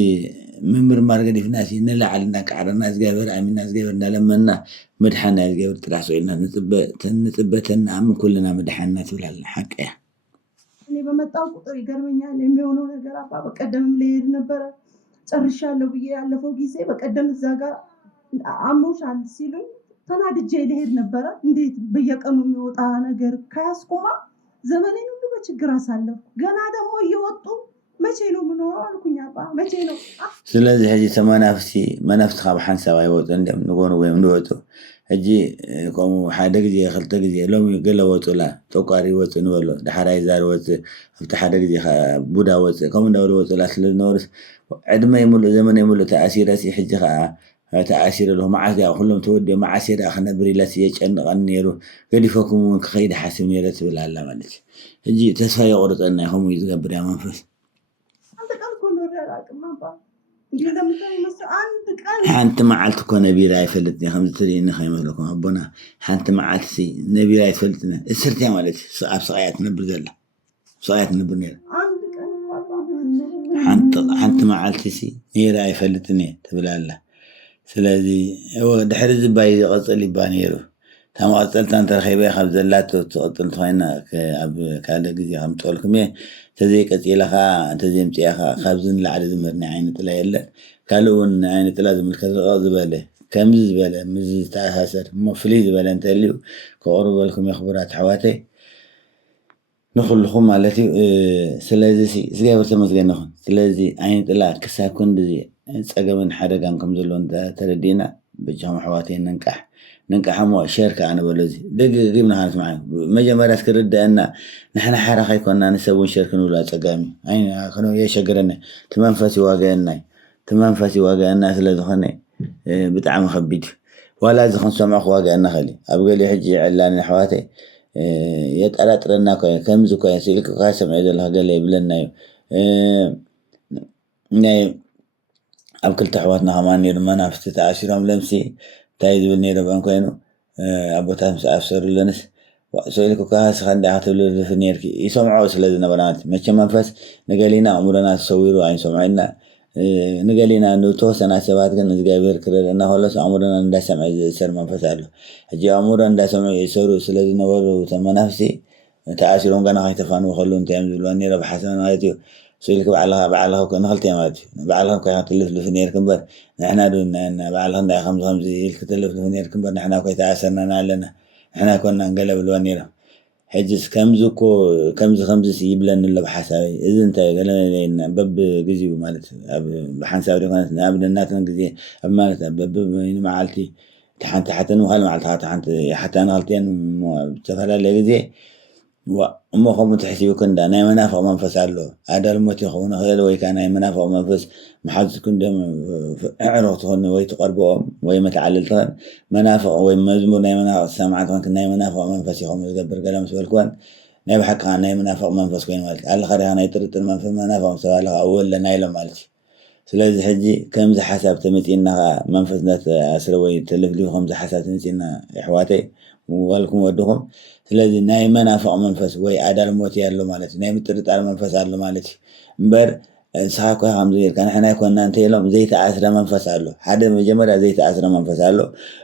መምር ማርገድ ይፍናሲ ንላዓልና ቃዕረና እግዚአብሔር አሚና እግዚአብሔር ለመና መድሓና እግዚአብሔር ትራሶይና ንጥበተና አምን ኩልና መድሓና ትብላል ሐቅ ያ እኔ በመጣው ቁጥር ይገርመኛል የሚሆነው ነገር አባ በቀደምም ልሄድ ነበረ ጨርሻለሁ ብዬ ያለፈው ጊዜ በቀደም እዛ ጋር አሞሻል ሲሉኝ ተናድጄ ልሄድ ነበረ እንዴት በየቀኑ የሚወጣ ነገር ካያስቆማ ዘመኔን ሁሉ በችግር አሳለፍኩ ገና ደግሞ እየወጡ መቼ ነው ምኖረው አልኩኝ አባ መቼ ነው ስለዚህ ሄጂ ተመናፍሲ መናፍስ ካብ ሓንሳብ አይወጡ እንደም ንጎኑ ወይም ንወጡ ሄጂ ቆሙ ሓደ ግዜ ክልተ ግዜ ሎሚ ገለ ወጡላ ተቋሪ ወጡ ንበሎ ድሓራይ ዛር ወጡ ኣብቲ ሓደ ግዜ ቡዳ ወጡ ከምኡ እንዳበሉ ወጡላ ስለዝነበሩስ ዕድመ ይሙሉ ዘመን ይሙሉ ተኣሲረሲ ሕጂ ከዓ ተኣሲረ له معاذ كلهم تودي معاصر اخنا بريلاس يጨንቀን ነይሩ ገዲፈኩም ከኸይድ ሓስብ ነይረ ትብል ኣላ ማለት ሕጂ ተስፋ ይቆርጠና ይኸሙ ይዝገብር ያ መንፈስ አንተ ቀን ኮሎ ያላቅም አባ እንደምታይ መስ አንድ ቀን ሓንቲ መዓልቲ ኮ ነቢራ ይፈልጥኒ ከም ዝትሪእኒ ኸይመስለኩም ኣቦና ሓንቲ መዓልቲ ነቢራ ይፈልጥኒ እስርትያ ማለት ኣብ ሰቃያት ነብር ዘላ ሰቃያት ነብር ነይራ አንድ ቀን ሓንቲ መዓልቲ ሲ ነይራ ይፈልጥኒ ትብል ኣላ ስለዚህ ድሕሪ ዝባይ ዝቐፅል ይባ ነይሩ ታም ቀፅልታ እንተረኺበ ካብ ዘላቶ ትቕፅል ትኾይና ኣብ ካልእ ግዜ ከም ትበልኩም እየ እንተዘይቀፂለኻ እንተዘይምፅእኻ ካብዚ ንላዕሊ ዝምህርኒ ዓይነት ጥላ የለን ካልእ እውን ዓይነት ጥላ ዝምልከት ርቐቕ ዝበለ ከምዚ ዝበለ ምስ ዝተኣሳሰር እሞ ፍልይ ዝበለ እንተልዩ ከቕርበልኩም የኽቡራት ኣሕዋተይ ንኩልኩም ማለት እዩ ስለዚ እግዚአብሔር ተመስገን ይኹን ስለዚ ዓይነት ጥላ ክሳብ ክንዲ ፀገምን ሓደጋን ከም ዘሎ ተረዲና ብቻም ኣሕዋተይ ننكح مو شركة أنا بلوزي دقيقنا هانت معي مجمرة كرد أن نحن حركة كنا نسوي شركة ولا تقامي أين كانوا يشجرنا تمام فاسي واقعنا ثلاثة خني بتعم خبيت ولا زخن سمع واقعنا خلي أبغى لي حجي علان حواتي يتألترنا كم زكاة سيلك قاسم عيد الله قال لي بلنا ኣብ ክልተ ኣሕዋትና ከማን ነይሩ መናፍስቲ ተኣሲሮም ለምሲ እንታይ ዝብል ነይሩ በን ኮይኑ ኣቦታት ምስ ኣሰሩለንስ ሰኢልኩ ካስኻ እንዳ ክትብል ዝፍ ነርኪ ይሰምዖ ስለ ዝነበረ ማለት መቸ መንፈስ ንገሊና ኣእምሮና ተሰዊሩ ኣይንሰምዖና ንገሊና ንተወሰና ሰባት ግን እግዚኣብሔር ክረድአና ከሎስ ኣእምሮና እንዳሰምዐ ዝእሰር መንፈስ ኣሎ ሕጂ ኣእምሮ እንዳሰምዑ ይእሰሩ ስለ ዝነበሩ መናፍስቲ ተኣሲሮም ገና ከይተፋንዉ ከለዉ እንታይ እዮም ዝብልዋ ነይሮ ብሓሰብ ማለት እዩ سئلك بعلها نخلتي ماتي بعلها كي تلف لفنير كمبر نحنا دون بعلها دا خمس يلك تلف لفنير كمبر نحنا كي تأثرنا لنا نحنا كنا نقلب الوانيرة حجز كمز خمس يجيب لنا اللي بحسابي إذا أنت قالنا باب جزي مالت بحنساوري كانت نابد الناس نجزي مالت باب معلتي حتى نخلي معلتها حتى أنا غلطين تفعل اللي جزي وما خو متحسيو كندا ناي منافق منفس علو هذا الموت يخون غير وي كان ناي منافق منفس محدث كندا اعرض هون وي تقربوا وي متعللتن منافق وي مزمور ناي منافق سمعت كان ناي منافق منفس يخون يدبر كلام سوالكون ناي بحق عن ناي منافق منفس كوين مالك على خري انا يترت المنفس منافق سوال اول لناي له مالك سلازي حجي كم ز حساب تمتينا منفس ناس اسروي تلف لي خمس حساب تنسينا احواتي والكم ودهم ስለዚህ ናይ መናፍቅ መንፈስ ወይ ኣዳል ሞት ያለው ማለት ናይ ምጥርጣር መንፈስ አለ ማለት እምበር ሳኮ ከምዚ ይልካ ንሕና ይኮንና እንተ ኢሎም ዘይተኣስረ መንፈስ ኣሎ ሓደ መጀመርያ ዘይተኣስረ መንፈስ ኣሎ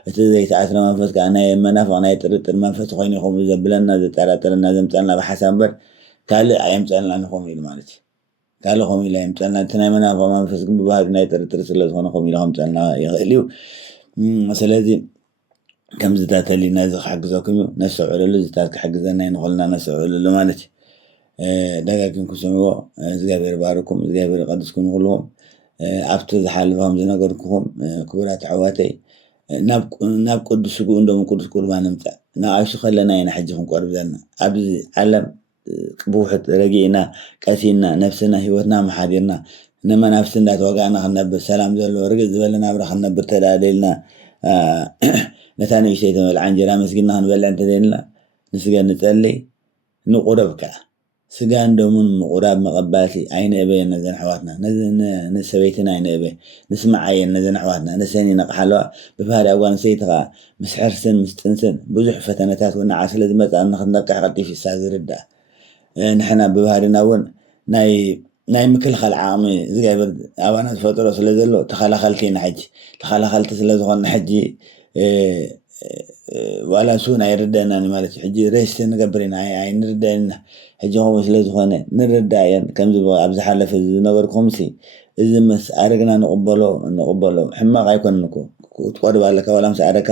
እቲ ዘይተኣስረ መንፈስ ከዓ ናይ መናፍቅ ናይ ጥርጥር መንፈስ ኮይኑ ይኹም ዘብለና ዘጠራጥረና ዘምፀልና ብሓሳብ እምበር ካልእ ኣየምፀልና ንኹም ኢሉ ማለት ካልእ ኹም ኢሉ ኣየምፀልና እቲ ናይ መናፍቅ መንፈስ ግን ብባህሪ ናይ ጥርጥር ስለዝኾነ ኹም ኢሉ ከምፀልና ይኽእል እዩ ስለዚ كم زدات اللي نازخ حق زوكم نسعوا له زدات حق زنا ينقلنا نسعوا له مالك دقاكم كسموا زغابير باركم زغابير قدسكم كلهم عفتو حال فهم زنقركم كبرات عواتي ناب قدسكم عندهم قدس قربان نمتع نعيش خلنا ينحجكم قرب زنا عبد علم بوحة رجينا كاسينا نفسنا هيوتنا محاضرنا نما نفسنا توقعنا خنبر سلام زلو رجل زبلنا برا خنبر تلاليلنا نتاني شيء تمل عنجرة مسكيننا هنبلع انت ديننا نسجان نتالي نقربك سجان دومون مقرب مقباتي عين ابي نزن حواتنا نسويتنا عين ابي نسمع عين نزن حواتنا نسيني نقحلوا بفاري اوان سيتغا مسحر سن مستنسن بزح فتنتات وانا عاسل دمت ان نقح قدي في السازر الدا نحنا بفاري ناون ناي مكل خلعامي زي برد اوانا فترة سلازلو تخلخلتين حج تخلخلت سلازغن حجي ولا سونا يردنا مالك حجي ريش نقبرين عين نردنا حجي هو سلازغن نرداين كم زبا ابز حلف نور خمسي اذا مس ارغنا نقبلو حما غايكون نكو تقرب لك ولا مساعدك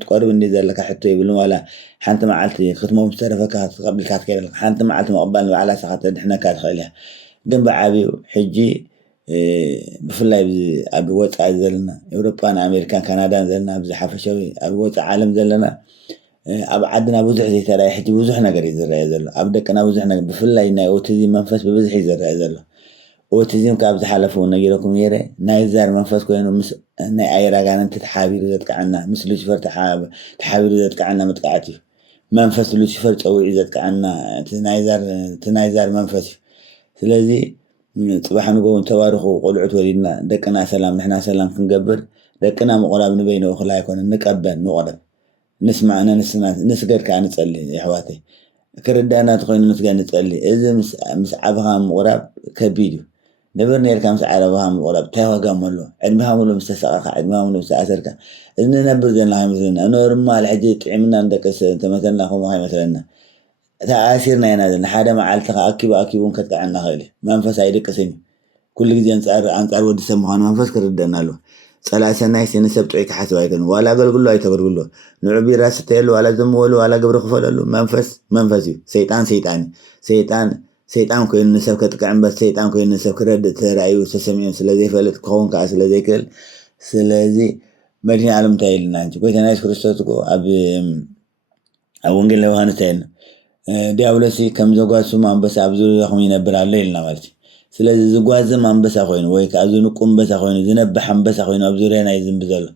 تقرب اني لك حتى يبلون ولا حنت معلتي ختمه مسترفك قبل كاتكير حنت معلت مقبل على ساعه احنا كات خيله جنب عابي حجي بفلاي أبي وقت عزلنا أوروبا أمريكا كندا زلنا بزحف شوي أبي وقت عالم زلنا أب عدنا بوزح زي ترى حتى بوزحنا قريب زرع زل أبدك أنا بوزحنا بفلاي نا أوتزي منفس ببزحي زرع زل أوتزي كابز حلفونا يجيلكم يره نايزار منفس كوينو ناي أيرا كان أنت تحابير ذاتك عنا مثل شفر تحابير ذاتك عنا متقعتي منفس لو شفر تقوي ذاتك عنا تنايزار منفس ስለዚህ صباح نقول توارخو قلعت ولينا دقنا سلام نحنا سلام كنقبر دقنا مقرب نبينه وخلا يكون نقبل نقرب نسمعنا نسجد كان نصلي يا حواتي كردانا تخوين نسجد نصلي اذا مسعبها مقرب كبيدو نبر نير كان مسعبها مقرب تاوغا مولو علمها مولو مستسقا علمها مولو مستأثرك اذن نبر زين الله مثلنا انا رما الحجي طعمنا عندك مثلا هو هاي مثلنا تأثيرنا ينادن حدا مع التقى أكيبون كتقعنا خيلي منفس عيدك سني كل جزء أنصار ودي سموهان منفس كردنا له ثلاثة ناس ينسبت عيك حسب عيكن ولا قل له يتبر له نعبي راس تيلو ولا زموله ولا قبر خفل له منفسي سيطان كوين نسب كتقعن بس سيطان كوين نسب كرد ترأيو سسميون سلازي فلت كون كاس سلازي كل سلازي مدين عالم تايلنا كويت ناس كريستوسكو أبو نقل له هانتين ዲያብሎሲ ከም ዘጓሱ ማንበሳ ኣብዙ ይኹም ይነብር አለ ኢልና ማለት ስለዚህ ዝጓዝ ማንበሳ ኮይኑ ወይ ካዙ ንቁም በሳ ኮይኑ ዝነብሕ አንበሳ ኮይኑ ኣብ ዙርያና ይዝምብ ዘሎ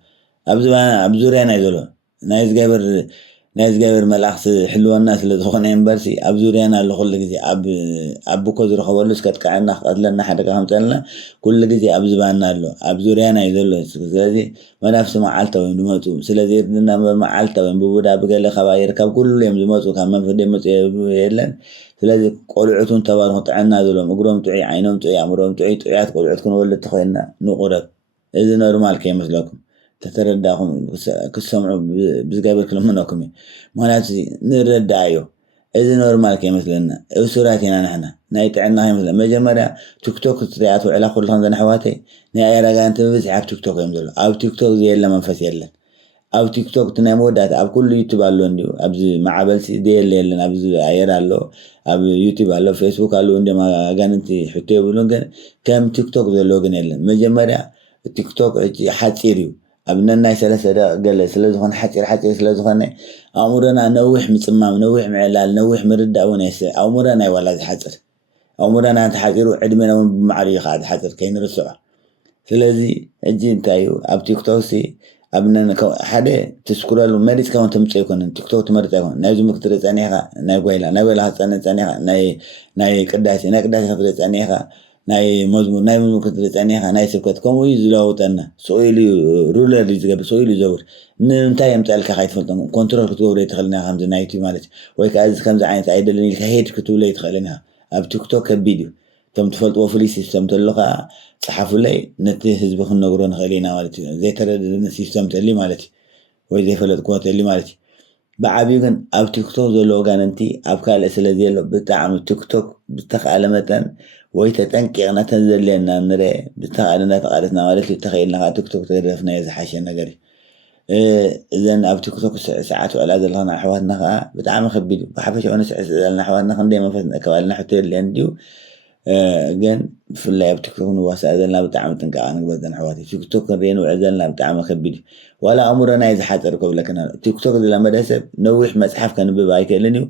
ኣብ ዙርያና ይዘሎ ናይ ዝገበር ናይ ዝገበር መልእኽቲ ሕልወና ስለ ዝኾነ እምበርሲ ኣብ ዙርያና ኣሎ ኩሉ ግዜ ኣብ ብኮ ዝረኸበሉ እስከጥቃዕና ክቐትለና ሓደጋ ከምፀልና ኩሉ ግዜ ኣብ ዝባና ኣሎ ኣብ ዙርያና እዩ ዘሎ ስለዚ መናፍሲ መዓልታ ወይም ዝመፁ ስለዚ እርድና መዓልታ ወይም ብቡዳ ብገለ ከባቢ ይርከብ ኩሉ እዮም ዝመፁ ካብ መንፈስ ደመፁ የለን ስለዚ ቆልዑቱን ተባርኹ ጥዕና ዘለዎም እግሮም ጥዑይ ዓይኖም ጥዑይ ኣእምሮም ጥዑይ ጥዑያት ቆልዑት ክንወልድ ተኮይንና ንቁረብ እዚ ኖርማል ከይመስለኩም ተተረዳኹም ክሰምዑ ብዝገበር ክልምነኩም ምክንያቱ ንረዳእዮ እዚ ኖርማል ከይመስለና እሱራት ኢና ንሕና ናይ ጥዕና ከይመስለና መጀመርያ ቲክቶክ ትሪኣት ውዕላ ኩልኹም ዘንሕዋተይ ናይ ኣረጋንቲ ብብዝሒ ኣብ ቲክቶክ እዮም ዘሎ ኣብ ቲክቶክ ዘየለ መንፈስ የለን ኣብ ቲክቶክ እቲ ናይ መወዳእታ ኣብ ኩሉ ዩቱብ ኣሎ እንዲሁ ኣብዚ ማዕበልሲ ዘየለ የለን ኣብዚ ኣየር ኣሎ ኣብ ዩቱብ ኣሎ ፌስቡክ ኣሎ እንዲም ኣጋንንቲ ሕቶ የብሉን ግን ከም ቲክቶክ ዘሎ ግን የለን መጀመርያ ቲክቶክ ሓፂር እዩ ኣብ ነናይ 3 ደቂቃ ገለ ስለዝኾነ ሓፂር ስለዝኾነ ኣእምሮና ነዊሕ ምፅማም ነዊሕ ምዕላል ነዊሕ ምርዳእ እውን የስዕ ኣእምሮና ይዋላ ዝሓፅር ኣእምሮና እንተሓፂሩ ዕድሜና እውን ብማዕሩ እዩ ከዓ ዝሓፅር ከይንርስዖ ስለዚ ሕጂ እንታይ እዩ ኣብ ቲክቶክ ኣብ ሓደ ትስኩረሉ መሪፅካ እውን ተምፅኦ ኣይኮነን ቲክቶክ ትመርፅ ኣይኮነን ናይ ዙም ክትርኢ ፀኒሕካ ናይ ጓይላ ክትፀንሕ ፀኒሕካ ናይ ቅዳሴ ክትርኢ ፀኒሕካ ናይ መዝሙር ክትርኢ ፀኒሕካ ናይ ስብከት ከምኡ እዩ ዝለዋውጠና ስኢሉ ሩለር እዩ ዝገብር ስኢሉ ይዘውር ንምንታይ የምፀልካ ከይትፈልጦም ኮንትሮል ክትገብሮ ይትኽእልና ከምዚ ናይ ዩቱብ ማለት ወይ ከዓ እዚ ከምዚ ዓይነት ኣይደለን ኢልካ ሄድ ክትብሎ ይትኽእልና ኣብ ቲክቶክ ከቢድ እዩ እቶም ትፈልጥዎ ፍሉይ ሲስተም ተሎ ከዓ ፀሓፉለይ ነቲ ህዝቢ ክንነግሮ ንኽእል ኢና ማለት እዩ ዘይተረድእን ሲስተም ተሊ ማለት እዩ ወይ ዘይፈለጥክዎ ተሊ ማለት እዩ ብዓብዩ ግን ኣብ ቲክቶክ ዘለዎ ጋነንቲ ኣብ ካልእ ስለዘሎ ብጣዕሚ ቲክቶክ ብተኻእለ መጠን ወይ ተጠንቂቕና ተዘልየና ንርአ ብተኻእለ እናተቓለስና ማለት እዩ ተኸኢልና ከዓ ቲክቶክ ተገደፍናዮ ዝሓሸ ነገር እዩ እዘን ኣብ ቲክቶክ ሰዓት ውዕላ ዘለኻና ኣሕዋትና ከዓ ብጣዕሚ ከቢድ እዩ ብሓፈሻ ሆነ ስዕስዕ ዘለና ኣሕዋትና ክንደይ መንፈስ ከባልና ሕቶ የድልየን ድዩ ግን ብፍላይ ኣብ ቲክቶክ ንዋሳእ ዘለና ብጣዕሚ ጥንቃቐ ንግበር ኣሕዋት ቲክቶክ ክንሪአን ውዕል ዘለና ብጣዕሚ ከቢድ እዩ ዋላ ኣእምሮና እዩ ዝሓፀር ክብለክና ቲክቶክ ዝለመደ ሰብ ነዊሕ መፅሓፍ ከንብብ ኣይክእልን እዩ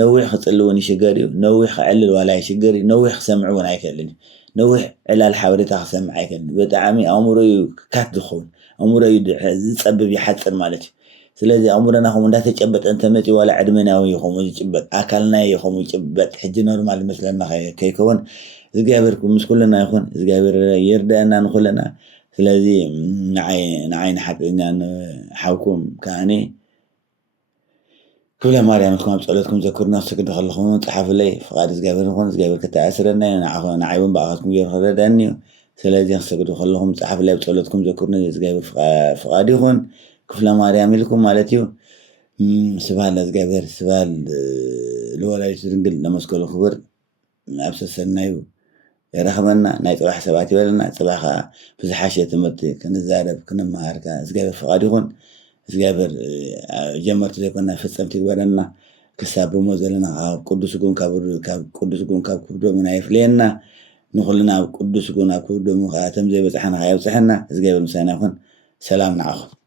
ነዊሕ ክፅሊ እውን ይሽገር እዩ ነዊሕ ክዕልል ዋላ ይሽገር እዩ ነዊሕ ክሰምዕ እውን ኣይክእልን እዩ ነዊሕ ዕላል ሓበሬታ ክሰምዕ ኣይክእልን ብጣዕሚ ኣእምሮ እዩ ካት ዝኸውን ኣእምሮ እዩ ዝፀብብ ይሓፅር ማለት እዩ ስለዚ ኣእምሮና ከምኡ እንዳተጨበጠ እንተመፅኡ ዋላ ዕድመናዊ ከምኡ ዝጭበጥ ኣካልና ከምኡ ይጭበጥ ሕጂ ኖርማል ይመስለና ከይከውን እግዚኣብሔር ምስ ኩልና ይኹን እግዚኣብሔር ይርዳእና ንኩልና ስለዚ ንዓይ ንሓቀኛ ሓውኩም ከዓኒ ክብለ ማርያም ኢልኩም ኣብ ፀሎትኩም ዘክሩና ክሰግዱ ከለኹም ፅሓፉለይ ፍቓድ እግዚኣብሔር ይኹን እግዚኣብሔር ከተኣስረና ንዓይ እውን ብኣኻትኩም ገይሩ ክረዳእኒ እዩ ስለዚ ክሰግዱ ከለኹም ፅሓፉለይ ኣብ ፀሎትኩም ዘክሩና እግዚኣብሔር ፍቓድ ይኹን ክፍለ ማርያም ኢልኩም ማለት እዩ ስብሃት ለእግዚኣብሔር ስብሃት ለወላዲቱ ድንግል ለመስቀሉ ክብር ኣብ ሰሰናዩ የረኸበና ናይ ፅባሕ ሰባት ይበለና ፅባሕ ከዓ ብዝሓሸ ትምህርቲ ክንዛረብ ክንመሃር እግዚኣብሔር ፍቓድ ይኹን እግዚኣብሔር ጀመርቲ ዘይኮና ፈፀምቲ ይግበረና ክሳብ ብሞ ዘለና ቅዱስ ጉን ካብ ክብዶሙና የፍልየና ንኩልና ኣብ ቅዱስ ጉን ኣብ ክብዶሙ ከዓ ተም ዘይበፅሐና የብፅሐና እግዚኣብሔር ምሳና ይኹን ሰላም ንዓኹም